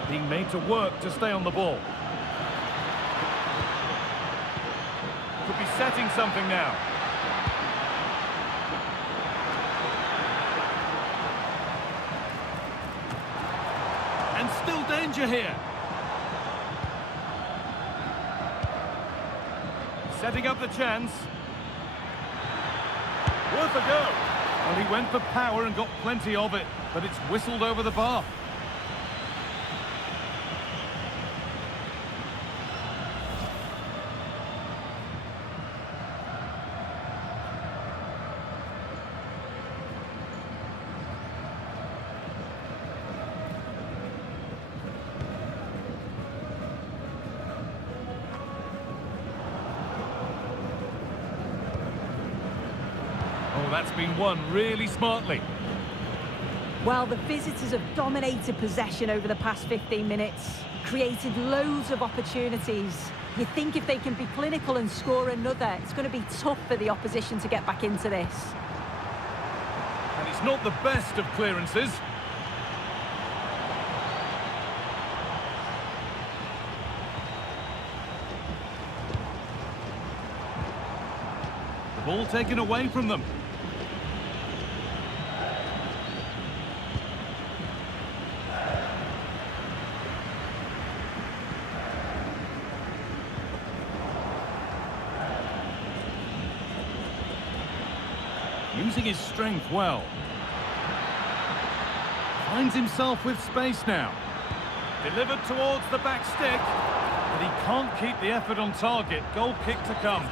Being made to work to stay on the ball. Could be setting something now. And still danger here. Setting up the chance. Worth a go. Well, he went for power and got plenty of it, but it's whistled over the bar. Oh, that's been won really smartly. Well, the visitors have dominated possession over the past 15 minutes, created loads of opportunities. You think if they can be clinical and score another, it's going to be tough for the opposition to get back into this. And it's not the best of clearances. Ball taken away from them. Using his strength well. Finds himself with space now. Delivered towards the back stick, but he can't keep the effort on target. Goal kick to come.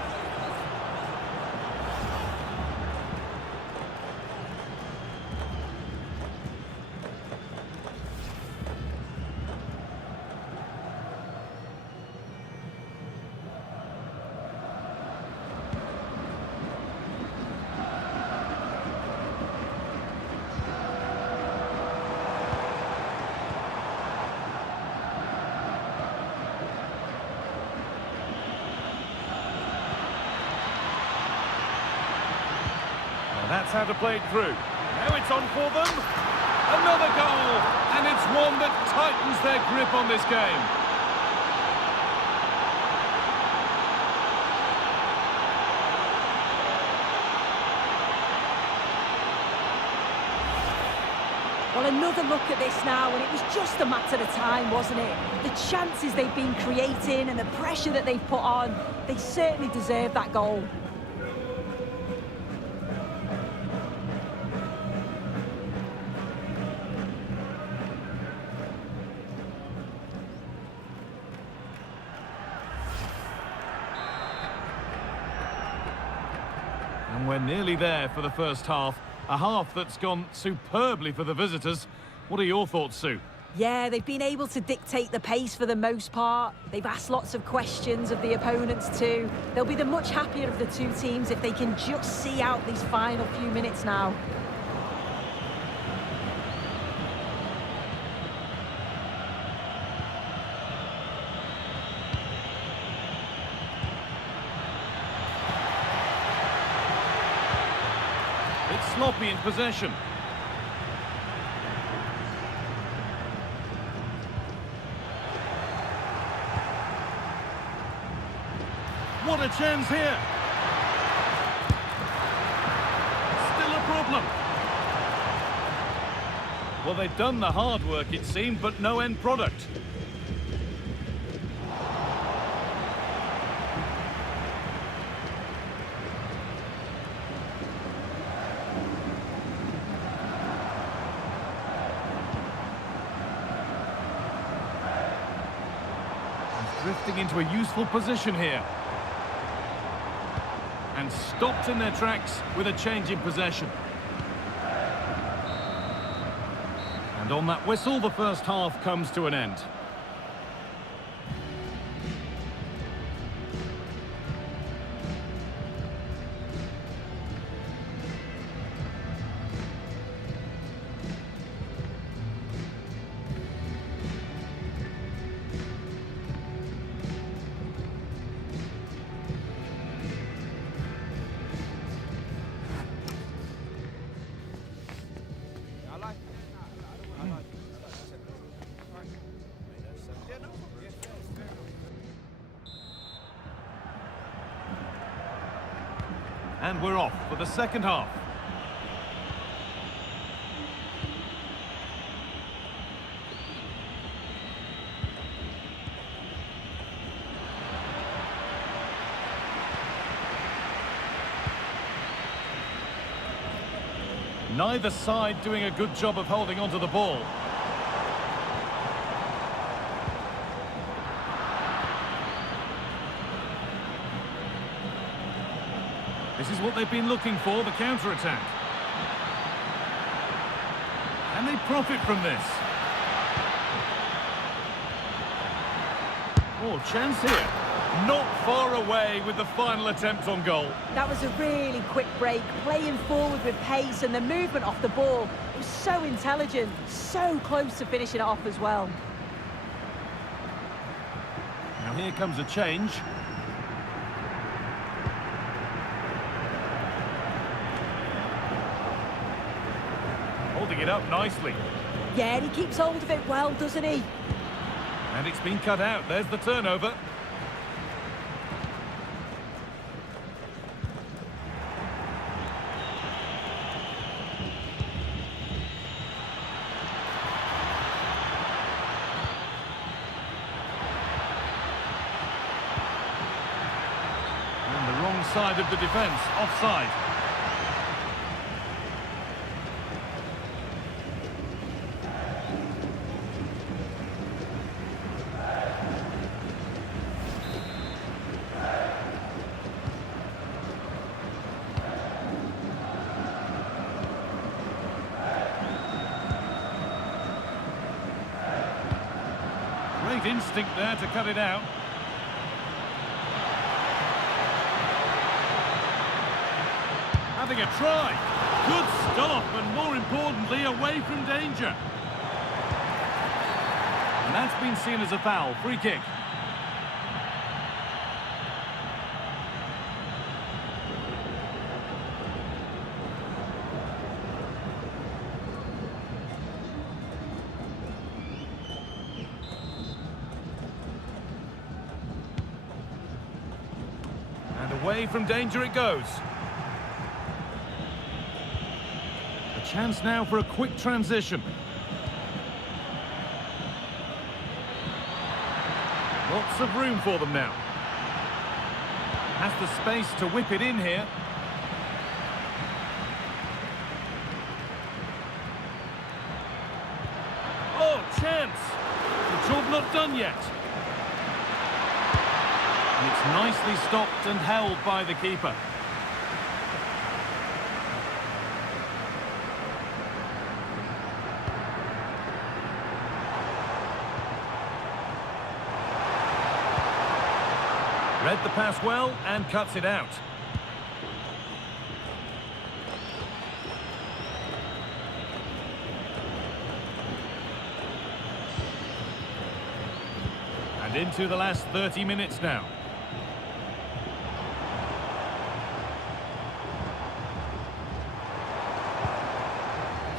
That's how to play it through. Now it's on for them. Another goal, and it's one that tightens their grip on this game. Well, another look at this now, and it was just a matter of time, wasn't it? The chances they've been creating and the pressure that they've put on, they certainly deserve that goal. And we're nearly there for the first half. A half that's gone superbly for the visitors. What are your thoughts, Sue? Yeah, they've been able to dictate the pace for the most part. They've asked lots of questions of the opponents too. They'll be the much happier of the two teams if they can just see out these final few minutes now. It's sloppy in possession. What a chance here. Still a problem. Well, they've done the hard work, it seemed, but no end product. Drifting into a useful position here. And stopped in their tracks with a change in possession. And on that whistle, the first half comes to an end. And we're off for the second half. Neither side doing a good job of holding onto the ball. This is what they've been looking for, the counter-attack. Can they profit from this? Oh, chance here. Not far away with the final attempt on goal. That was a really quick break, playing forward with pace, and the movement off the ball. It was so intelligent, so close to finishing it off as well. Now here comes a change. Holding it up nicely. Yeah, and he keeps hold of it well, doesn't he? And it's been cut out. There's the turnover. side of the defence, offside. Great instinct there to cut it out. Having a try. Good stop, and more importantly, away from danger. And that's been seen as a foul. Free kick. And away from danger it goes. A chance now for a quick transition. Lots of room for them now. Has the space to whip it in here. Oh, chance! The job not done yet. And it's nicely stopped and held by the keeper. Read the pass well and cuts it out. And into the last 30 minutes now.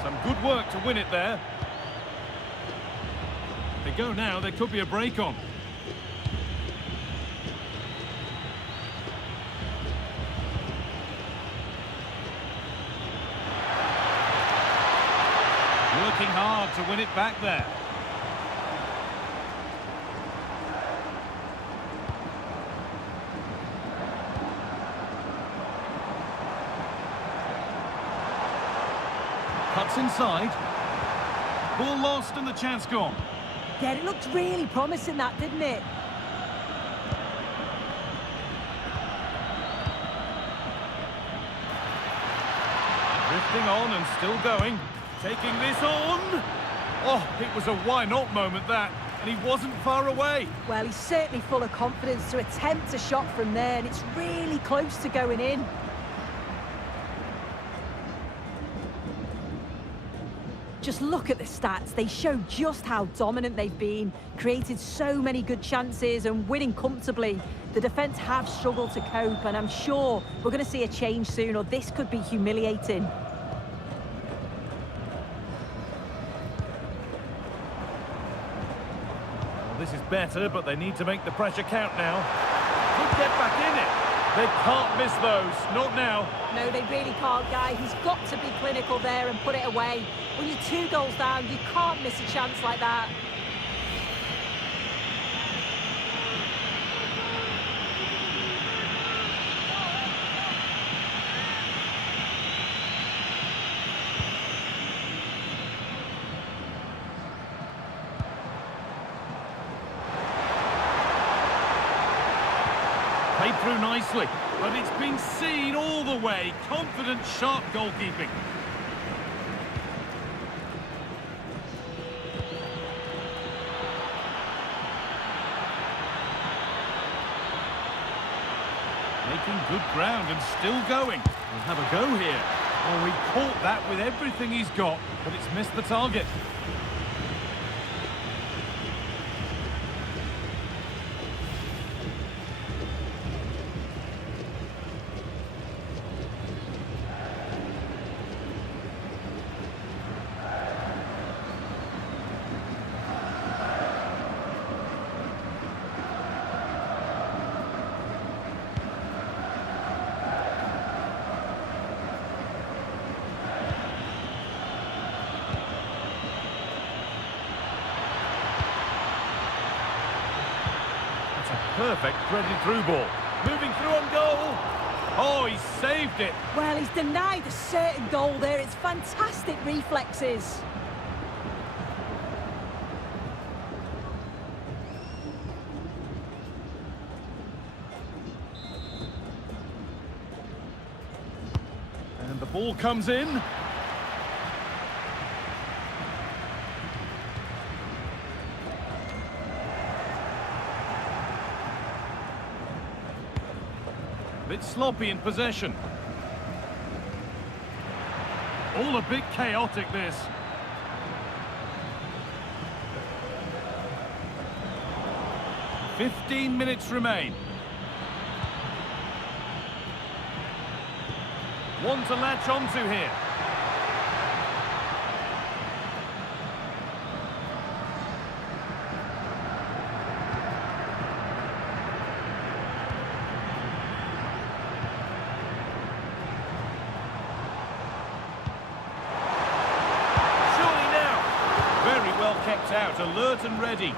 Some good work to win it there. They go now, there could be a break on. Working hard to win it back there. Cuts inside. Ball lost and the chance gone. Yeah, it looked really promising, that, didn't it? Drifting on and still going. Taking this on. Oh, it was a why not moment, that. And he wasn't far away. Well, he's certainly full of confidence to attempt a shot from there, and it's really close to going in. Just look at the stats. They show just how dominant they've been. Created so many good chances and winning comfortably. The defence have struggled to cope, and I'm sure we're going to see a change soon, or this could be humiliating. This is better, but they need to make the pressure count now. Could get back in it. They can't miss those. Not now. No, they really can't, Guy. He's got to be clinical there and put it away. When you're 2 goals down, you can't miss a chance like that. Played through nicely, but it's been seen all the way. Confident, sharp goalkeeping. Making good ground and still going. We'll have a go here. Oh, he caught that with everything he's got, but it's missed the target. Perfect threaded through ball. Moving through on goal. Oh, he saved it. Well, he's denied a certain goal there. It's fantastic reflexes. And the ball comes in. Bit sloppy in possession. All a bit chaotic, this. "15 minutes remain. One to latch onto here. Kept out, alert and ready.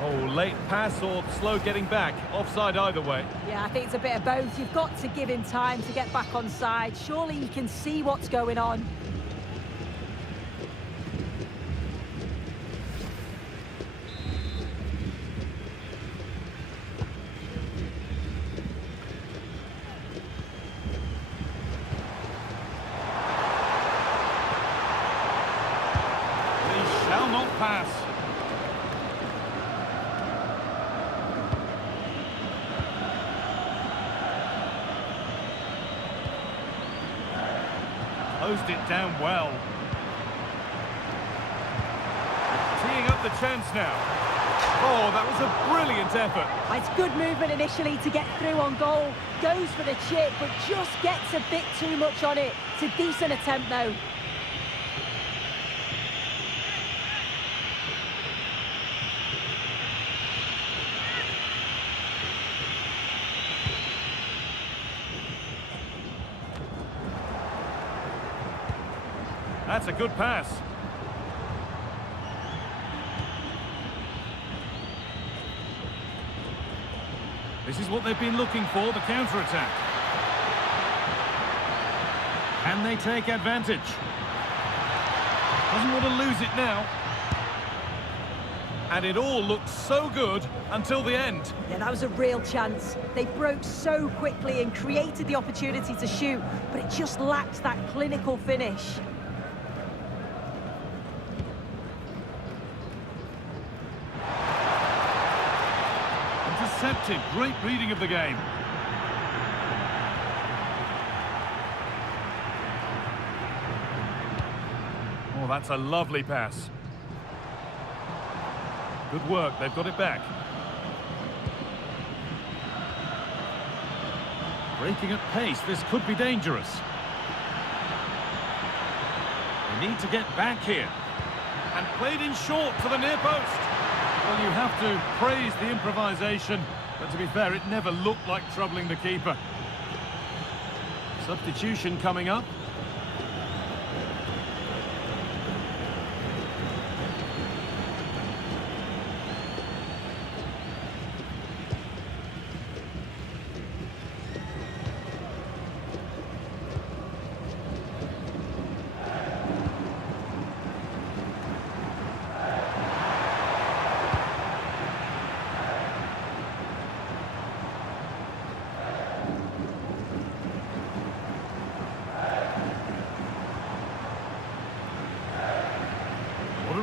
Oh, late pass or slow getting back. Offside either way. Yeah, I think it's a bit of both. You've got to give him time to get back on side. Surely he can see what's going on. Pass. Closed it down well. Teeing up the chance now. Oh, that was a brilliant effort. It's good movement initially to get through on goal. Goes for the chip, but just gets a bit too much on it. It's a decent attempt, though. That's a good pass. This is what they've been looking for, the counter-attack. Can they take advantage? Doesn't want to lose it now. And it all looked so good until the end. Yeah, that was a real chance. They broke so quickly and created the opportunity to shoot, but it just lacked that clinical finish. Intercepted. Great reading of the game. Oh, that's a lovely pass. Good work. They've got it back. Breaking at pace. This could be dangerous. They need to get back here. And played in short to the near post. Well, you have to praise the improvisation, but to be fair, it never looked like troubling the keeper. Substitution coming up.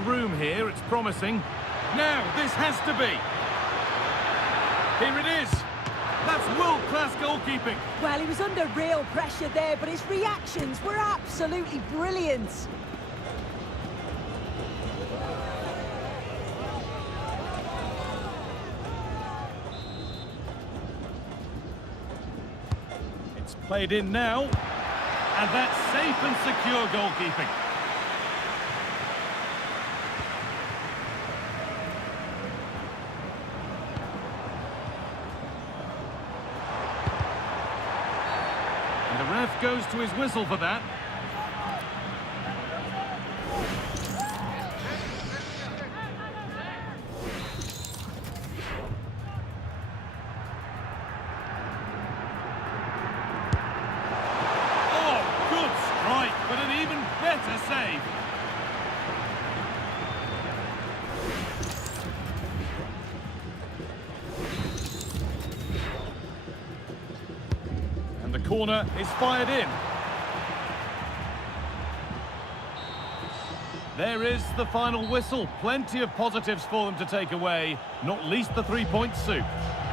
Room here, it's promising. Now, this has to be. Here it is. That's world-class goalkeeping. Well, he was under real pressure there, but his reactions were absolutely brilliant. It's played in now. And that's safe and secure goalkeeping. The ref goes to his whistle for that. corner is fired in. There is the final whistle. Plenty of positives for them to take away, not least the 3 points, Sue.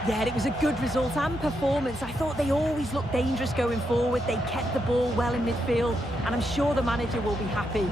Yeah, it was a good result and performance. I thought they always looked dangerous going forward. They kept the ball well in midfield, and I'm sure the manager will be happy.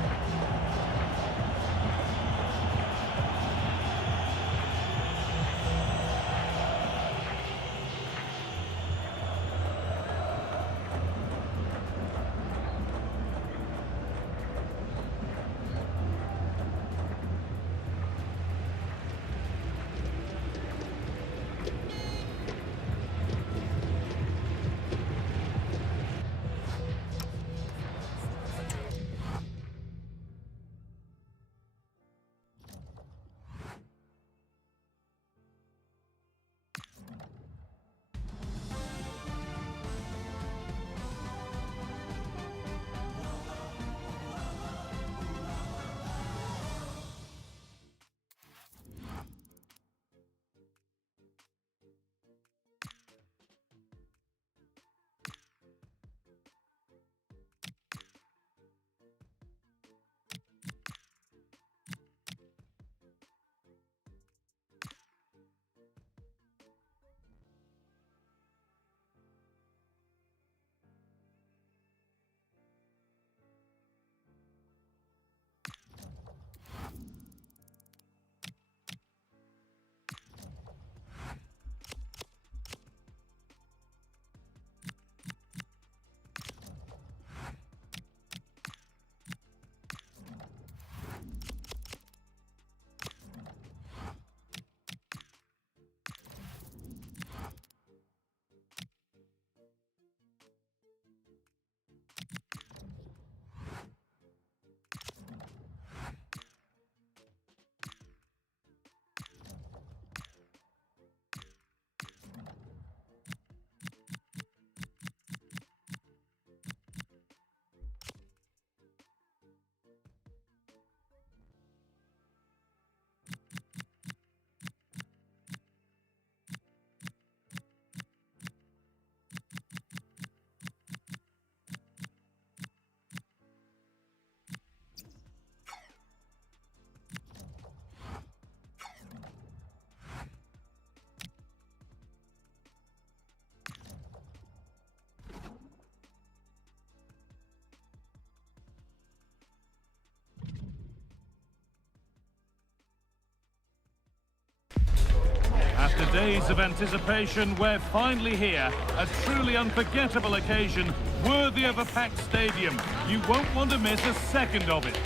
After days of anticipation, we're finally here. A truly unforgettable occasion, worthy of a packed stadium. You won't want to miss a second of it.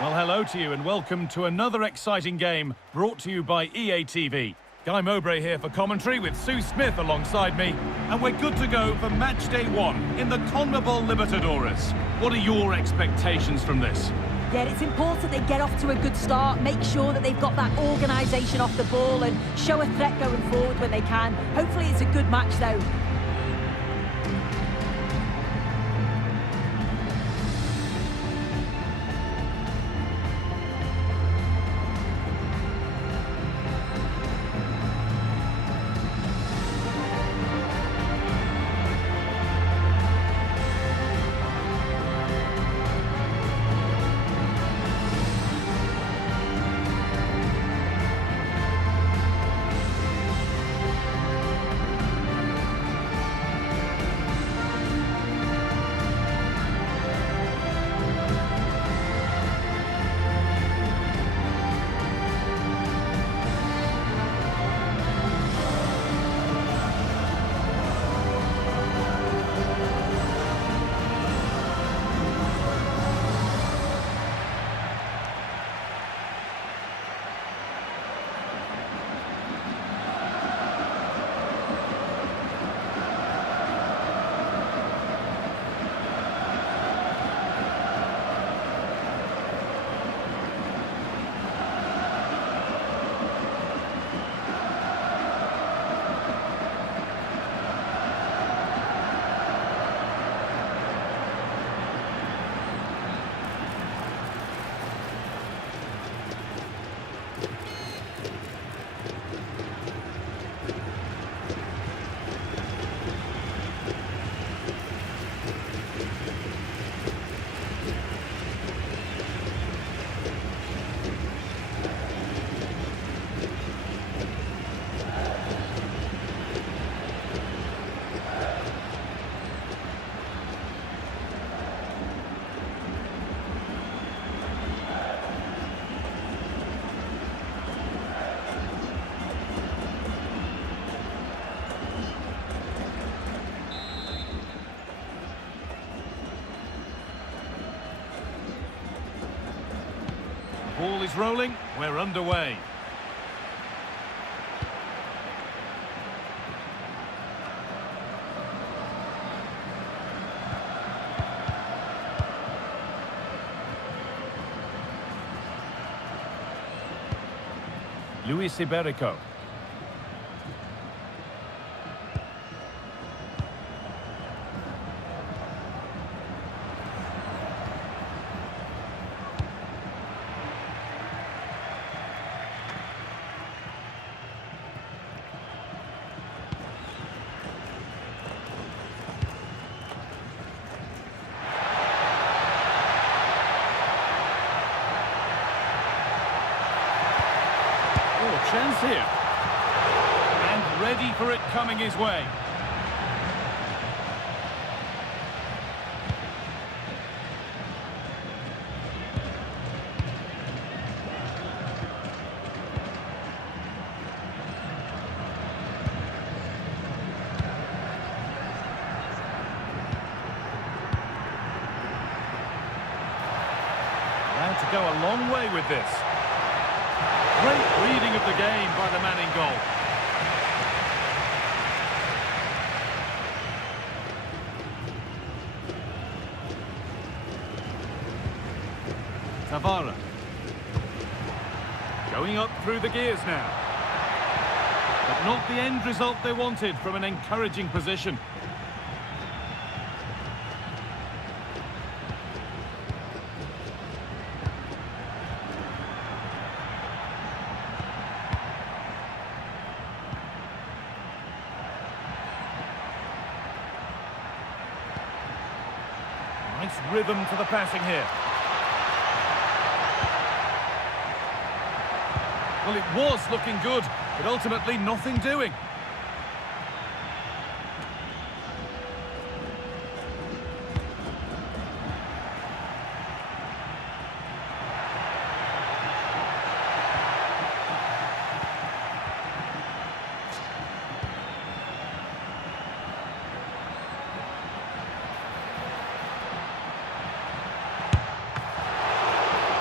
Well, hello to you and welcome to another exciting game brought to you by EA TV. Guy Mowbray here for commentary with Sue Smith alongside me, and we're good to go for match day 1 in the CONMEBOL Libertadores. What are your expectations from this? Yeah, it's important they get off to a good start, make sure that they've got that organisation off the ball and show a threat going forward when they can. Hopefully it's a good match though. Ball is rolling. We're underway. Luis Iberico. Chance here. And ready for it coming his way. Allowed to go a long way with this. Great reading of the game by the man in goal. Tavara. Going up through the gears now. But not the end result they wanted from an encouraging position. Nice rhythm to the passing here. Well, it was looking good, but ultimately nothing doing.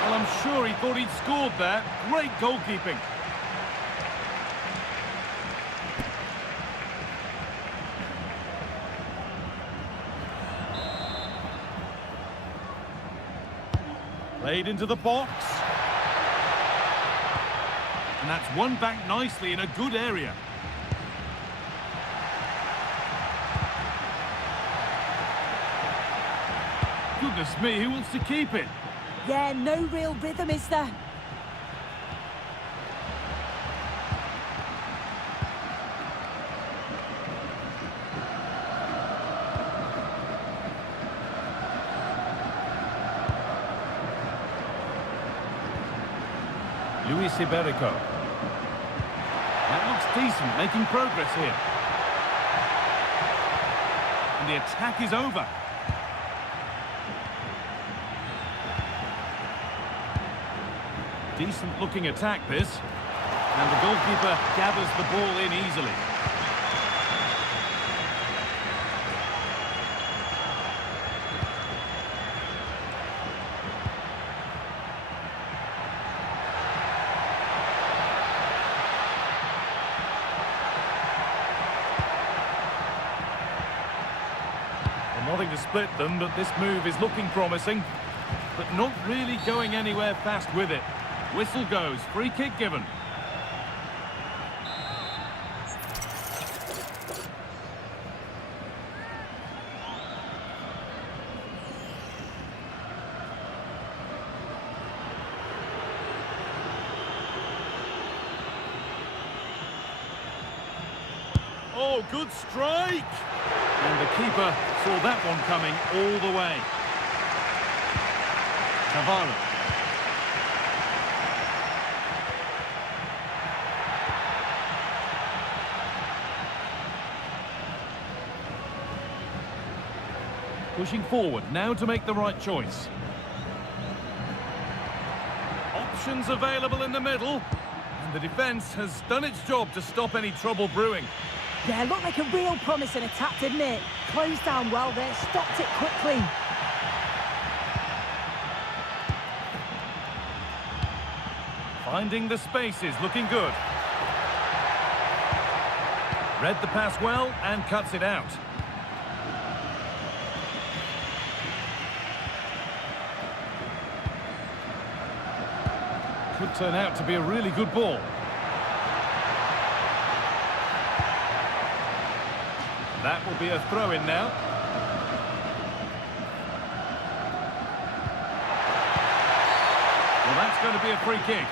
I'm sure he thought he'd scored there. Great goalkeeping. Played into the box. And that's won back nicely in a good area. Goodness me, who wants to keep it? Yeah, no real rhythm, is there? Luis Iberico. That looks decent, making progress here. And the attack is over. Decent looking attack this, and the goalkeeper gathers the ball in easily. Well, nothing to split them, but this move is looking promising, but not really going anywhere fast with it. Whistle goes, free kick given. Oh, good strike! And the keeper saw that one coming all the way. Tavara. Pushing forward, now to make the right choice. Options available in the middle. And the defence has done its job to stop any trouble brewing. Yeah, looked like a real promising attack, didn't it? Closed down well there, stopped it quickly. Finding the spaces, looking good. Read the pass well and cuts it out. Could turn out to be a really good ball. That will be a throw-in now. Well, that's going to be a free kick.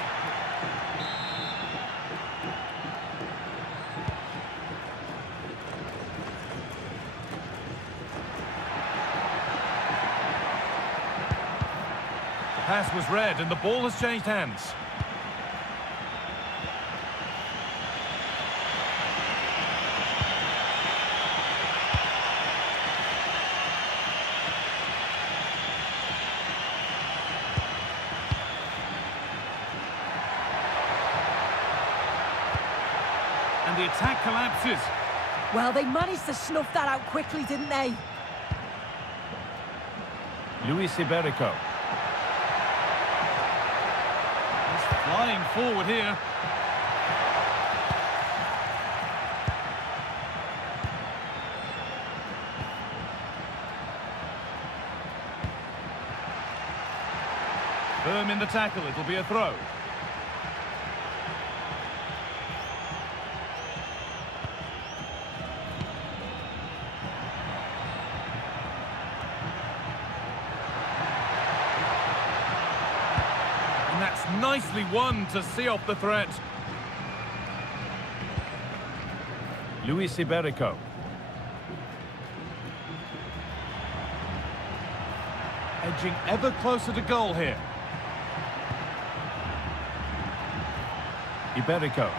The pass was read and the ball has changed hands. And the attack collapses. Well, they managed to snuff that out quickly, didn't they? Luis Iberico. He's flying forward here. Firm in the tackle, it'll be a throw. And that's nicely won to see off the threat. Luis Iberico. Edging ever closer to goal here. Iberico.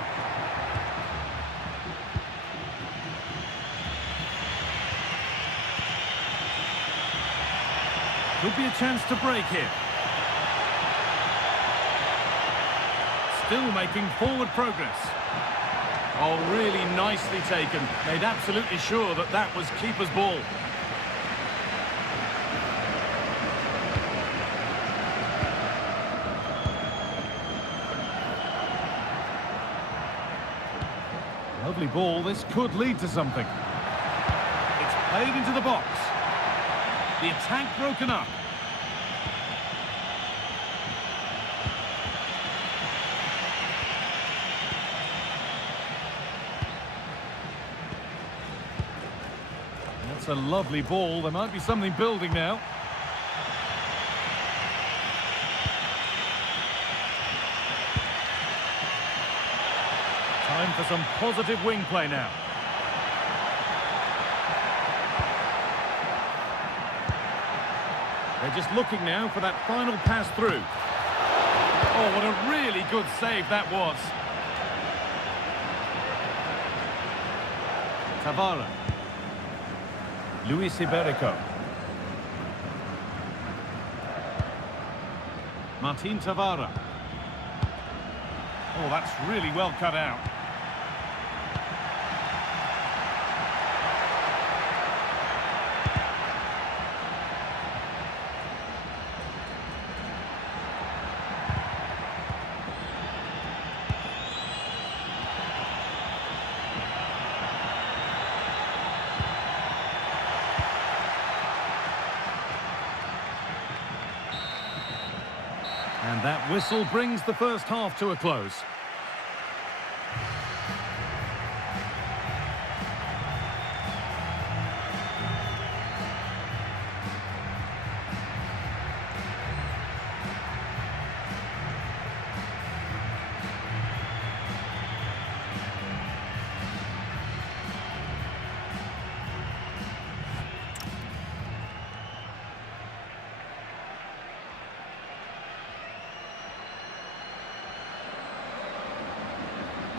Could be a chance to break here. Still making forward progress. Oh, really nicely taken. Made absolutely sure that that was keeper's ball. Lovely ball, this could lead to something. It's played into the box. The attack broken up. That's a lovely ball, there might be something building now. Time for some positive wing play now. They're just looking now for that final pass through. Oh, what a really good save that was. Tavara. Luis Iberico. Martin Tavara. Oh, that's really well cut out. And that whistle brings the first half to a close.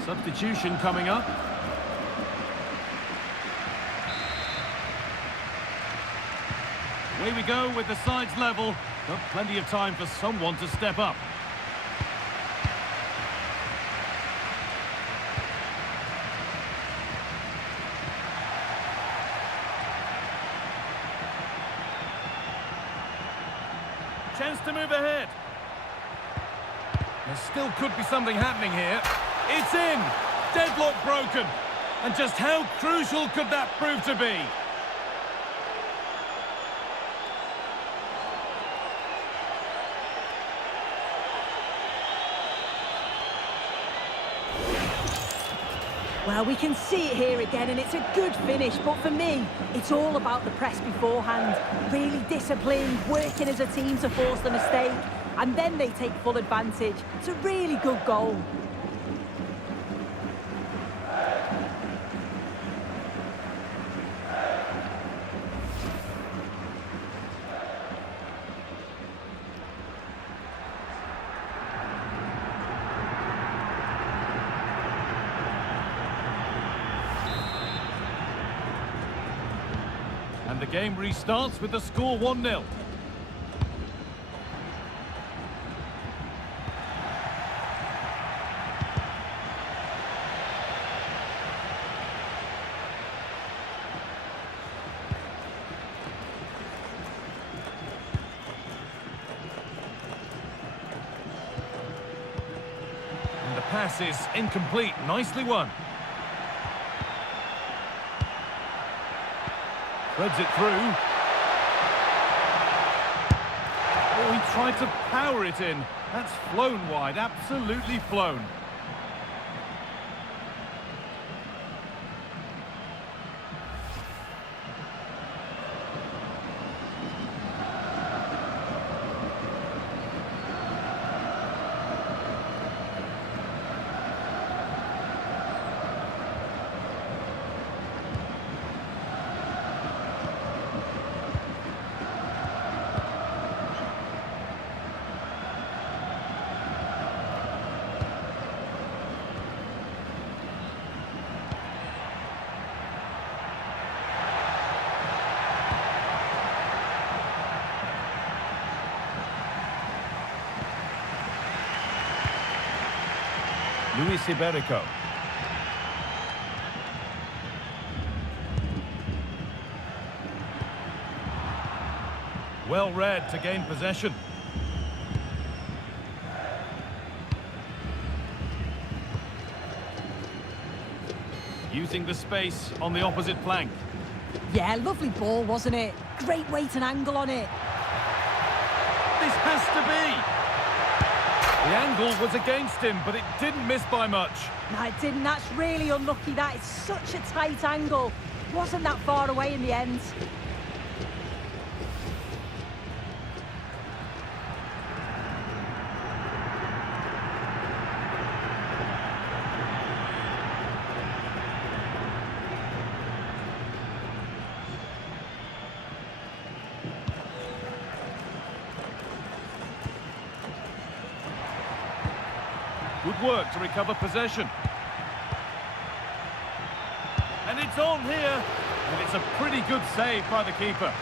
Substitution coming up. Away we go with the sides level, but plenty of time for someone to step up. Chance to move ahead. There still could be something happening here. It's in! Deadlock broken! And just how crucial could that prove to be? Well, we can see it here again, and it's a good finish. But for me, it's all about the press beforehand. Really disciplined, working as a team to force the mistake. And then they take full advantage. It's a really good goal. And the game restarts with the score 1-0. And the pass is incomplete. Nicely won. Threads it through. Oh, he tried to power it in. That's flown wide, absolutely flown. Luis Iberico. Well read to gain possession. Using the space on the opposite flank. Yeah, lovely ball, wasn't it? Great weight and angle on it. This has to be. The angle was against him, but it didn't miss by much. No, it didn't. That's really unlucky. That is such a tight angle. Wasn't that far away in the end. Good work to recover possession. And it's on here. And it's a pretty good save by the keeper.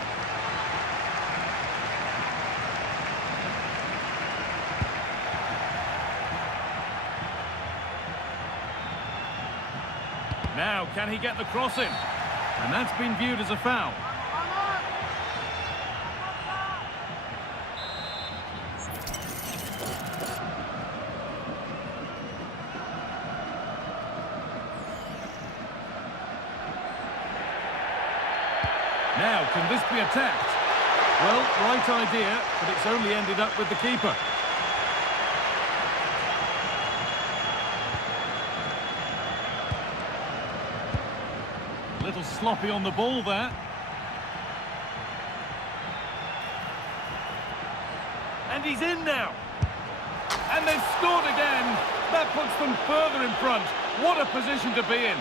Now, can he get the cross in? And that's been viewed as a foul. Now, can this be attacked? Well, right idea, but it's only ended up with the keeper. A little sloppy on the ball there. And he's in now. And they've scored again. That puts them further in front. What a position to be in.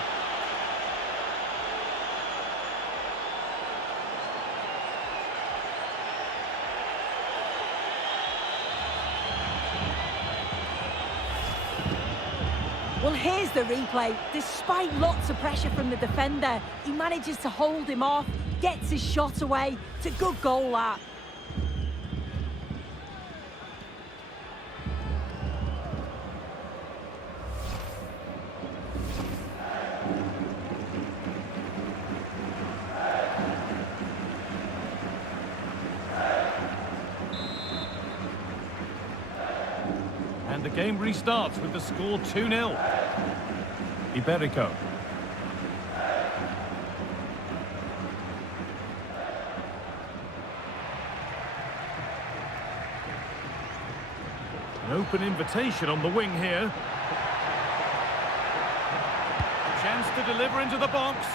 Well, here's the replay. Despite lots of pressure from the defender, he manages to hold him off, gets his shot away. It's a good goal, that. And the game restarts with the score 2-0. Iberico. An open invitation on the wing here. Chance to deliver into the box.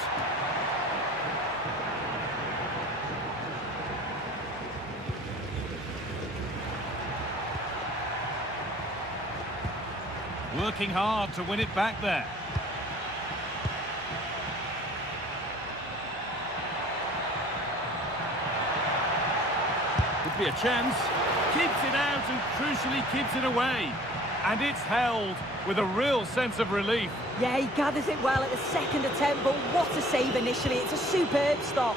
Working hard to win it back there. Could be a chance. Keeps it out and crucially keeps it away. And it's held with a real sense of relief. Yeah, he gathers it well at the second attempt, but what a save initially. It's a superb stop.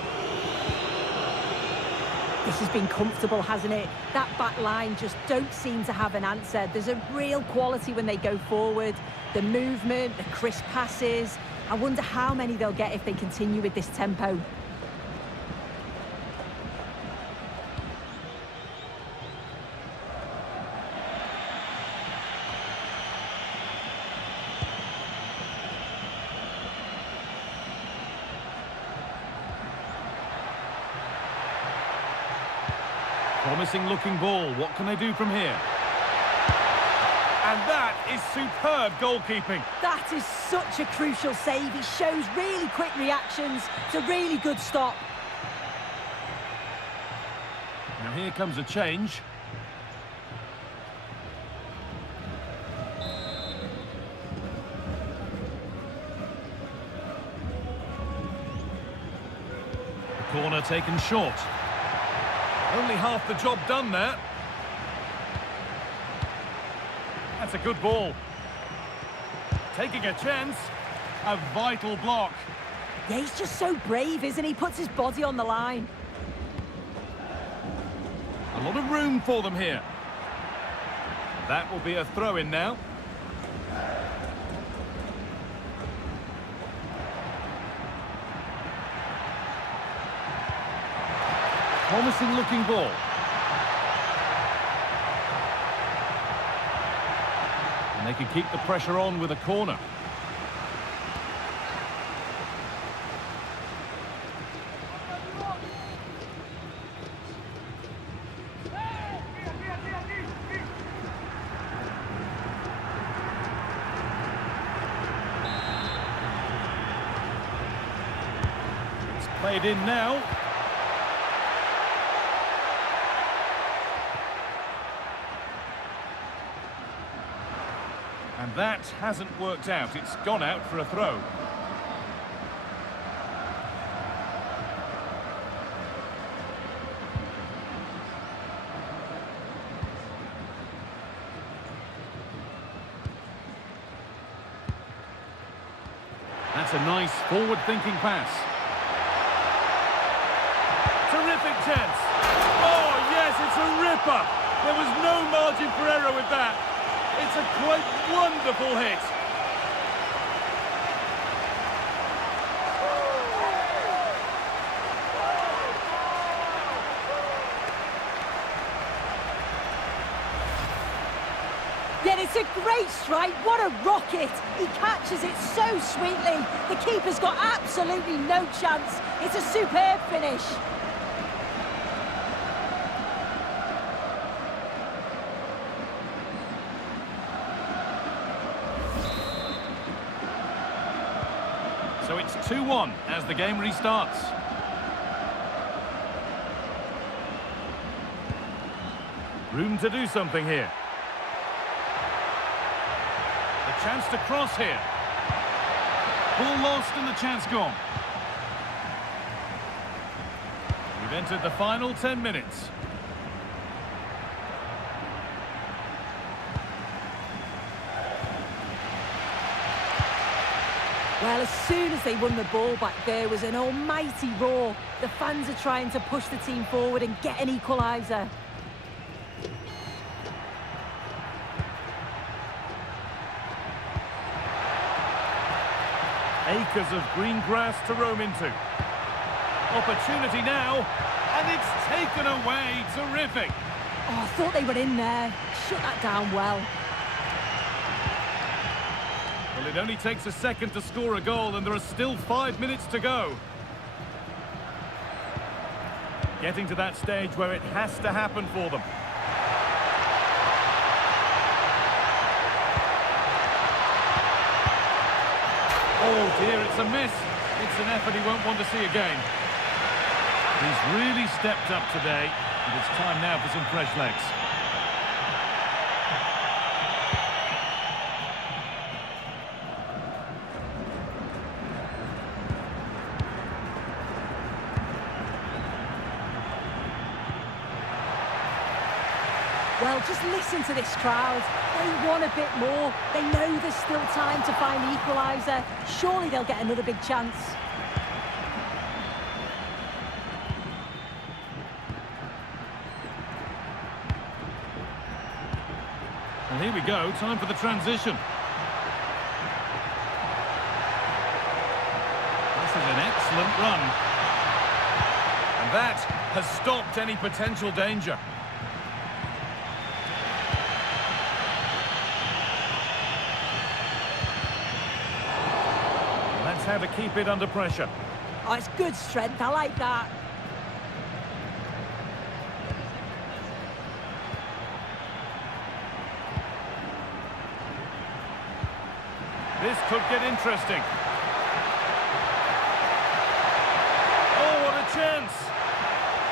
This has been comfortable, hasn't it? That back line just don't seem to have an answer. There's a real quality when they go forward. The movement, the crisp passes. I wonder how many they'll get if they continue with this tempo. Promising looking ball. What can they do from here? And that is superb goalkeeping. That is such a crucial save. He shows really quick reactions. It's a really good stop. Now here comes a change. The corner taken short. Only half the job done there. That's a good ball. Taking a chance. A vital block. Yeah, he's just so brave, isn't he? Puts his body on the line. A lot of room for them here. That will be a throw-in now. Promising looking ball. And they can keep the pressure on with a corner. It's played in now. And that hasn't worked out. It's gone out for a throw. That's a nice forward-thinking pass. Terrific chance. Oh, yes, it's a ripper. There was no margin for error with that. It's a quite wonderful hit. Yeah, it's a great strike. What a rocket. He catches it so sweetly. The keeper's got absolutely no chance. It's a superb finish. So it's 2-1 as the game restarts. Room to do something here. A chance to cross here. Ball lost and the chance gone. We've entered the final 10 minutes. Well, as soon as they won the ball back, there was an almighty roar. The fans are trying to push the team forward and get an equaliser. Acres of green grass to roam into. Opportunity now, and it's taken away. Terrific. Oh, I thought they were in there. Shut that down well. Well, it only takes a second to score a goal, and there are still 5 minutes to go. Getting to that stage where it has to happen for them. Oh dear, it's a miss. It's an effort he won't want to see again. He's really stepped up today, and it's time now for some fresh legs. Well, just listen to this crowd. They want a bit more. They know there's still time to find the equaliser. Surely they'll get another big chance. And here we go, time for the transition. This is an excellent run. And that has stopped any potential danger. That's how to keep it under pressure. Oh, it's good strength. I like that. This could get interesting. Oh, what a chance!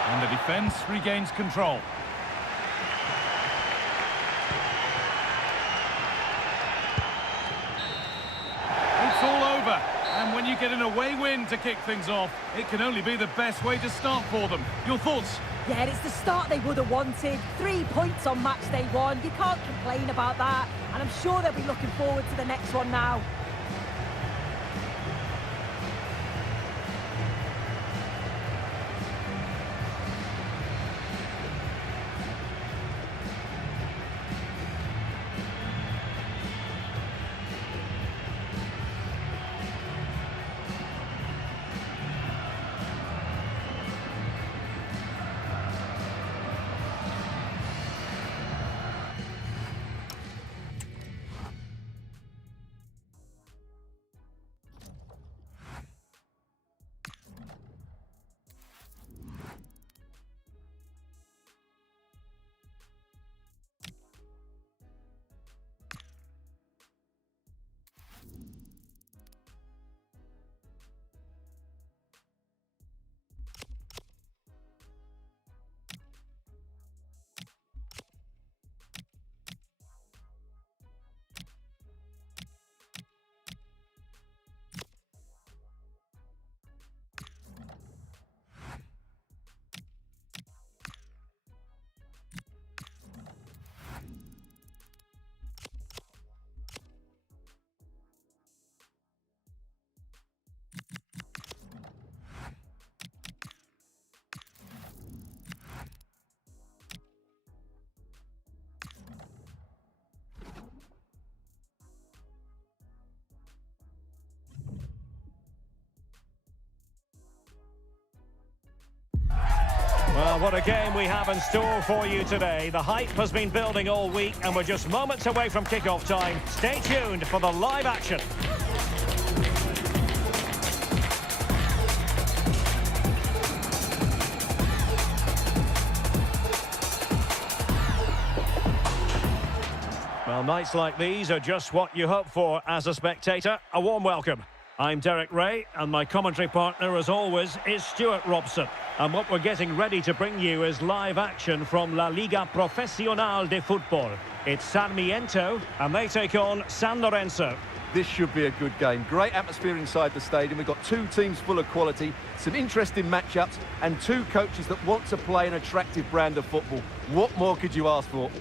And the defence regains control. It's all over. And when you get an away win to kick things off, it can only be the best way to start for them. Your thoughts? Yeah, it's the start they would have wanted. 3 points on match day one. You can't complain about that. And I'm sure they'll be looking forward to the next one now. Well, what a game we have in store for you today. The hype has been building all week and we're just moments away from kick-off time. Stay tuned for the live action. Well, nights like these are just what you hope for as a spectator. A warm welcome. I'm Derek Ray, and my commentary partner, as always, is Stuart Robson. And what we're getting ready to bring you is live action from La Liga Profesional de Football. It's Sarmiento, and they take on San Lorenzo. This should be a good game. Great atmosphere inside the stadium. We've got two teams full of quality, some interesting matchups, and two coaches that want to play an attractive brand of football. What more could you ask for?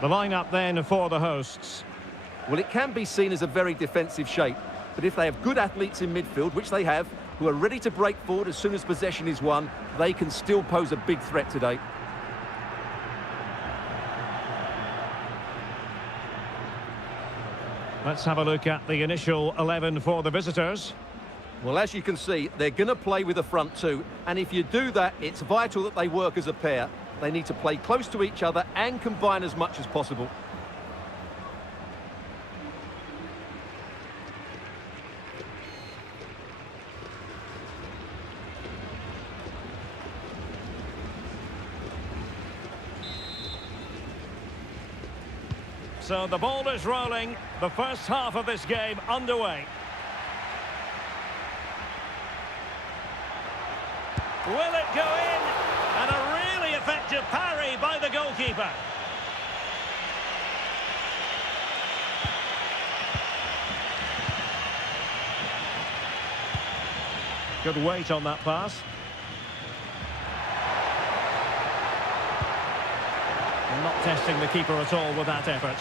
The lineup then for the hosts. Well, it can be seen as a very defensive shape, but if they have good athletes in midfield, which they have, who are ready to break forward as soon as possession is won, they can still pose a big threat today. Let's have a look at the initial 11 for the visitors. Well, as you can see, they're going to play with a front two, and if you do that, it's vital that they work as a pair. They need to play close to each other and combine as much as possible. So the ball is rolling, the first half of this game underway. Will it go in? And a really effective parry by the goalkeeper. Good weight on that pass. And not testing the keeper at all with that effort.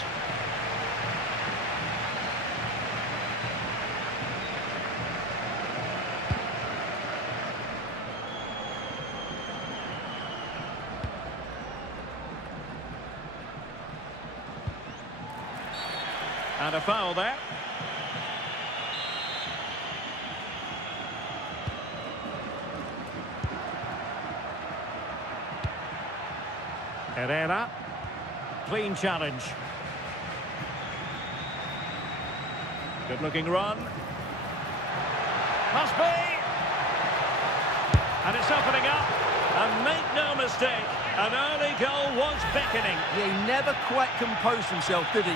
And a foul there. Herrera. Clean challenge. Good looking run. Must be. And it's opening up. And make no mistake, an early goal was beckoning. Yeah, he never quite composed himself, did he?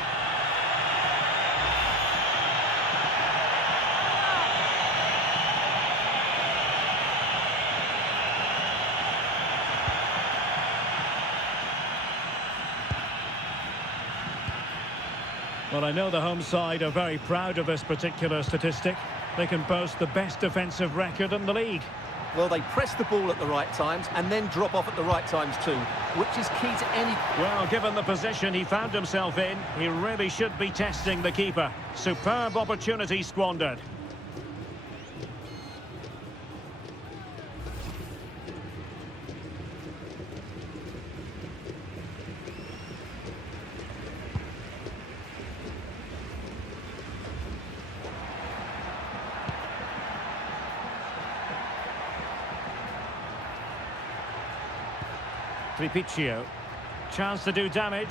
Well, I know the home side are very proud of this particular statistic. They can boast the best defensive record in the league. Well, they press the ball at the right times and then drop off at the right times too, which is key to any... Well, given the position he found himself in, he really should be testing the keeper. Superb opportunity squandered. Tripicchio. Chance to do damage.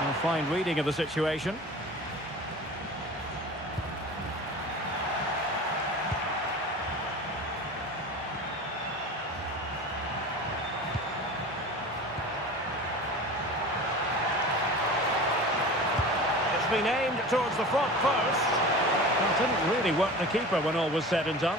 A fine reading of the situation. It's been aimed towards the front post. It didn't really work the keeper when all was said and done.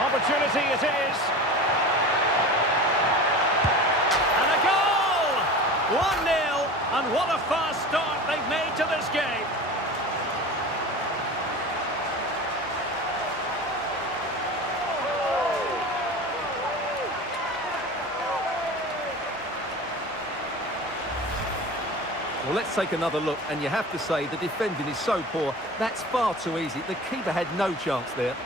Opportunity it is. And a goal! 1-0, and what a fast start they've made to this game. Well, let's take another look, and you have to say the defending is so poor. That's far too easy. The keeper had no chance there.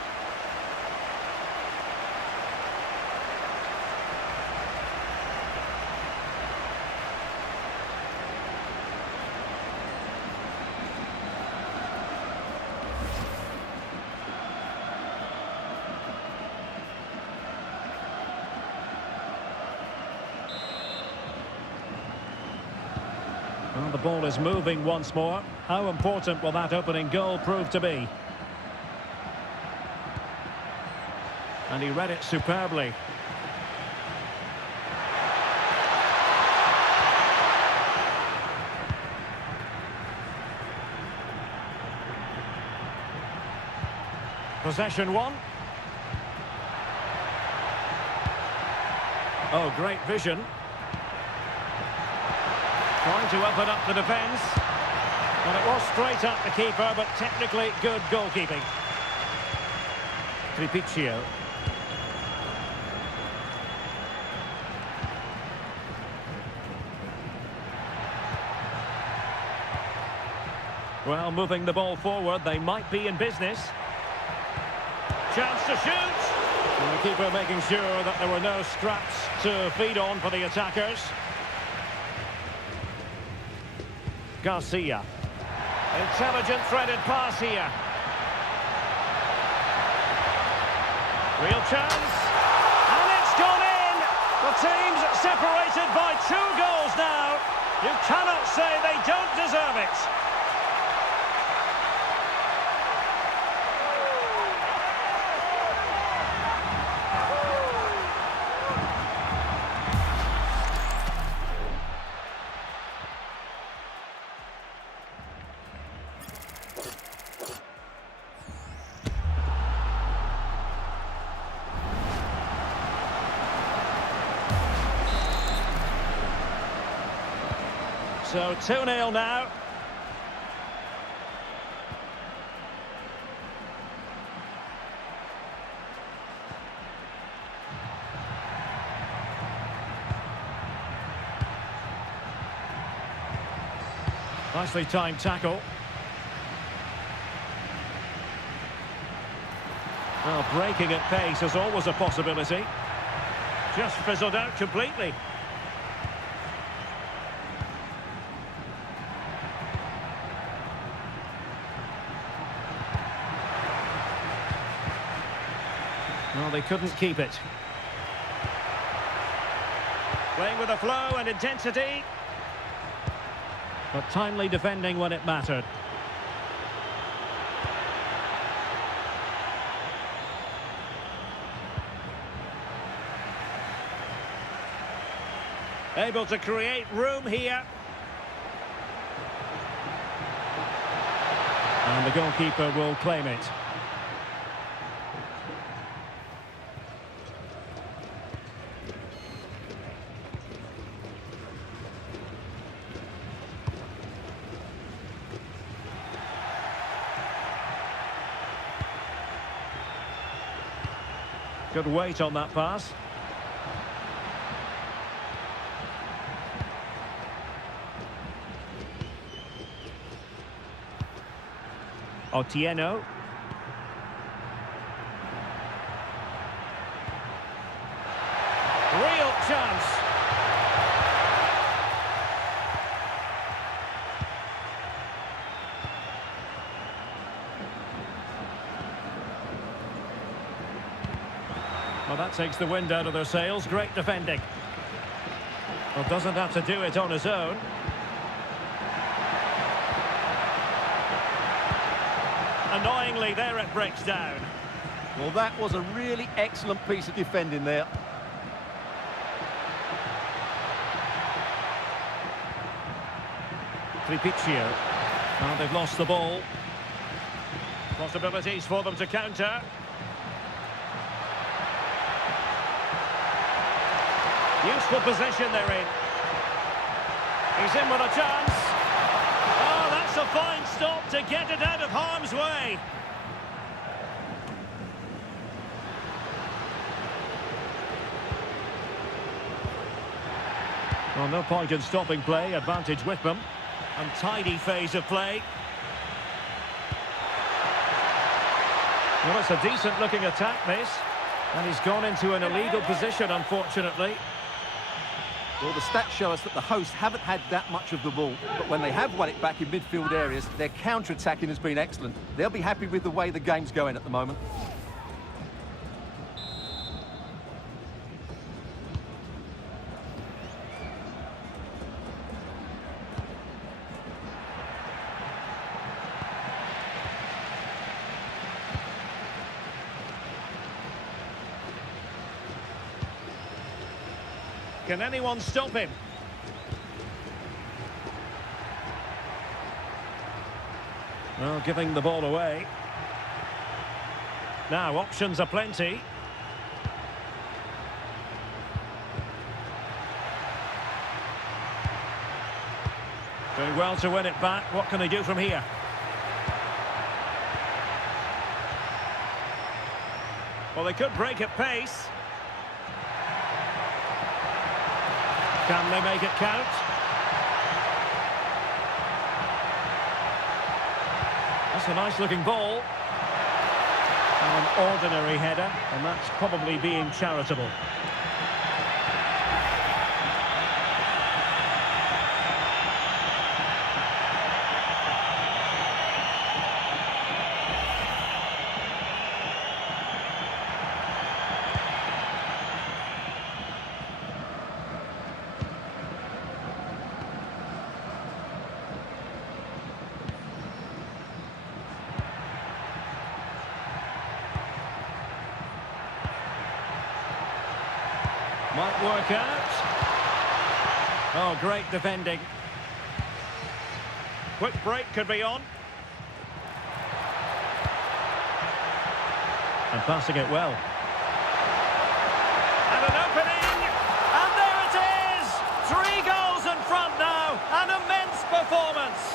Well, the ball is moving once more. How important will that opening goal prove to be? And he read it superbly. Possession one. Oh, great vision. Trying to open up the defence. Well, it was straight at the keeper, but technically good goalkeeping. Tripicchio. Well, moving the ball forward, they might be in business. Chance to shoot! And the keeper making sure that there were no scraps to feed on for the attackers. Garcia. Intelligent threaded pass here. Real chance. And it's gone in! The team's separated by 2 goals now. You cannot say they don't deserve it. So 2-0 now. Nicely timed tackle. Well, breaking at pace is always a possibility. Just fizzled out completely. Well, they couldn't keep it. Playing with a flow and intensity. But timely defending when it mattered. Able to create room here. And the goalkeeper will claim it. Good weight on that pass. Otieno. Real chance. Well, that takes the wind out of their sails. Great defending. Well, doesn't have to do it on his own. Annoyingly, there it breaks down. Well, that was a really excellent piece of defending there. Tripicchio. Well, they've lost the ball. Possibilities for them to counter. Useful position they're in. He's in with a chance. Oh, that's a fine stop to get it out of harm's way. Well, no point in stopping play. Advantage with them. And tidy phase of play. Well, it's a decent-looking attack, this. And he's gone into an illegal position, unfortunately. Well, the stats show us that the hosts haven't had that much of the ball, but when they have won it back in midfield areas, their counter-attacking has been excellent. They'll be happy with the way the game's going at the moment. Can anyone stop him? Well, giving the ball away. Now, options are plenty. Doing well to win it back. What can they do from here? Well, they could break at pace. Can they make it count? That's a nice-looking ball. And an ordinary header, and that's probably being charitable. Might work out. Oh, great defending. Quick break could be on. And passing it well. And an opening! And there it is! 3 goals in front now. An immense performance.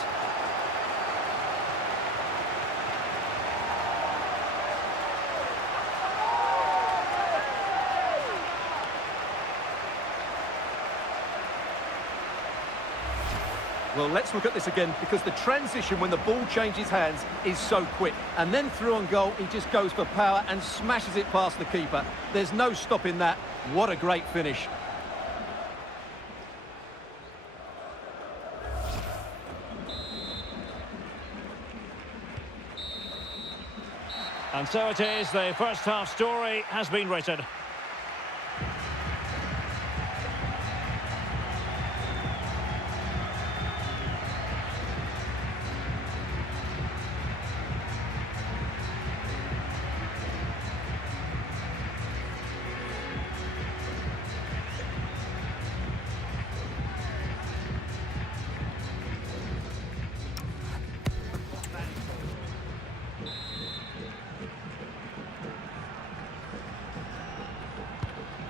Well, let's look at this again, because the transition when the ball changes hands is so quick. And then through on goal, he just goes for power and smashes it past the keeper. There's no stopping that. What a great finish. And so it is, the first half story has been written.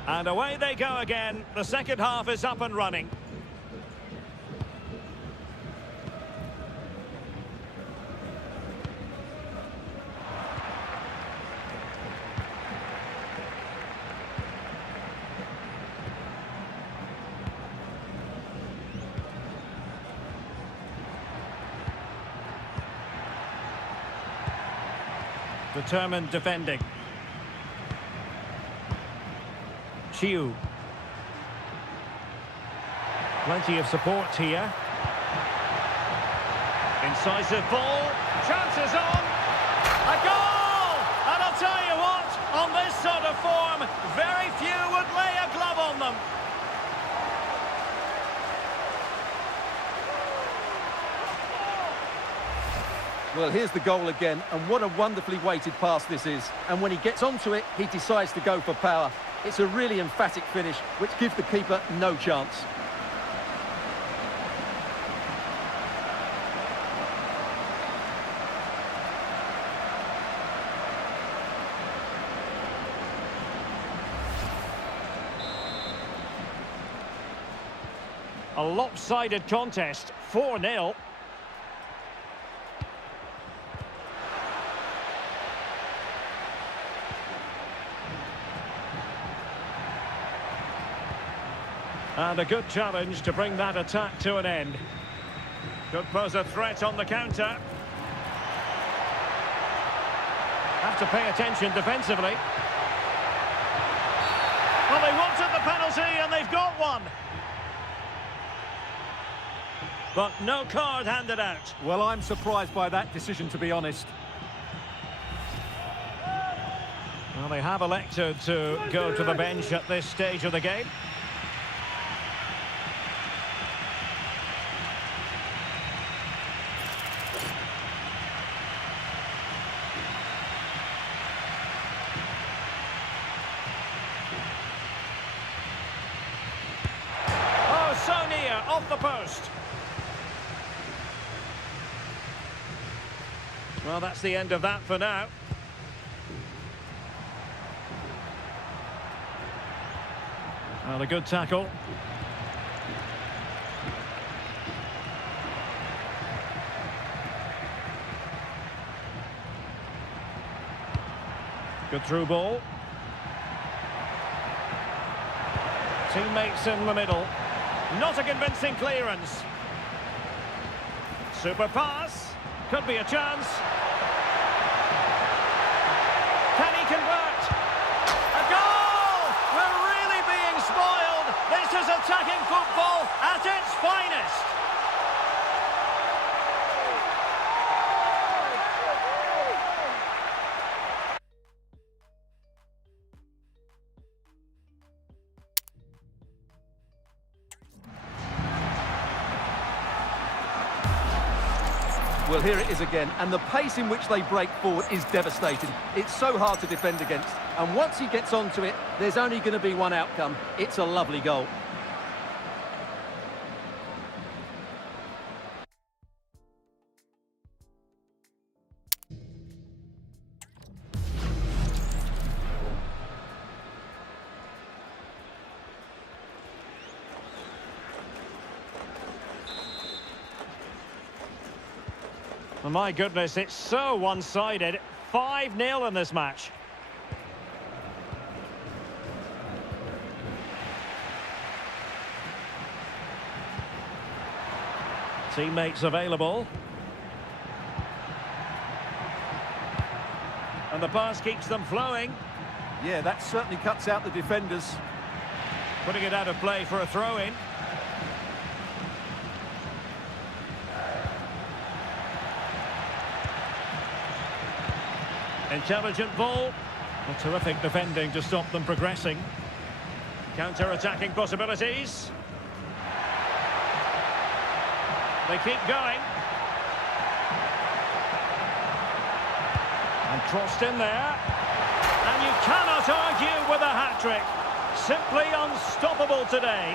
And away they go again. The second half is up and running. Determined defending. Chiu. Plenty of support here. Incisive ball. Chances on. A goal! And I'll tell you what, on this sort of form, very few would lay a glove on them. Well, here's the goal again, and what a wonderfully weighted pass this is. And when he gets onto it, he decides to go for power. It's a really emphatic finish, which gives the keeper no chance. A lopsided contest, 4-0. And a good challenge to bring that attack to an end. Could pose a threat on the counter. Have to pay attention defensively. Well, they wanted the penalty and they've got one. But no card handed out. Well, I'm surprised by that decision, to be honest. Well, they have elected to go to the bench at this stage of the game. Off the post. Well, that's the end of that for now. Well, a good tackle. Good through ball. Teammates in the middle. Not a convincing clearance. Super pass. Could be a chance. Can he convert? A goal! We're really being spoiled. This is attacking football at its finest. Well, here it is again, and the pace in which they break forward is devastating. It's so hard to defend against, and once he gets onto it, there's only going to be one outcome. It's a lovely goal. Well, my goodness, it's so one-sided. 5-0 in this match. Teammates available. And the pass keeps them flowing. Yeah, that certainly cuts out the defenders. Putting it out of play for a throw-in. Intelligent ball. A terrific defending to stop them progressing. Counter-attacking possibilities. They keep going. And crossed in there. And you cannot argue with a hat-trick. Simply unstoppable today.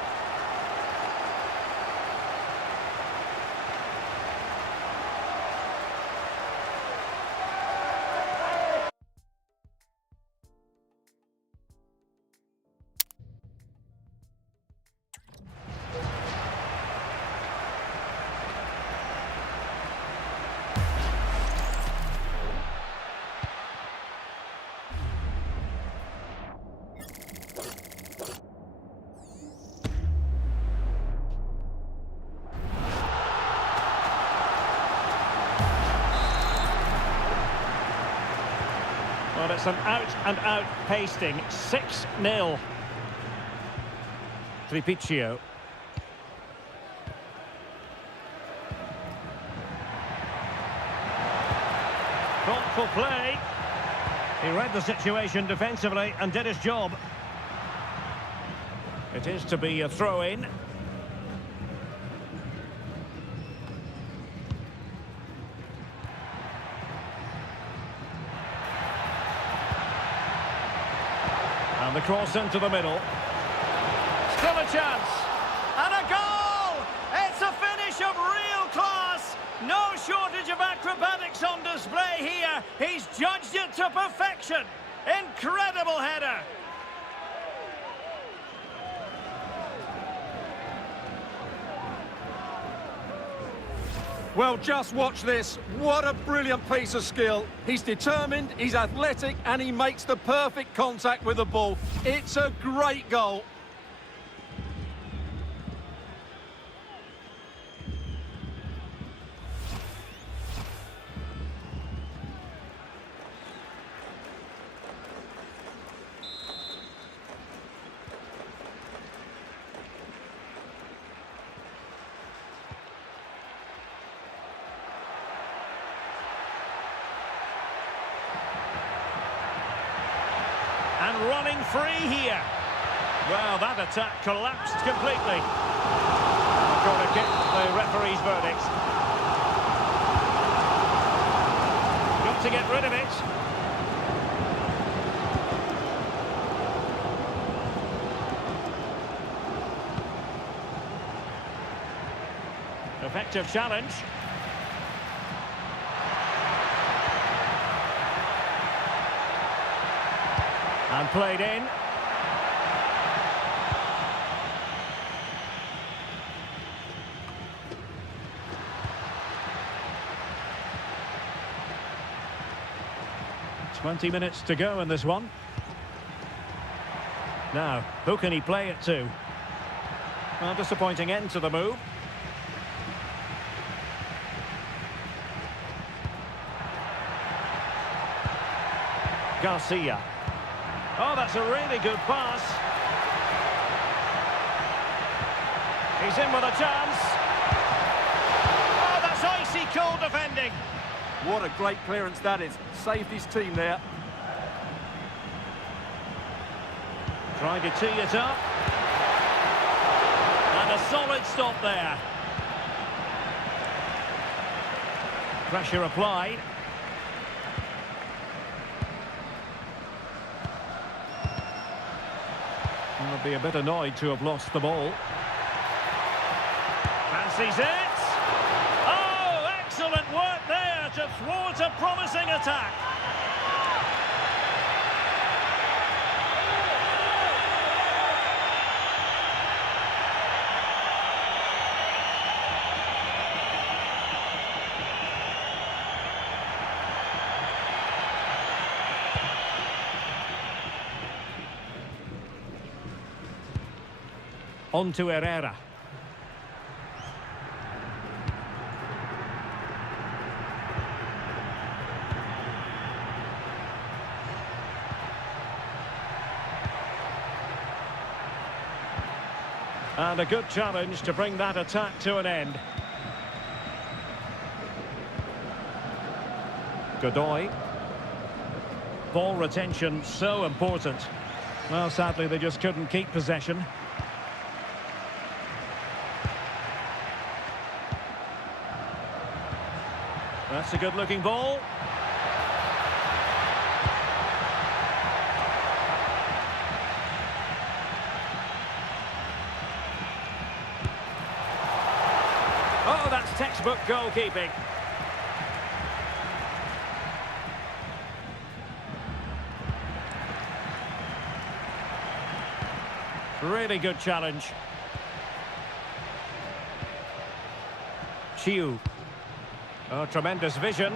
Well, it's an out-and-out pasting. 6-0. Tripicchio. Thoughtful play. He read the situation defensively and did his job. It is to be a throw-in. And the cross into the middle. Still a chance. And a goal! It's a finish of real class. No shortage of acrobatics on display here. He's judged it to perfection. Incredible header. Well, just watch this. What a brilliant piece of skill. He's determined, he's athletic, and he makes the perfect contact with the ball. It's a great goal. And running free here. Well, that attack collapsed completely. Corner kick, the referee's verdict. Got to get rid of it. Effective challenge. And played in. 20 minutes to go in this one. Now, who can he play it to? Well, disappointing end to the move. Garcia. Oh, that's a really good pass. He's in with a chance. Oh, that's icy cold defending. What a great clearance that is. Saved his team there. Trying to tee it up. And a solid stop there. Pressure applied. I'll be a bit annoyed to have lost the ball. Fancies it. Oh, excellent work there to thwart a promising attack. On to Herrera. And a good challenge to bring that attack to an end. Godoy. Ball retention so important. Well, sadly, they just couldn't keep possession. That's a good-looking ball. Oh, that's textbook goalkeeping. Really good challenge. Chiu. Oh, tremendous vision.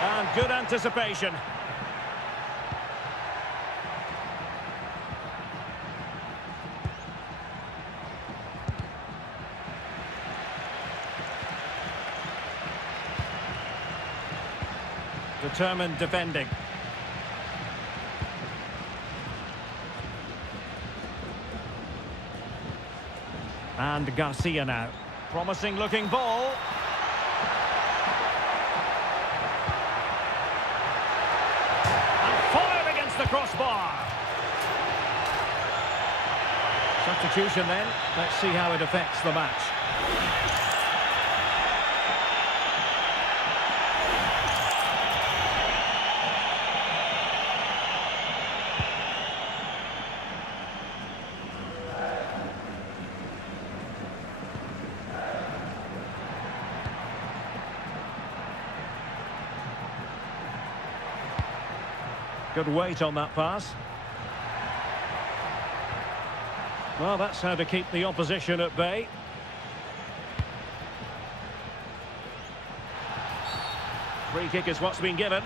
And good anticipation. Determined defending. And Garcia now. Promising looking ball. And fired against the crossbar. Substitution then. Let's see how it affects the match. Good weight on that pass. Well, that's how to keep the opposition at bay. Free kick is what's been given.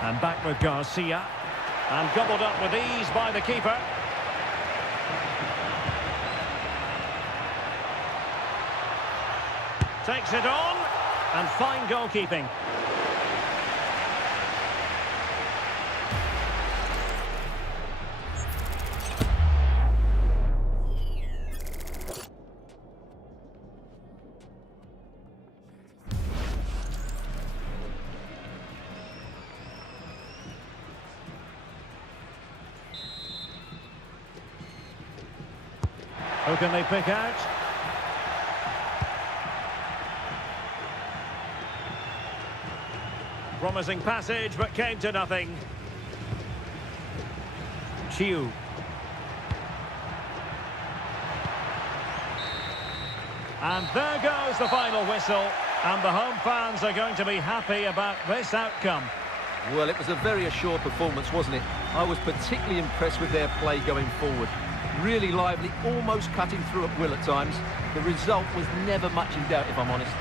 And back with Garcia. And gobbled up with ease by the keeper. Takes it on. And fine goalkeeping. Who can they pick out? Promising passage, but came to nothing. Chiu. And there goes the final whistle. And the home fans are going to be happy about this outcome. Well, it was a very assured performance, wasn't it? I was particularly impressed with their play going forward. Really lively, almost cutting through at will at times. The result was never much in doubt, if I'm honest.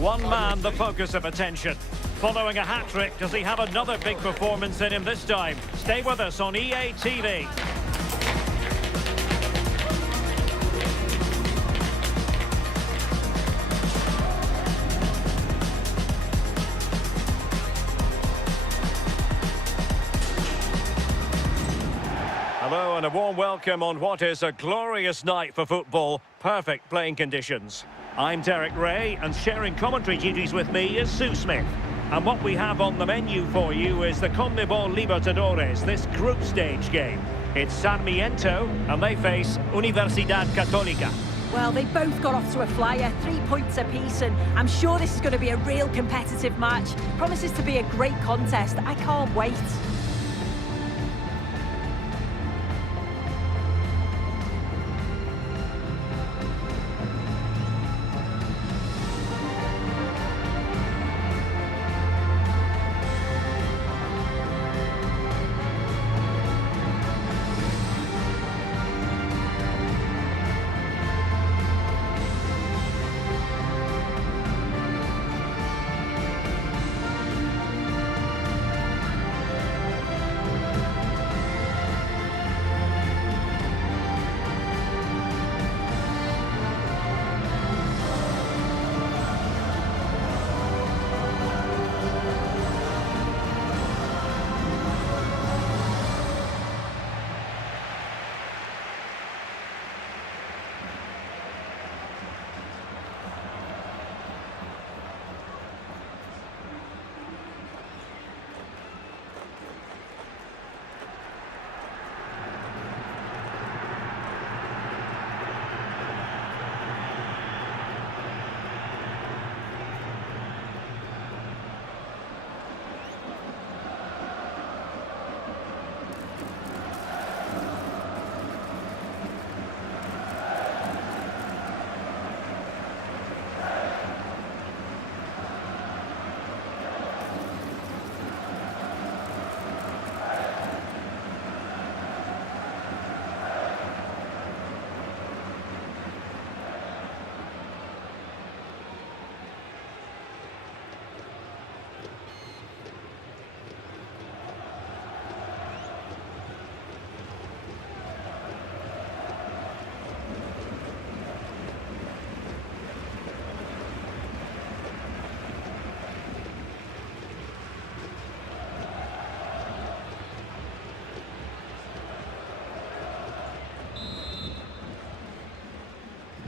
One man the focus of attention. Following a hat-trick, does he have another big performance in him this time? Stay with us on EA TV. Hello and a warm welcome on what is a glorious night for football. Perfect playing conditions. I'm Derek Ray, and sharing commentary duties with me is Sue Smith. And what we have on the menu for you is the CONMEBOL Libertadores, this group stage game. It's Sarmiento, and they face Universidad Católica. Well, they both got off to a flyer, 3 points apiece, and I'm sure this is going to be a real competitive match. Promises to be a great contest. I can't wait.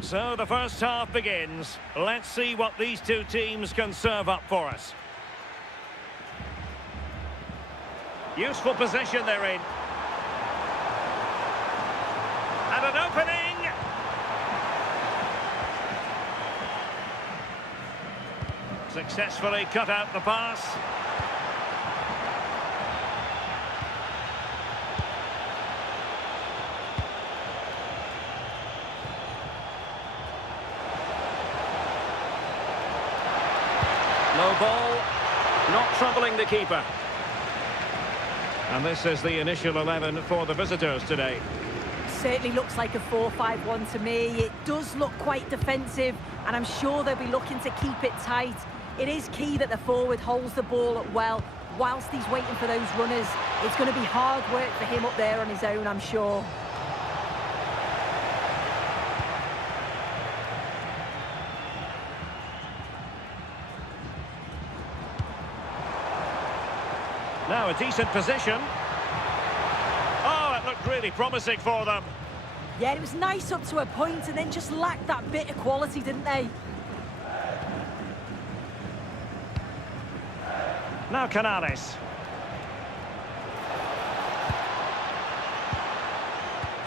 So the first half begins. Let's see what these two teams can serve up for us. Useful position they're in. And an opening! Successfully cut out the pass. Low ball, not troubling the keeper. And this is the initial 11 for the visitors today. Certainly looks like a 4-5-1 to me. It does look quite defensive, and I'm sure they'll be looking to keep it tight. It is key that the forward holds the ball up well whilst he's waiting for those runners. It's going to be hard work for him up there on his own, I'm sure. Now a decent position. Oh, it looked really promising for them. Yeah, it was nice up to a point and then just lacked that bit of quality, didn't they? Now Canales.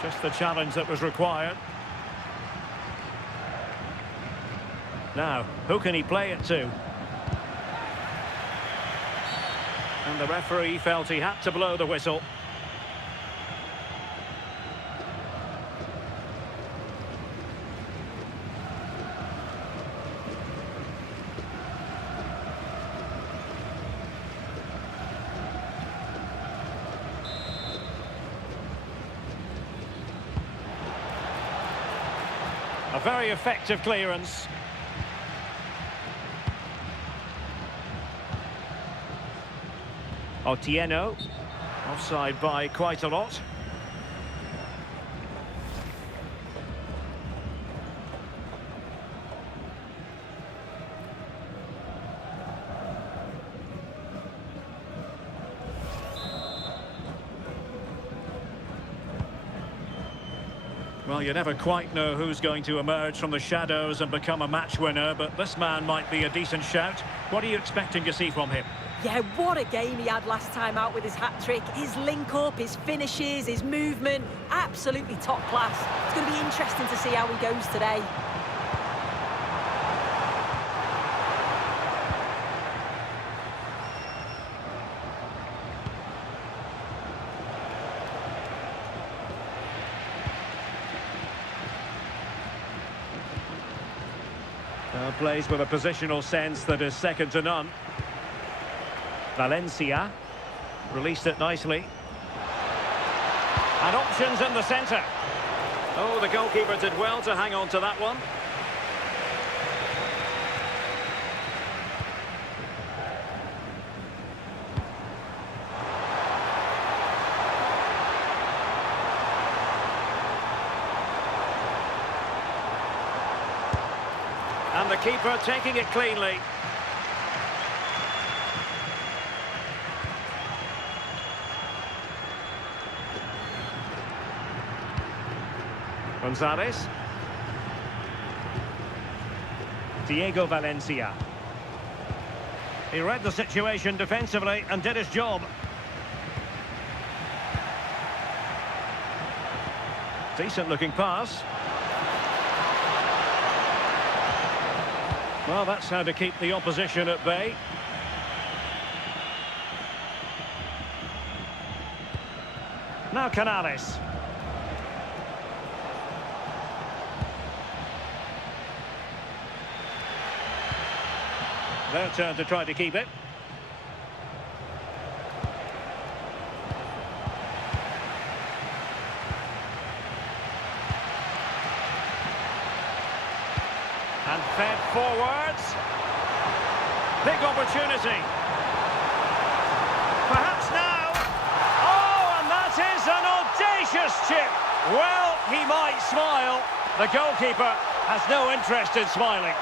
Just the challenge that was required. Now, who can he play it to? And the referee felt he had to blow the whistle. A very effective clearance. Otieno. Offside by quite a lot. Well, you never quite know who's going to emerge from the shadows and become a match winner, but this man might be a decent shout. What are you expecting to see from him? Yeah, what a game he had last time out with his hat-trick. His link-up, his finishes, his movement, absolutely top class. It's going to be interesting to see how he goes today. Plays with a positional sense that is second to none. Valencia released it nicely. And options in the centre. Oh, the goalkeeper did well to hang on to that one. And the keeper taking it cleanly. Gonzalez. Diego Valencia. He read the situation defensively and did his job. Decent looking pass. Well, that's how to keep the opposition at bay. Now Canales. Their turn to try to keep it. And fed forwards. Big opportunity. Perhaps now. Oh, and that is an audacious chip. Well, he might smile. The goalkeeper has no interest in smiling.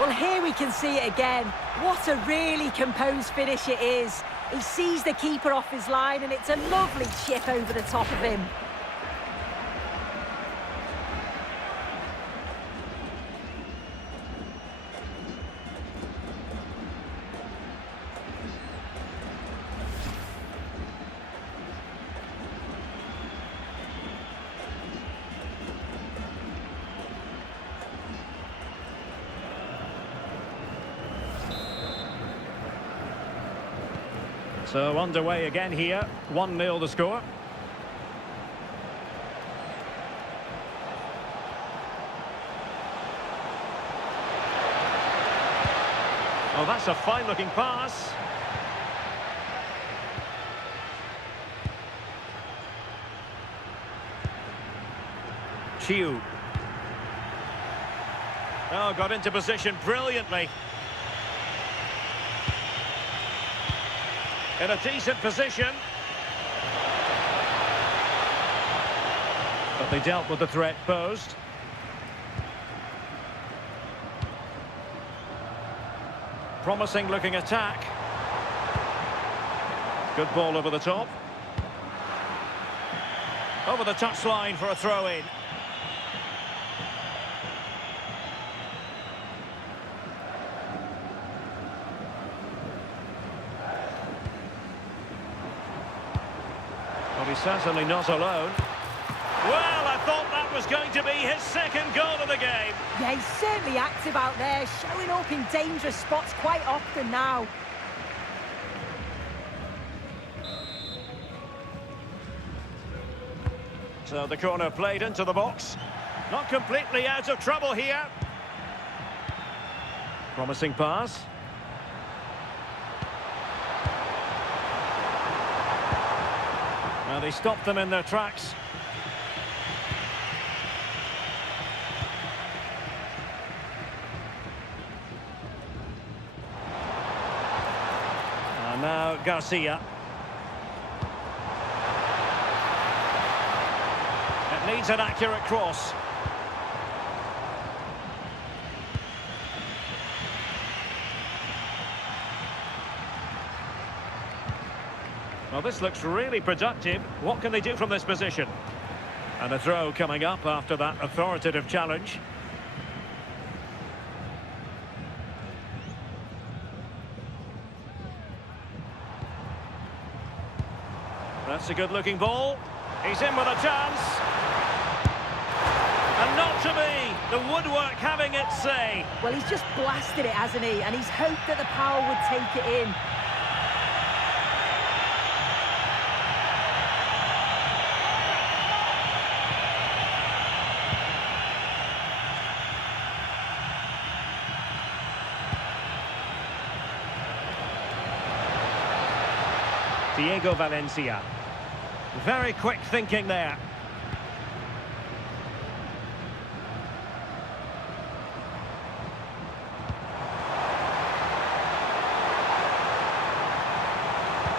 Well, here we can see it again. What a really composed finish it is. He sees the keeper off his line, and it's a lovely chip over the top of him. So underway again here, 1-0 the score. Oh, that's a fine-looking pass. Chiu. Oh, got into position brilliantly. In a decent position. But they dealt with the threat posed. Promising looking attack. Good ball over the top. Over the touchline for a throw-in. Well, he's certainly not alone. Well, I thought that was going to be his second goal of the game. Yeah, he's certainly active out there, showing up in dangerous spots quite often now. So the corner played into the box. Not completely out of trouble here. Promising pass. Now they stopped them in their tracks. And now Garcia. It needs an accurate cross. Well, this looks really productive. What can they do from this position? And a throw coming up after that authoritative challenge. That's a good-looking ball. He's in with a chance. And not to be. The woodwork having its say. Well, he's just blasted it, hasn't he? And he's hoped that the power would take it in. Diego Valencia. Very quick thinking there.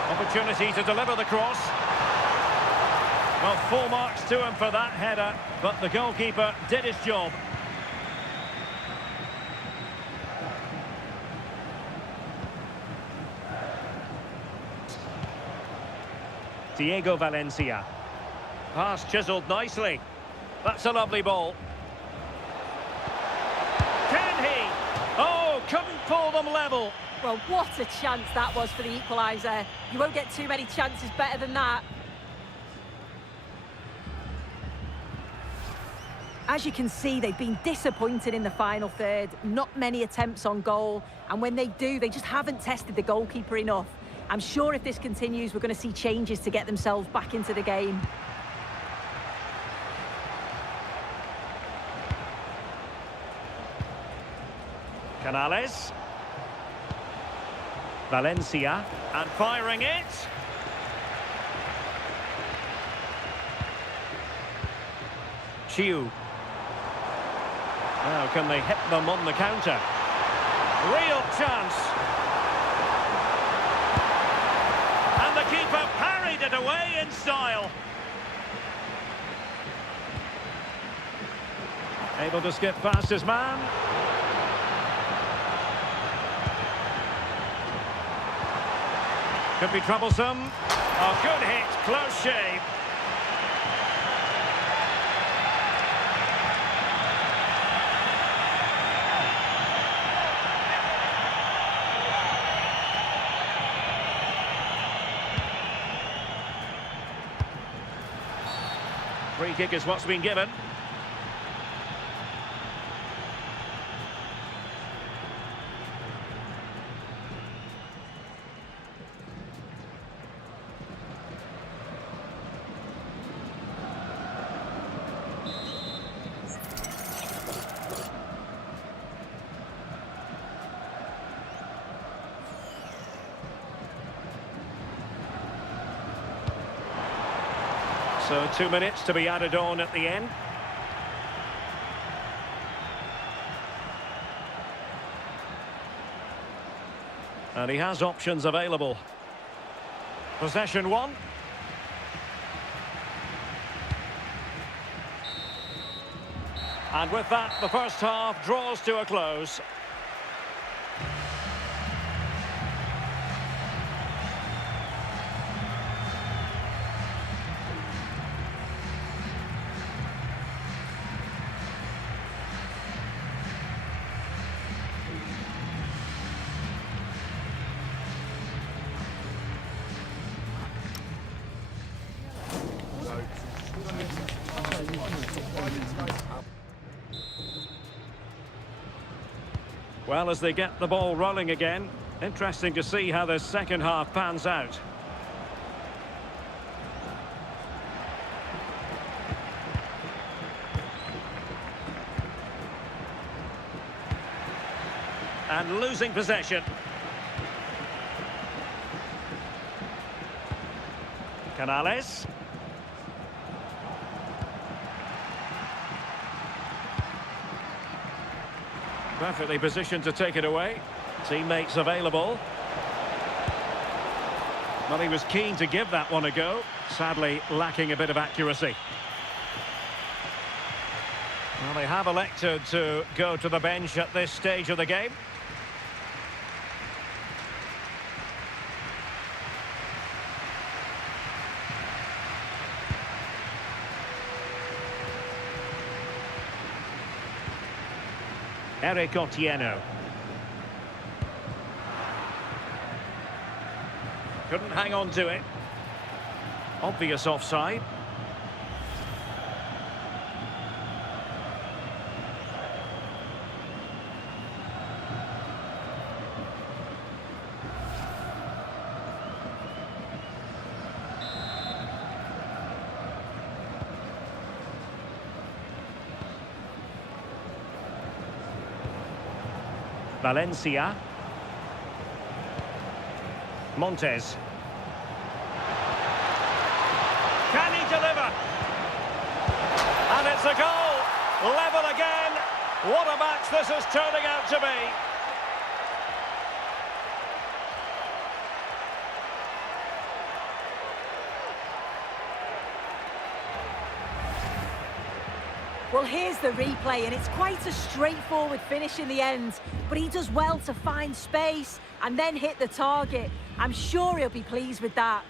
Opportunity to deliver the cross. Well, full marks to him for that header, but the goalkeeper did his job. Diego Valencia. Pass chiselled nicely. That's a lovely ball. Can he? Oh, couldn't pull them level. Well, what a chance that was for the equaliser. You won't get too many chances better than that. As you can see, they've been disappointed in the final third. Not many attempts on goal. And when they do, they just haven't tested the goalkeeper enough. I'm sure if this continues, we're going to see changes to get themselves back into the game. Canales. Valencia. And firing it. Chiu. Now can they hit them on the counter? Real chance. And the keeper parried it away in style. Able to skip past his man. Could be troublesome. A good hit, close shave. Free kick is what's been given. So 2 minutes to be added on at the end. And he has options available. Possession one. And with that, the first half draws to a close. Well, as they get the ball rolling again, interesting to see how the second half pans out. And losing possession. Canales. Perfectly positioned to take it away. Teammates available. Well, he was keen to give that one a go, sadly lacking a bit of accuracy. Well, they have elected to go to the bench at this stage of the game. Eric Otieno. Couldn't hang on to it. Obvious offside. Valencia. Montes. Can he deliver? And it's a goal. Level again. What a match this is turning out to be. Well, here's the replay, and it's quite a straightforward finish in the end. But he does well to find space and then hit the target. I'm sure he'll be pleased with that.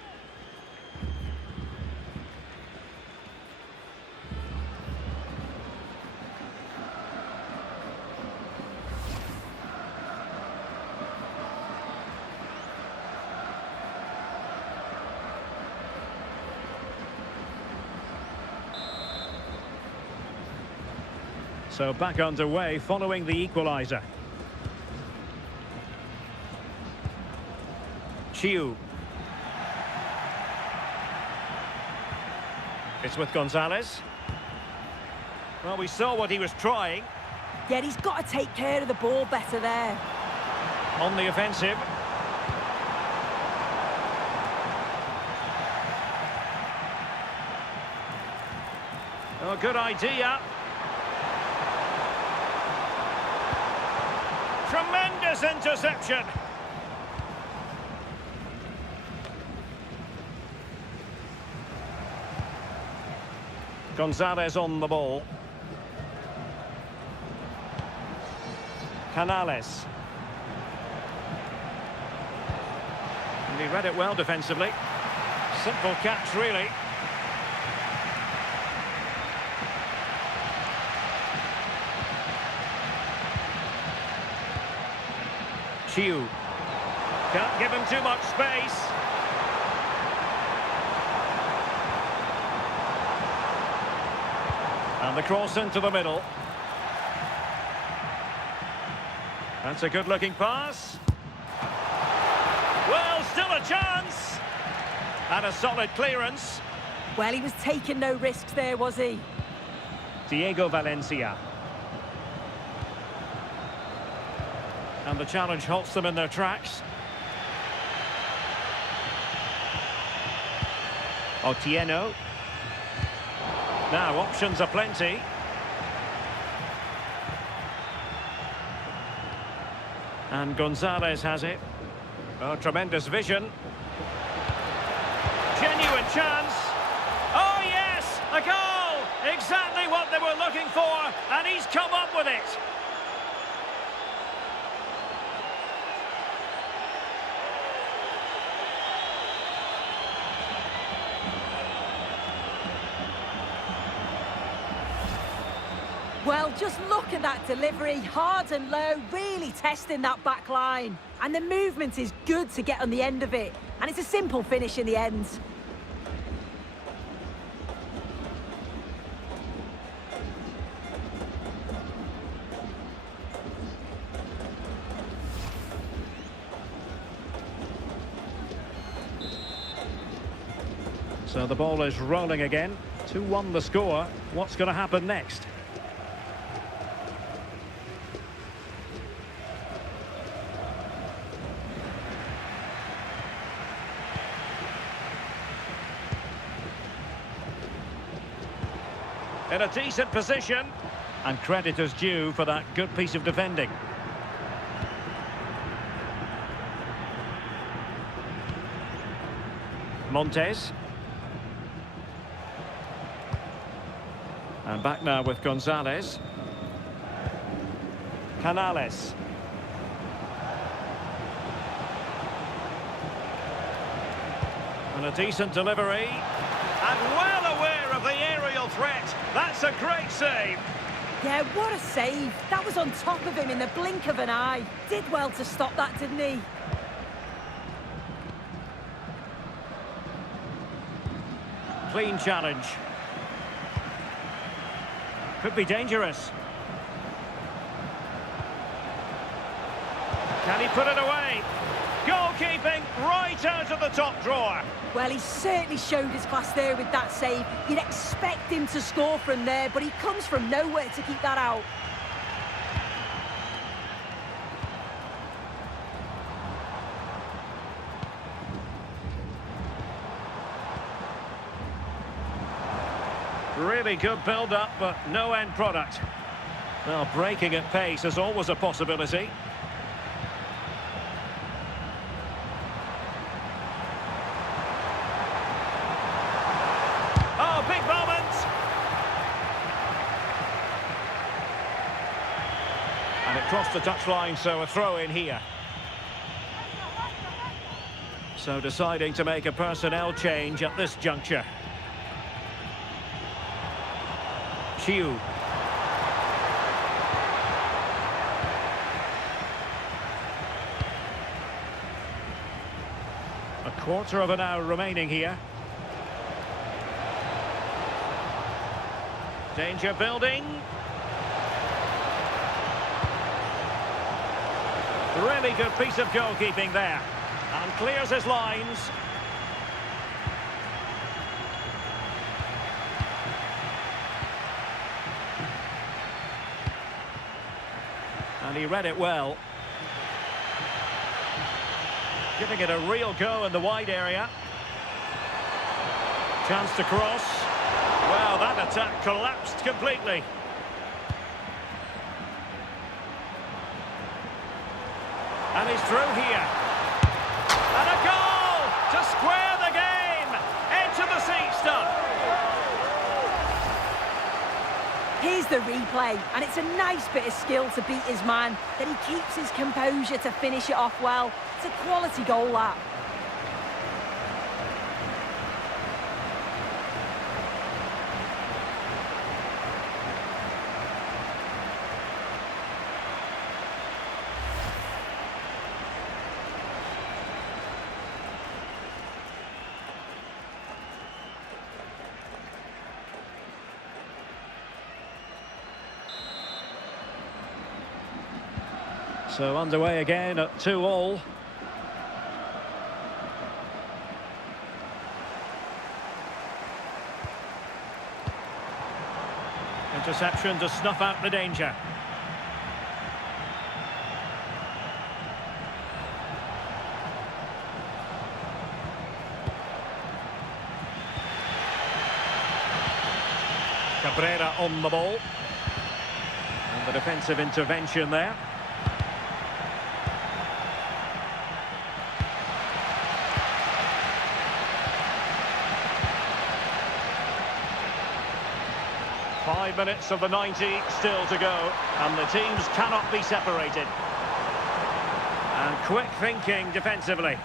So back underway following the equaliser. Chiu. It's with Gonzalez. Well, we saw what he was trying. Yeah, he's got to take care of the ball better there. On the offensive. Oh, good idea. Tremendous interception. Gonzalez on the ball. Canales. And he read it well defensively. Simple catch, really. Chiu. Can't give him too much space. And the cross into the middle. That's a good-looking pass. Well, still a chance. And a solid clearance. Well, he was taking no risks there, was he? Diego Valencia. And the challenge halts them in their tracks. Otieno. Now, options are plenty. And Gonzalez has it. Oh, tremendous vision. Genuine chance. Oh, yes! A goal! Exactly what they were looking for, and he's come up with it. Well, just look at that delivery, hard and low, really testing that back line. And the movement is good to get on the end of it. And it's a simple finish in the end. So the ball is rolling again. 2-1 the score. What's going to happen next? In a decent position, and credit is due for that good piece of defending. Montes. And back now with Gonzalez. Canales. And a decent delivery. And well aware of the aerial threat. That's a great save. Yeah, what a save. That was on top of him in the blink of an eye. Did well to stop that, didn't he? Clean challenge. Could be dangerous. Can he put it away? Goalkeeping right out of the top drawer. Well, he certainly showed his class there with that save. You'd expect him to score from there, but he comes from nowhere to keep that out. Really good build-up, but no end product. Well, breaking at pace is always a possibility. Oh, big moment! And it crossed the touchline, so a throw in here. So deciding to make a personnel change at this juncture. Chiu. A quarter of an hour remaining here. Danger building. Really good piece of goalkeeping there. And clears his lines. And he read it well. Giving it a real go in the wide area. Chance to cross. Well, that attack collapsed completely. And he's through here. And a goal to square the game. Into the seat stuff. Here's the replay, and it's a nice bit of skill to beat his man. Then he keeps his composure to finish it off well. It's a quality goal, that. So underway again at 2-2. Interception to snuff out the danger. Cabrera on the ball. And the defensive intervention there. Five minutes of the 90 still to go, and the teams cannot be separated. And quick thinking defensively.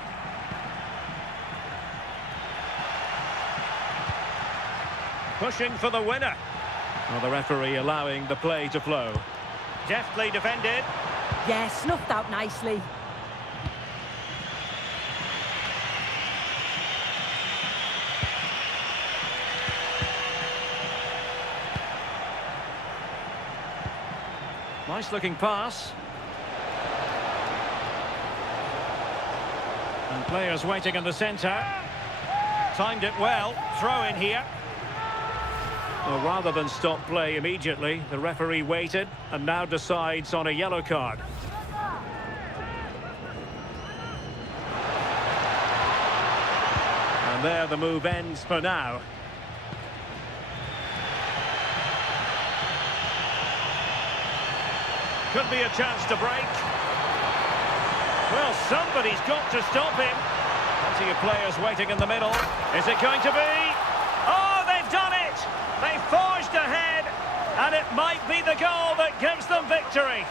Pushing for the winner. Well, the referee allowing the play to flow. Deftly defended. Yeah, snuffed out nicely. Nice looking pass. And players waiting in the centre. Timed it well. Throw in here. Well, rather than stop play immediately, the referee waited and now decides on a yellow card. And there the move ends for now. Could be a chance to break. Well, somebody's got to stop him. Plenty of players waiting in the middle. Is it going to be? Oh, they've done it! They forged ahead, and it might be the goal that gives them victory.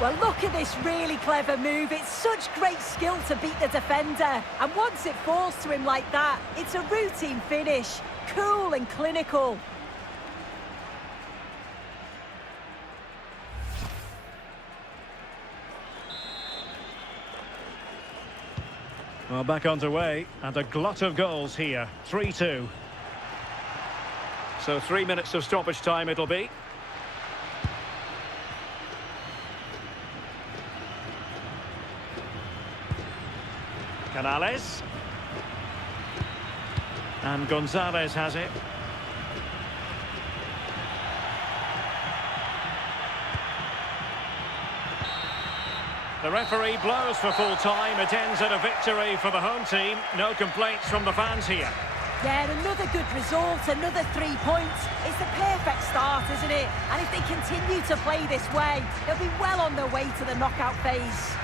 Well, look at this really clever move. It's such great skill to beat the defender. And once it falls to him like that, it's a routine finish. Cool and clinical. Well, back underway, and a glut of goals here. 3-2. So 3 minutes of stoppage time it'll be. Canales. And Gonzalez has it. The referee blows for full time. It ends at a victory for the home team. No complaints from the fans here. Yeah, another good result, another 3 points. It's the perfect start, isn't it? And if they continue to play this way, they'll be well on their way to the knockout phase.